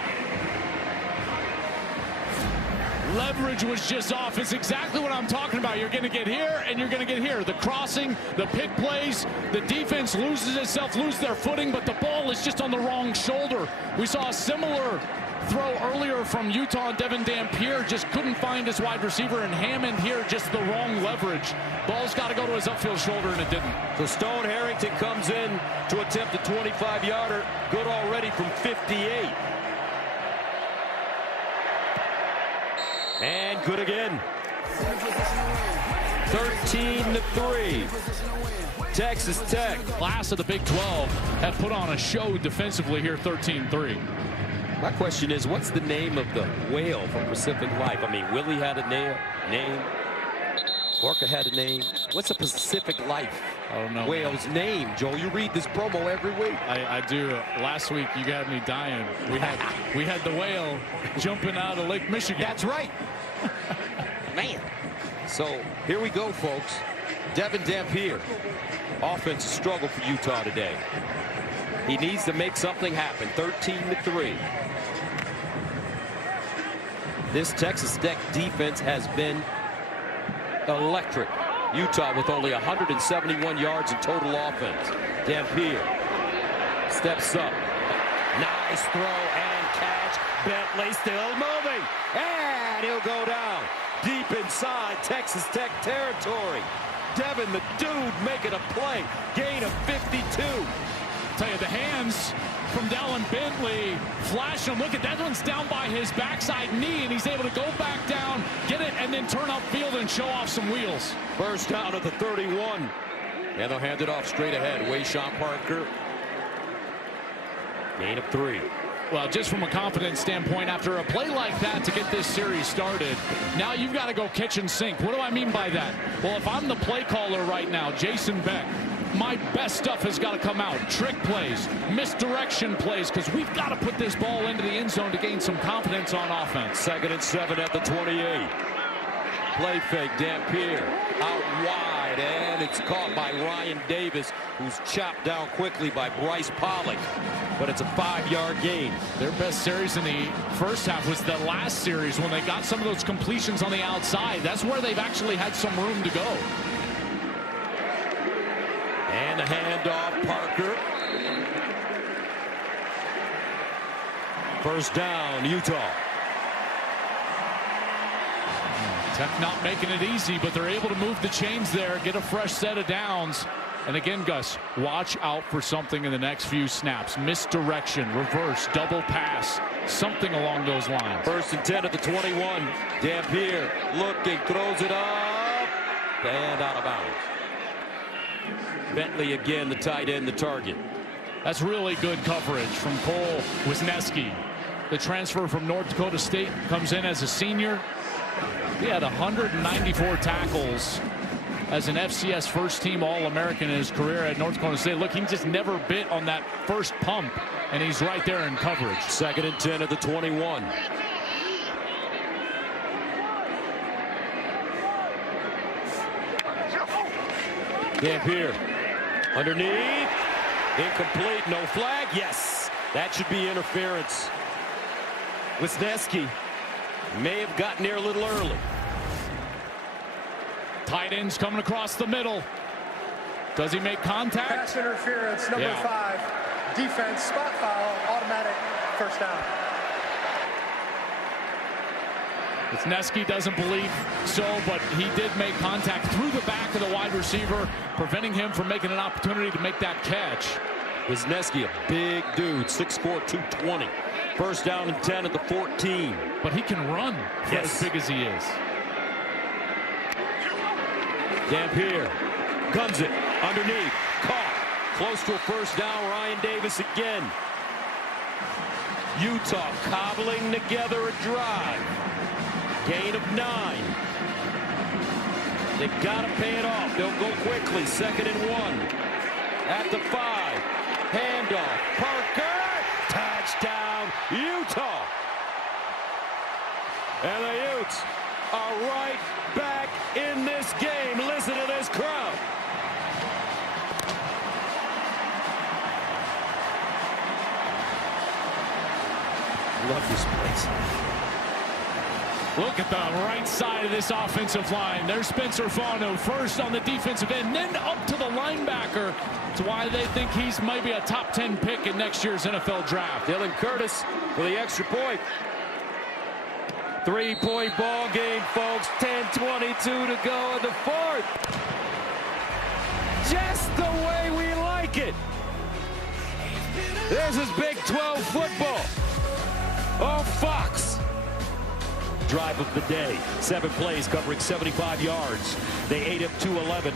Leverage was just off. It's exactly what I'm talking about. You're going to get here and you're going to get here. The crossing, the pick plays, the defense loses itself, loses their footing, but the ball is just on the wrong shoulder. We saw a similar throw earlier from Utah. Devin Dampier just couldn't find his wide receiver, and Hammond here just the wrong leverage. Ball's got to go to his upfield shoulder, and it didn't. So Stone Harrington comes in to attempt a 25-yarder. Good already from 58. And good again. 13-3. Texas Tech. Class of the Big 12 have put on a show defensively here, 13-3. My question is, what's the name of the whale from Pacific Life? I mean, Willie had a name. Orca had a name. What's a Pacific Life whale's name, Joel? You read this promo every week. I do. Last week you got me dying. We had the whale jumping out of Lake Michigan. That's right. Man. So here we go, folks. Devin Dampier. Offensive struggle for Utah today. He needs to make something happen. 13-3. This Texas Tech defense has been electric. Utah with only 171 yards in total offense. Dampier steps up. Nice throw and catch. Bentley still moving. And he'll go down deep inside Texas Tech territory. Devin, the dude, making a play. Gain of 52. Tell you, the hands from Dallin Bentley flash him. Look at that one's down by his backside knee, and he's able to go back down, get it, and then turn upfield and show off some wheels. First down at the 31. And they'll hand it off straight ahead. Wayshawn Parker. Gain of 3. Well, just from a confidence standpoint, after a play like that to get this series started, now you've got to go kitchen sink. What do I mean by that? Well, if I'm the play caller right now, Jason Beck, my best stuff has got to come out. Trick plays, misdirection plays, because we've got to put this ball into the end zone to gain some confidence on offense. 2nd and 7 at the 28. Play fake, Dampier out wide. inside, and it's caught by Ryan Davis, who's chopped down quickly by Bryce Pollock. But it's a 5-yard gain. Their best series in the first half was the last series when they got some of those completions on the outside. That's where they've actually had some room to go. And the handoff, Parker. First down, Utah. Tech not making it easy, but they're able to move the chains there, get a fresh set of downs. And again, Gus, watch out for something in the next few snaps. Misdirection, reverse, double pass, something along those lines. 1st and 10 at the 21. Dampier looking, throws it up, and out of bounds. Bentley again, the tight end, the target. That's really good coverage from Cole Wisniewski. The transfer from North Dakota State comes in as a senior. He had 194 tackles as an FCS first-team All-American in his career at North Dakota State. Look, he just never bit on that first pump, and he's right there in coverage. 2nd and 10 at the 21. Dampier underneath, incomplete, no flag. Yes, that should be interference. Wisniewski may have gotten there a little early. Tight ends coming across the middle. Does he make contact? Pass interference, number 5. Defense, spot foul, automatic first down. Wisniewski doesn't believe so, but he did make contact through the back of the wide receiver, preventing him from making an opportunity to make that catch. Wisniewski, a big dude, 6'4", 220. First down and 10 at the 14. But he can run for as big as he is. Dampier guns it underneath, caught, close to a first down. Ryan Davis again. Utah cobbling together a drive. Gain of 9. They've got to pay it off. They'll go quickly. 2nd and 1 at the 5. Handoff, Parker, touchdown, Utah. And the Utes are right back in this game. Listen to this crowd. Love this place. Look at the right side of this offensive line. There's Spencer Fano first on the defensive end, then up to the linebacker. That's why they think he's maybe a top 10 pick in next year's NFL draft. Dylan Curtis for the extra point. 3-point ball game, folks. 10:22 to go in the 4th. Just the way we like it. This is Big 12 football. Oh, Fox. Drive of the day. 7 plays covering 75 yards. They ate up 2-11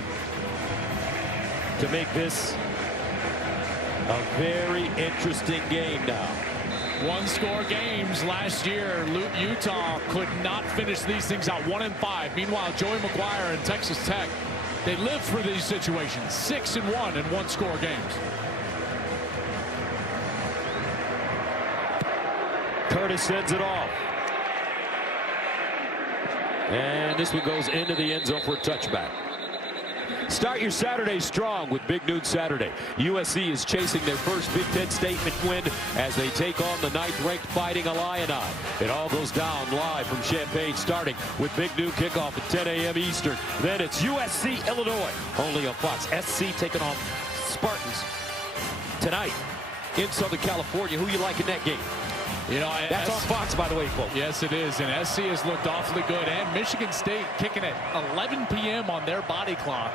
to make this a very interesting game now. 1-score games last year. Utah could not finish these things out 1-5. Meanwhile, Joey McGuire and Texas Tech, they live for these situations. 6-1 in 1-score games. Curtis sends it off. And this one goes into the end zone for a touchback. Start your Saturday strong with Big Noon Saturday. USC is chasing their first Big Ten statement win as they take on the 9th-ranked Fighting Illini. It all goes down live from Champaign, starting with Big Noon kickoff at 10 a.m. Eastern. Then it's USC, Illinois, only on Fox. SC taking on Spartans tonight in Southern California. Who you like in that game? You know, that's on Fox, by the way, folks. Yes, it is. And SC has looked awfully good. And Michigan State kicking at 11 p.m. on their body clock.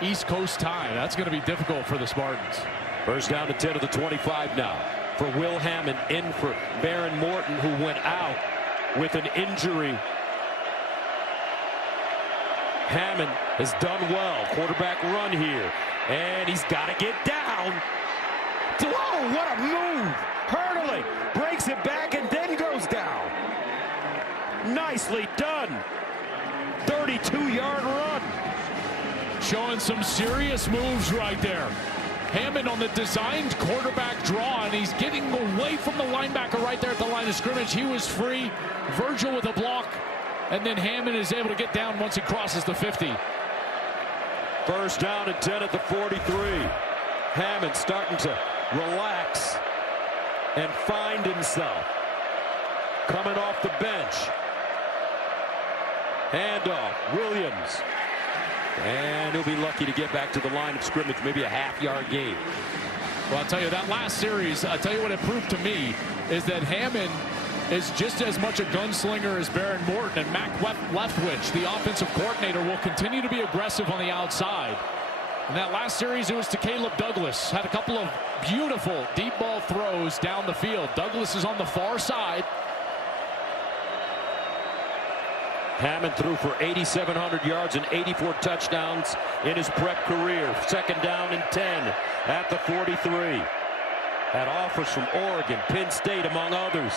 East Coast time. That's going to be difficult for the Spartans. First down to 10 of the 25 now for Will Hammond, in for Baron Morton, who went out with an injury. Hammond has done well. Quarterback run here. And he's got to get down. Whoa, what a move. Hurdling, breaks it back, and then goes down. Nicely done. 32-yard run. Showing some serious moves right there. Hammond on the designed quarterback draw, and he's getting away from the linebacker right there at the line of scrimmage. He was free. Virgil with a block, and then Hammond is able to get down once he crosses the 50. First down and 10 at the 43. Hammond starting to relax and find himself. Coming off the bench. Handoff, Williams. And he'll be lucky to get back to the line of scrimmage, maybe a half-yard gain. Well, I'll tell you, that last series, I'll tell you what it proved to me, is that Hammond is just as much a gunslinger as Baron Morton, and Mac Leftwich, the offensive coordinator, will continue to be aggressive on the outside. In that last series, it was to Caleb Douglas. Had a couple of beautiful deep ball throws down the field. Douglas is on the far side. Hammond threw for 8,700 yards and 84 touchdowns in his prep career. Second down and 10 at the 43. Had offers from Oregon, Penn State, among others.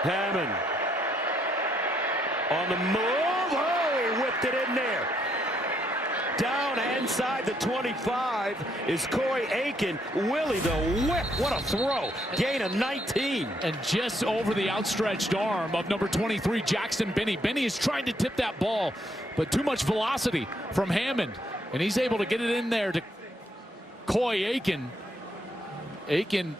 Hammond on the move. Oh, he whipped it in there. Down inside the 25 is Corey Aiken. Willie the whip. What a throw. Gain of 19. And just over the outstretched arm of number 23, Jackson Benny. Benny is trying to tip that ball, but too much velocity from Hammond. And he's able to get it in there to Coy Aiken. Aiken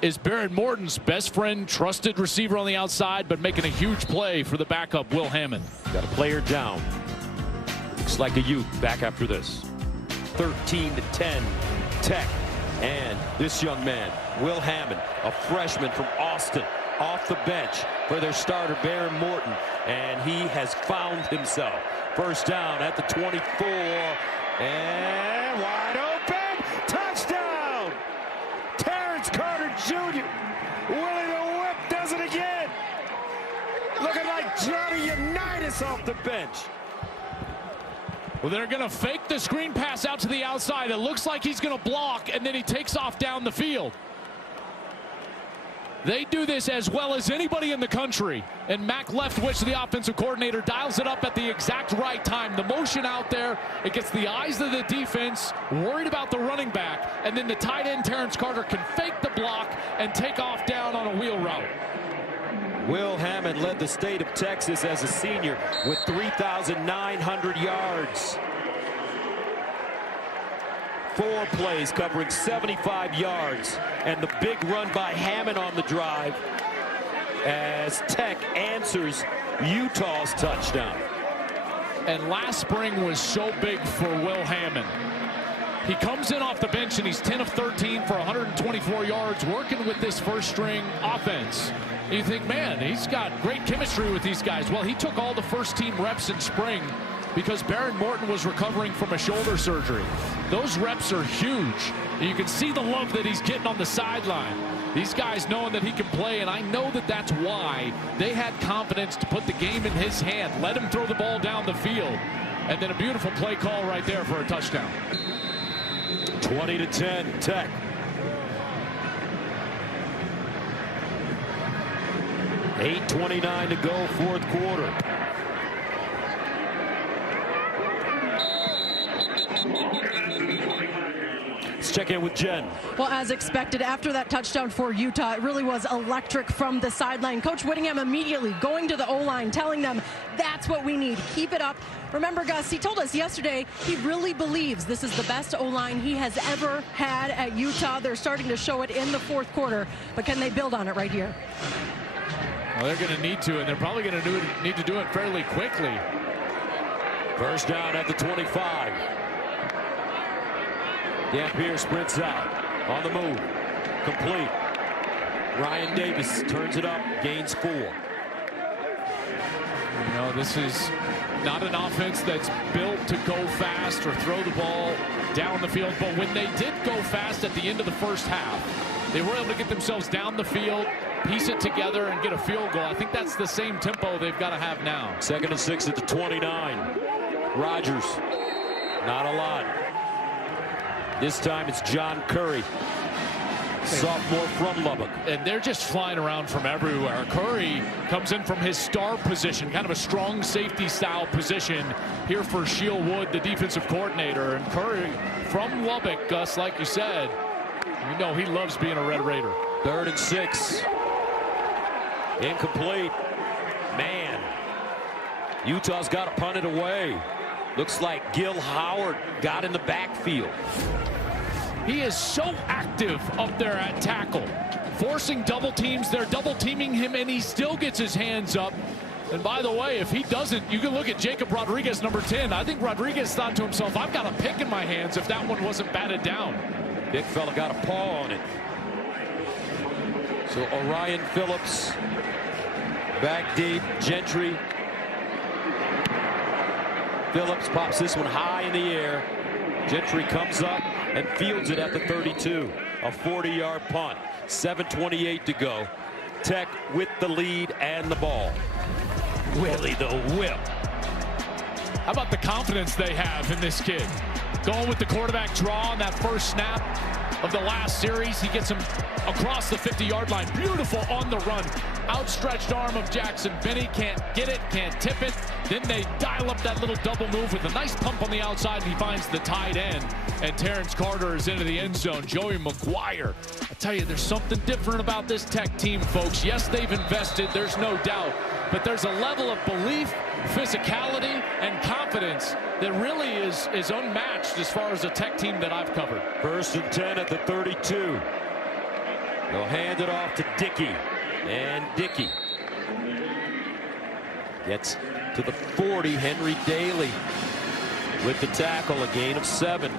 is Barrett Morton's best friend, trusted receiver on the outside, but making a huge play for the backup, Will Hammond. Got a player down. Looks like a youth back after this. 13-10 Tech. And this young man, Will Hammond, a freshman from Austin, off the bench for their starter, Baron Morton. And he has found himself. First down at the 24. And wide open. Touchdown! Terrence Carter Jr. Willie the Whip does it again. Looking like Johnny Unitas off the bench. Well, they're going to fake the screen pass out to the outside. It looks like he's going to block, and then he takes off down the field. They do this as well as anybody in the country. And Mac Leftwich, the offensive coordinator, dials it up at the exact right time. The motion out there, it gets the eyes of the defense, worried about the running back, and then the tight end, Terrence Carter, can fake the block and take off down on a wheel route. Will Hammond led the state of Texas as a senior with 3,900 yards. 4 plays covering 75 yards. And the big run by Hammond on the drive as Tech answers Utah's touchdown. And last spring was so big for Will Hammond. He comes in off the bench and he's 10 of 13 for 124 yards working with this first string offense. You think, man, he's got great chemistry with these guys. Well, he took all the first team reps in spring because Baron Morton was recovering from a shoulder surgery. Those reps are huge. You can see the love that he's getting on the sideline. These guys knowing that he can play, and I know that that's why they had confidence to put the game in his hand, let him throw the ball down the field, and then a beautiful play call right there for a touchdown. 20-10 Tech. $8:29 to go, fourth quarter. Let's check in with Jen. Well, as expected, after that touchdown for Utah, it really was electric from the sideline. Coach Whittingham immediately going to the O-line, telling them that's what we need. Keep it up. Remember, Gus, he told us yesterday he really believes this is the best O-line he has ever had at Utah. They're starting to show it in the fourth quarter, but can they build on it right here? Well, they're going to need to, and they're probably going to need to do it fairly quickly. First down at the 25. Dampier sprints out on the move. Complete. Ryan Davis turns it up, gains 4. You know, this is not an offense that's built to go fast or throw the ball down the field, but when they did go fast at the end of the first half, they were able to get themselves down the field, piece it together, and get a field goal. I think that's the same tempo they've got to have now. 2nd and 6 at the 29. Rogers, not a lot. This time it's John Curry, sophomore from Lubbock. And they're just flying around from everywhere. Curry comes in from his star position, kind of a strong safety style position here for Sheil Wood, the defensive coordinator. And Curry from Lubbock, Gus, like you said, you know he loves being a Red Raider. 3rd and 6. Incomplete. Man, Utah's got to punt it away. Looks like Gil Howard got in the backfield. He is so active up there at tackle, forcing double teams. They're double teaming him, and he still gets his hands up. And by the way, if he doesn't, you can look at Jacob Rodriguez, number 10. I think Rodriguez thought to himself, I've got a pick in my hands if that one wasn't batted down. Big fella got a paw on it. So Orion Phillips back deep. Gentry. Phillips pops this one high in the air. Gentry comes up and fields it at the 32. A 40-yard punt. 7:28 to go. Tech with the lead and the ball. Willie the Whip. How about the confidence they have in this kid? Going with the quarterback draw on that first snap of the last series. He gets him across the 50-yard line. Beautiful on the run. Outstretched arm of Jackson Benny. Can't get it, can't tip it. Then they dial up that little double move with a nice pump on the outside, and he finds the tight end. And Terrence Carter is into the end zone. Joey McGuire. I tell you, there's something different about this Tech team, folks. Yes, they've invested, there's no doubt. But there's a level of belief, physicality, and confidence that really is unmatched as far as a Tech team that I've covered. 1st and 10 at the 32. They'll hand it off to Dickey. And Dickey gets to the 40. Henry Daly with the tackle, a gain of 7.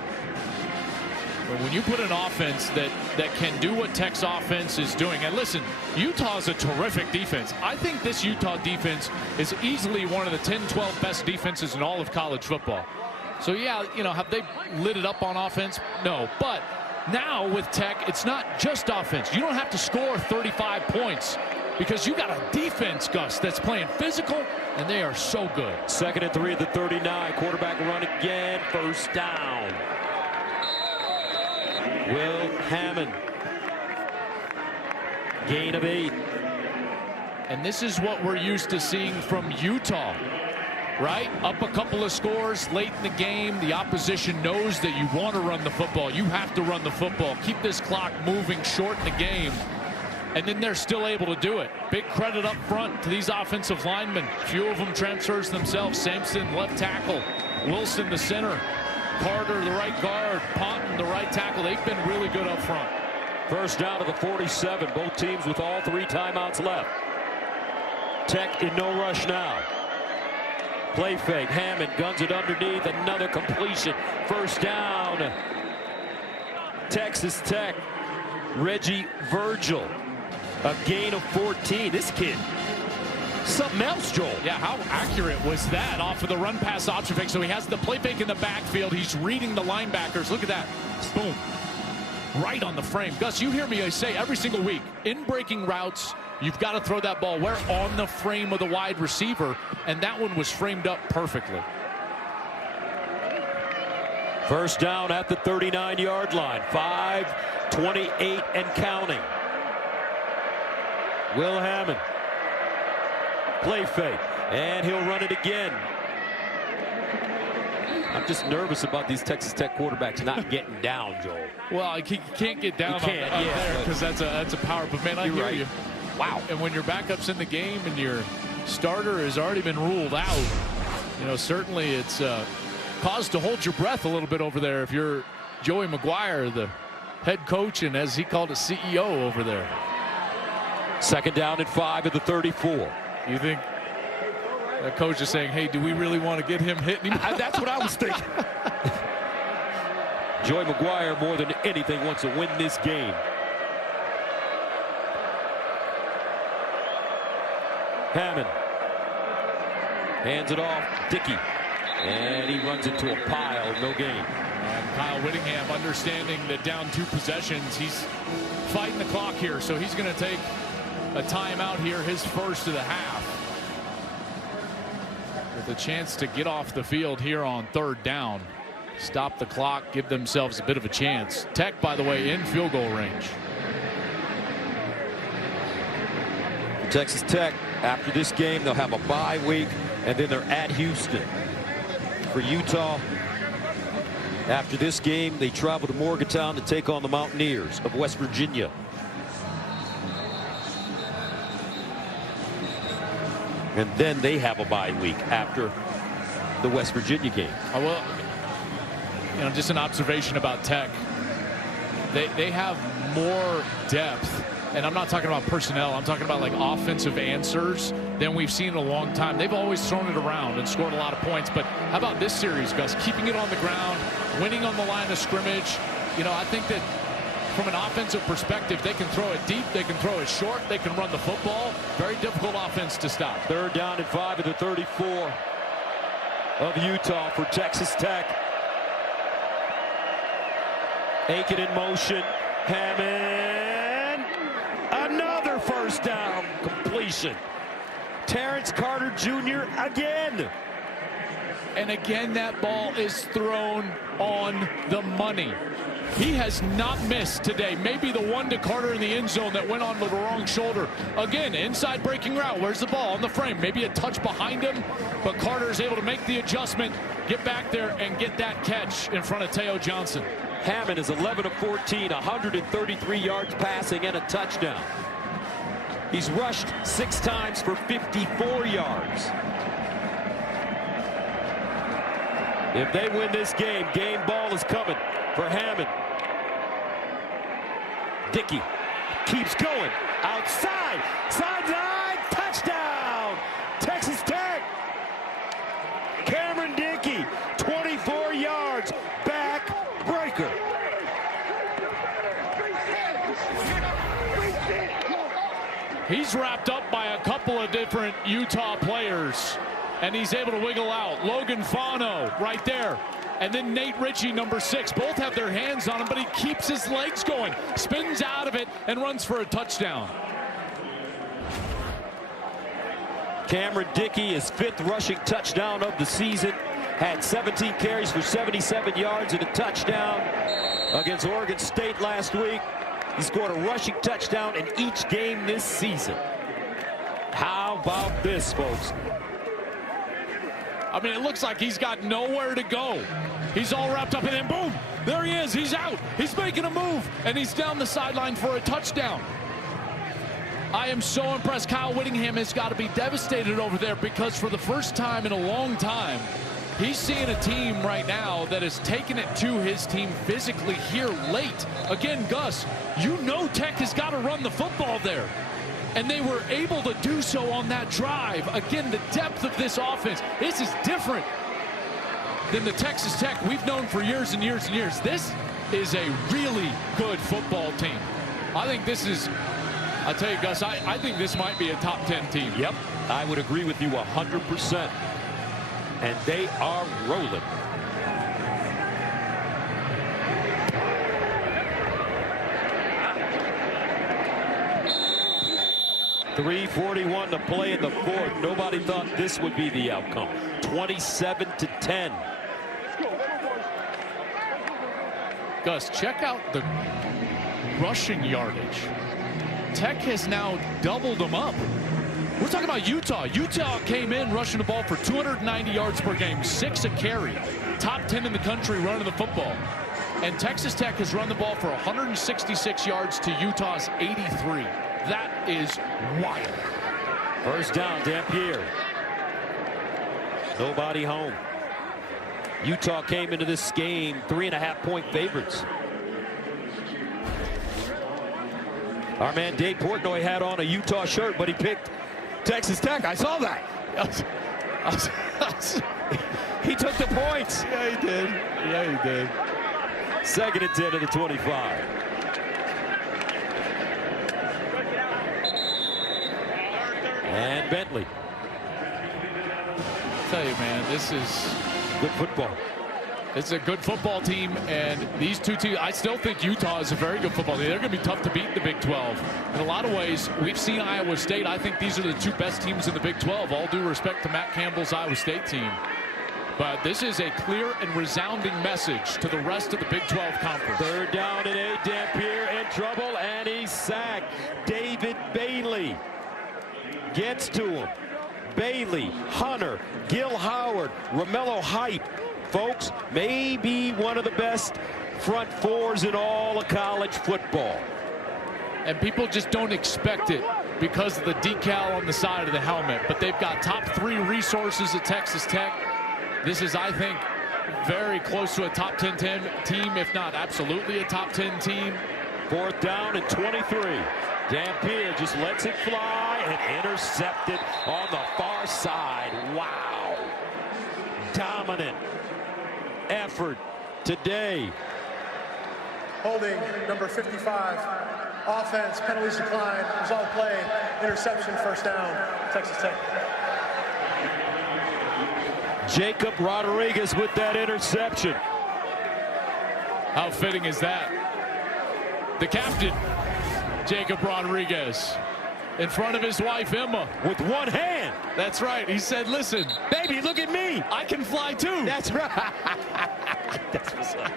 When you put an offense that can do what Tech's offense is doing, and listen, Utah's a terrific defense. I think this Utah defense is easily one of the 10-12 best defenses in all of college football. So yeah, you know, have they lit it up on offense? No, but now with Tech, it's not just offense. You don't have to score 35 points because you got a defense, Gus, that's playing physical, and they are so good. 2nd and 3 at the 39. Quarterback run again. 1st down. Will Hammond. Gain of 8. And this is what we're used to seeing from Utah, right? Up a couple of scores late in the game. The opposition knows that you want to run the football. You have to run the football. Keep this clock moving, shorten the game. And then they're still able to do it. Big credit up front to these offensive linemen. Few of them transfers themselves. Sampson, left tackle. Wilson, the center. Carter, the right guard. Ponton, the right tackle. They've been really good up front. 1st down to the 47. Both teams with all 3 timeouts left. Tech in no rush now. Play fake. Hammond guns it underneath. Another completion. 1st down. Texas Tech. Reggie Virgil. A gain of 14. This kid, something else, Joel. Yeah, how accurate was that off of the run pass option fake? So he has the play fake in the backfield. He's reading the linebackers. Look at that. Boom. Right on the frame. Gus, you hear me say every single week, in breaking routes, you've got to throw that ball where on the frame of the wide receiver, and that one was framed up perfectly. 1st down at the 39-yard line. 5:28 and counting. Will Hammond. Play fake. And he'll run it again. I'm just nervous about these Texas Tech quarterbacks not getting down, Joel. Well, he can't get down up there because that's a power. But, man, I hear you. Wow. And when your backup's in the game and your starter has already been ruled out, you know, certainly it's cause to hold your breath a little bit over there if you're Joey McGuire, the head coach, and as he called it, CEO over there. 2nd down and 5 at the 34. You think the coach is saying, hey, do we really want to get him hitting him? That's what I was thinking. Joey McGuire, more than anything, wants to win this game. Hammond hands it off. Dickey. And he runs into a pile. No gain. And Kyle Whittingham, understanding that down 2 possessions, he's fighting the clock here. So he's going to take a timeout here, his first of the half. With a chance to get off the field here on 3rd down. Stop the clock, give themselves a bit of a chance. Tech, by the way, in field goal range. Texas Tech, after this game, they'll have a bye week, and then they're at Houston. For Utah, after this game, they travel to Morgantown to take on the Mountaineers of West Virginia. And then they have a bye week after the West Virginia game. Well, you know, just an observation about Tech. They have more depth, and I'm not talking about personnel. I'm talking about like offensive answers than we've seen in a long time. They've always thrown it around and scored a lot of points. But how about this series, Gus? Keeping it on the ground, winning on the line of scrimmage. You know, I think that from an offensive perspective, they can throw it deep, they can throw it short, they can run the football. Very difficult offense to stop. 3rd down and 5 at the 34 of Utah for Texas Tech. Aiken in motion. Hammond. Another 1st down completion. Terrence Carter Jr. again. And again, that ball is thrown on the money. He has not missed today. Maybe the one to Carter in the end zone that went on to the wrong shoulder. Again, inside breaking route. Where's the ball? On the frame. Maybe a touch behind him, but Carter is able to make the adjustment, get back there, and get that catch in front of Teo Johnson. Hammond is 11 of 14, 133 yards passing and a touchdown. He's rushed 6 times for 54 yards. If they win this game, game ball is coming for Hammond. Dickey keeps going. Outside. Sideline. Touchdown. Texas Tech. Cameron Dickey. 24 yards. Back breaker. He's wrapped up by a couple of different Utah players, and he's able to wiggle out. Logan Fano right there. And then Nate Ritchie, number 6. Both have their hands on him, but he keeps his legs going. Spins out of it and runs for a touchdown. Cameron Dickey, his 5th rushing touchdown of the season. Had 17 carries for 77 yards and a touchdown against Oregon State last week. He scored a rushing touchdown in each game this season. How about this, folks? I mean, it looks like he's got nowhere to go. He's all wrapped up, and then boom, there he is. He's out. He's making a move, and he's down the sideline for a touchdown. I am so impressed. Kyle Whittingham has got to be devastated over there, because for the first time in a long time, he's seeing a team right now that has taken it to his team physically here late. Again, Gus, you know Tech has got to run the football there. And they were able to do so on that drive. Again, the depth of this offense. This is different than the Texas Tech we've known for years and years and years. This is a really good football team. I think this is, I tell you, Gus, I think this might be a top 10 team. Yep, I would agree with you 100%. And they are rolling. .341 to play in the 4th. Nobody thought this would be the outcome. 27-10. Gus, check out the rushing yardage. Tech has now doubled them up. We're talking about Utah. Utah came in rushing the ball for 290 yards per game, 6 a carry. Top 10 in the country running the football. And Texas Tech has run the ball for 166 yards to Utah's 83. That is wild. 1st down, Dampier. Nobody home. Utah came into this game 3.5-point favorites. Our man Dave Portnoy had on a Utah shirt, but he picked Texas Tech. I saw that. He took the points. Yeah, he did. Yeah, he did. 2nd and 10 to the 25. And Bentley. I tell you, man, this is good football. It's a good football team, and these two teams, I still think Utah is a very good football team. They're going to be tough to beat in the Big 12. In a lot of ways, we've seen Iowa State. I think these are the 2 best teams in the Big 12, all due respect to Matt Campbell's Iowa State team. But this is a clear and resounding message to the rest of the Big 12 conference. 3rd down and 8. Dampier in trouble, and he's sacked. David Bailey gets to him. Bailey, Hunter, Gil Howard, Romello Height. Folks, maybe one of the best front 4s in all of college football. And people just don't expect it because of the decal on the side of the helmet. But they've got top 3 resources at Texas Tech. This is, I think, very close to a top 10 team, if not absolutely a top 10 team. 4th down and 23. Dampier just lets it fly and intercepted on the far side. Wow. Dominant effort today. Holding number 55. Offense, penalties decline, result play, interception, 1st down, Texas Tech. Jacob Rodriguez with that interception. How fitting is that? The captain, Jacob Rodriguez, in front of his wife, Emma. With one hand. That's right. He said, listen, baby, look at me. I can fly too. That's right. That's what's up.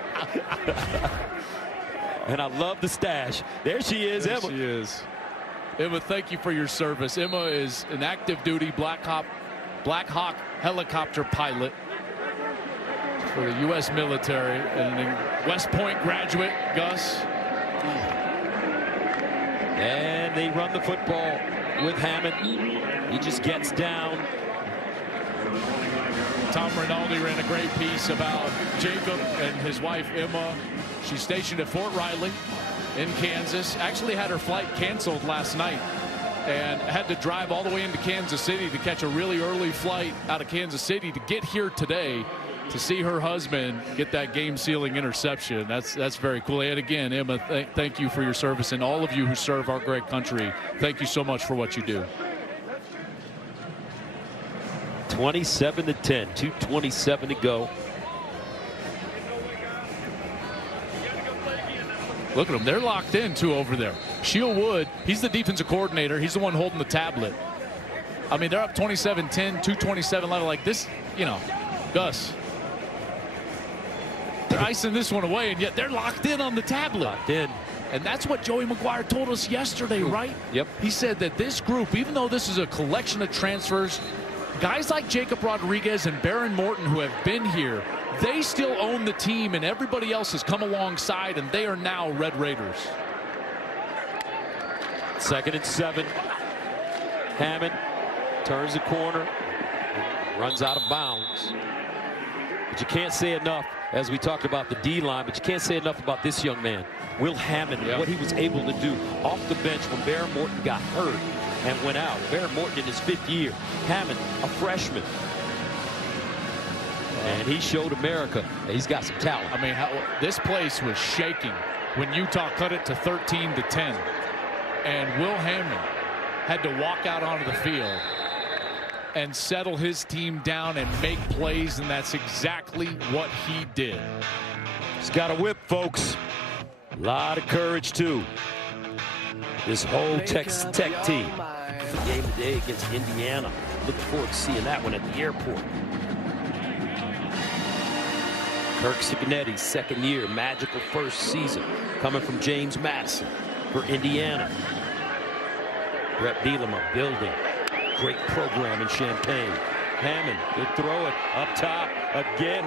And I love the stash. There she is, there Emma. She is. Emma, thank you for your service. Emma is an active duty Black Hawk helicopter pilot for the U.S. military and a West Point graduate, Gus. And they run the football with Hammond. He just gets down. Tom Rinaldi ran a great piece about Jacob and his wife, Emma. She's stationed at Fort Riley in Kansas. Actually had her flight canceled last night and had to drive all the way into Kansas City to catch a really early flight out of Kansas City to get here today to see her husband get that game-sealing interception. That's very cool. And again, Emma, thank you for your service, and all of you who serve our great country. Thank you so much for what you do. 27-10, 2:27 to go. Look at them. They're locked in, too, over there. Sheil Wood, he's the defensive coordinator. He's the one holding the tablet. I mean, they're up 27-10, 2:27 level. Like this, you know, Gus. They're icing this one away, and yet they're locked in on the tablet. Locked in. And that's what Joey McGuire told us yesterday, right? Yep. He said that this group, even though this is a collection of transfers, guys like Jacob Rodriguez and Baron Morton who have been here, they still own the team, and everybody else has come alongside, and they are now Red Raiders. 2nd and 7. Hammond turns the corner, runs out of bounds. But you can't say enough, as we talked about the D-line, but you can't say enough about this young man, Will Hammond, what he was able to do off the bench when Baron Morton got hurt and went out. Baron Morton in his 5th year. Hammond, a freshman. And he showed America that he's got some talent. I mean, this place was shaking when Utah cut it to 13-10. And Will Hammond had to walk out onto the field and settle his team down and make plays, and that's exactly what he did. He's got a whip, folks. A lot of courage, too. This whole Texas Tech team. The game today against Indiana. Looking forward to seeing that one at the airport. Kirk Cincinnati, 2nd year, magical 1st season, coming from James Madison for Indiana. Brett Bielema building. Great program in Champaign. Hammond, he'll throw it up top again.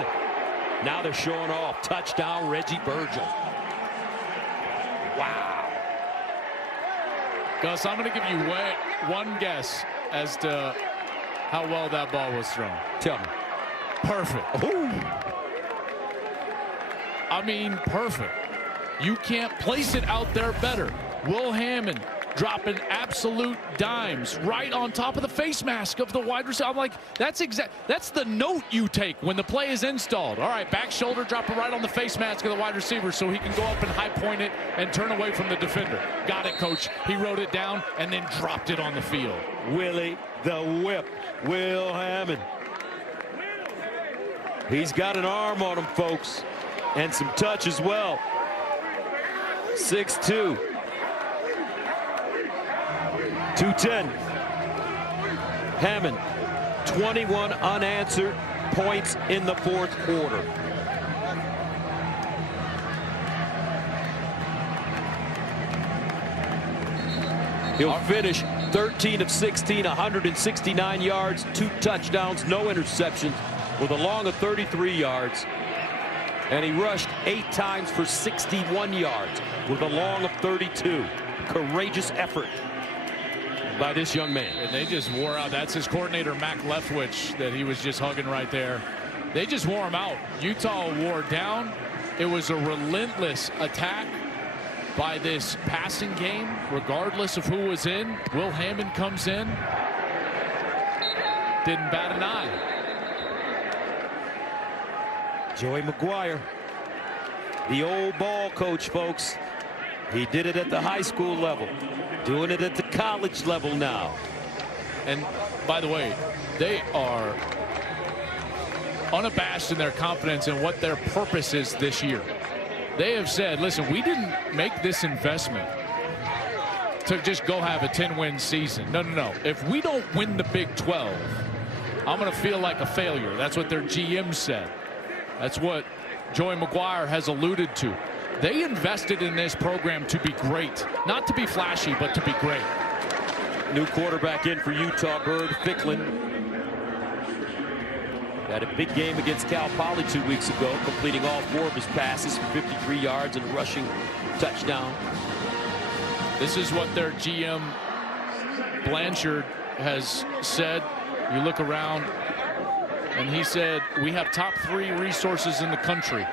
Now they're showing off. Touchdown, Reggie Virgil. Wow. Gus, I'm going to give you one guess as to how well that ball was thrown. Tell me. Perfect. Ooh. I mean, perfect. You can't place it out there better. Will Hammond dropping absolute dimes right on top of the face mask of the wide receiver. I'm like, that's the note you take when the play is installed. All right, back shoulder drop it right on the face mask of the wide receiver so he can go up and high point it and turn away from the defender. Got it, coach. He wrote it down and then dropped it on the field. Willie the Whip, Will Hammond. He's got an arm on him, folks, and some touch as well. 6'2". 210. Hammond, 21 unanswered points in the 4th quarter. He'll finish 13 of 16, 169 yards, 2 touchdowns, no interceptions, with a long of 33 yards. And he rushed 8 times for 61 yards, with a long of 32. Courageous effort by this young man. And they just wore out. That's his coordinator, Mac Leftwich, that he was just hugging right there. They just wore them out. Utah wore down. It was a relentless attack by this passing game, regardless of who was in. Will Hammond comes in. Didn't bat an eye. Joey McGuire, the old ball coach, folks. He did it at the high school level, doing it at the college level now. And by the way, they are unabashed in their confidence in what their purpose is this year. They have said, listen, we didn't make this investment to just go have a 10-win season. No, no, no. If we don't win the Big 12, I'm going to feel like a failure. That's what their GM said. That's what Joey McGuire has alluded to. They invested in this program to be great, not to be flashy, but to be great. New quarterback in for Utah, Bird Ficklin. Had a big game against Cal Poly 2 weeks ago, completing all 4 of his passes for 53 yards and a rushing touchdown. This is what their GM Blanchard has said. You look around, and he said, we have top 3 resources in the country.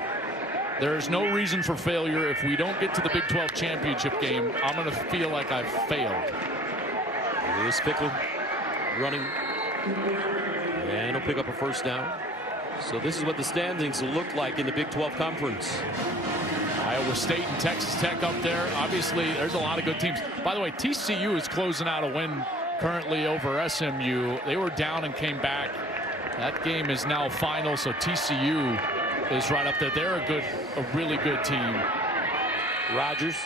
There is no reason for failure. If we don't get to the Big 12 championship game, I'm going to feel like I've failed. Here's Ficklin running. And he'll pick up a first down. So this is what the standings will look like in the Big 12 Conference. Iowa State and Texas Tech up there. Obviously, there's a lot of good teams. By the way, TCU is closing out a win currently over SMU. They were down and came back. That game is now final, so TCU is right up there. They're a really good team. Rogers.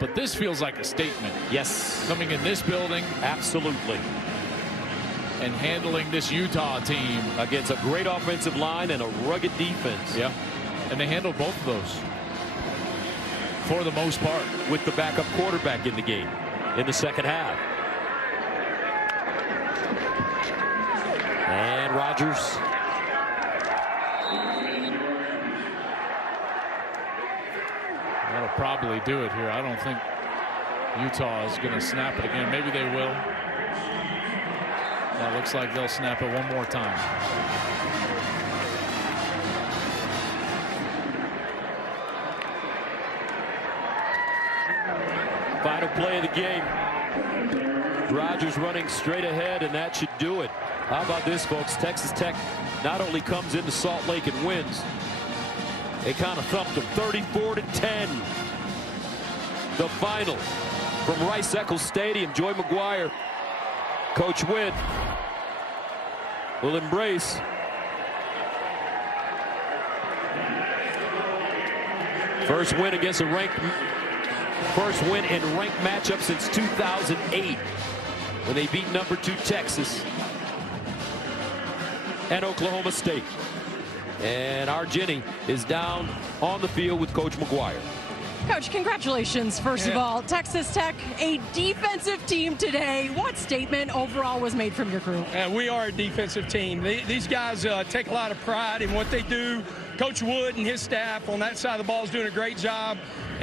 But this feels like a statement. Yes. Coming in this building. Absolutely. And handling this Utah team against a great offensive line and a rugged defense. Yeah. And they handled both of those for the most part, with the backup quarterback in the game in the second half. And Rogers. That'll probably do it here. I don't think Utah is going to snap it again. Maybe they will. That looks like they'll snap it one more time. Final play of the game. Rogers running straight ahead, and that should do it. How about this, folks? Texas Tech not only comes into Salt Lake and wins, they kind of thumped them 34-10. The final from Rice-Eccles Stadium. Joey McGuire, Coach Witt, will embrace first win against a ranked, first win in ranked matchup since 2008 when they beat number 2 Texas and Oklahoma State. And our Jenny is down on the field with Coach McGuire. Coach, congratulations, first of all. Texas Tech, a defensive team today. What statement overall was made from your crew? We are a defensive team. These guys take a lot of pride in what they do. Coach Wood and his staff on that side of the ball is doing a great job. And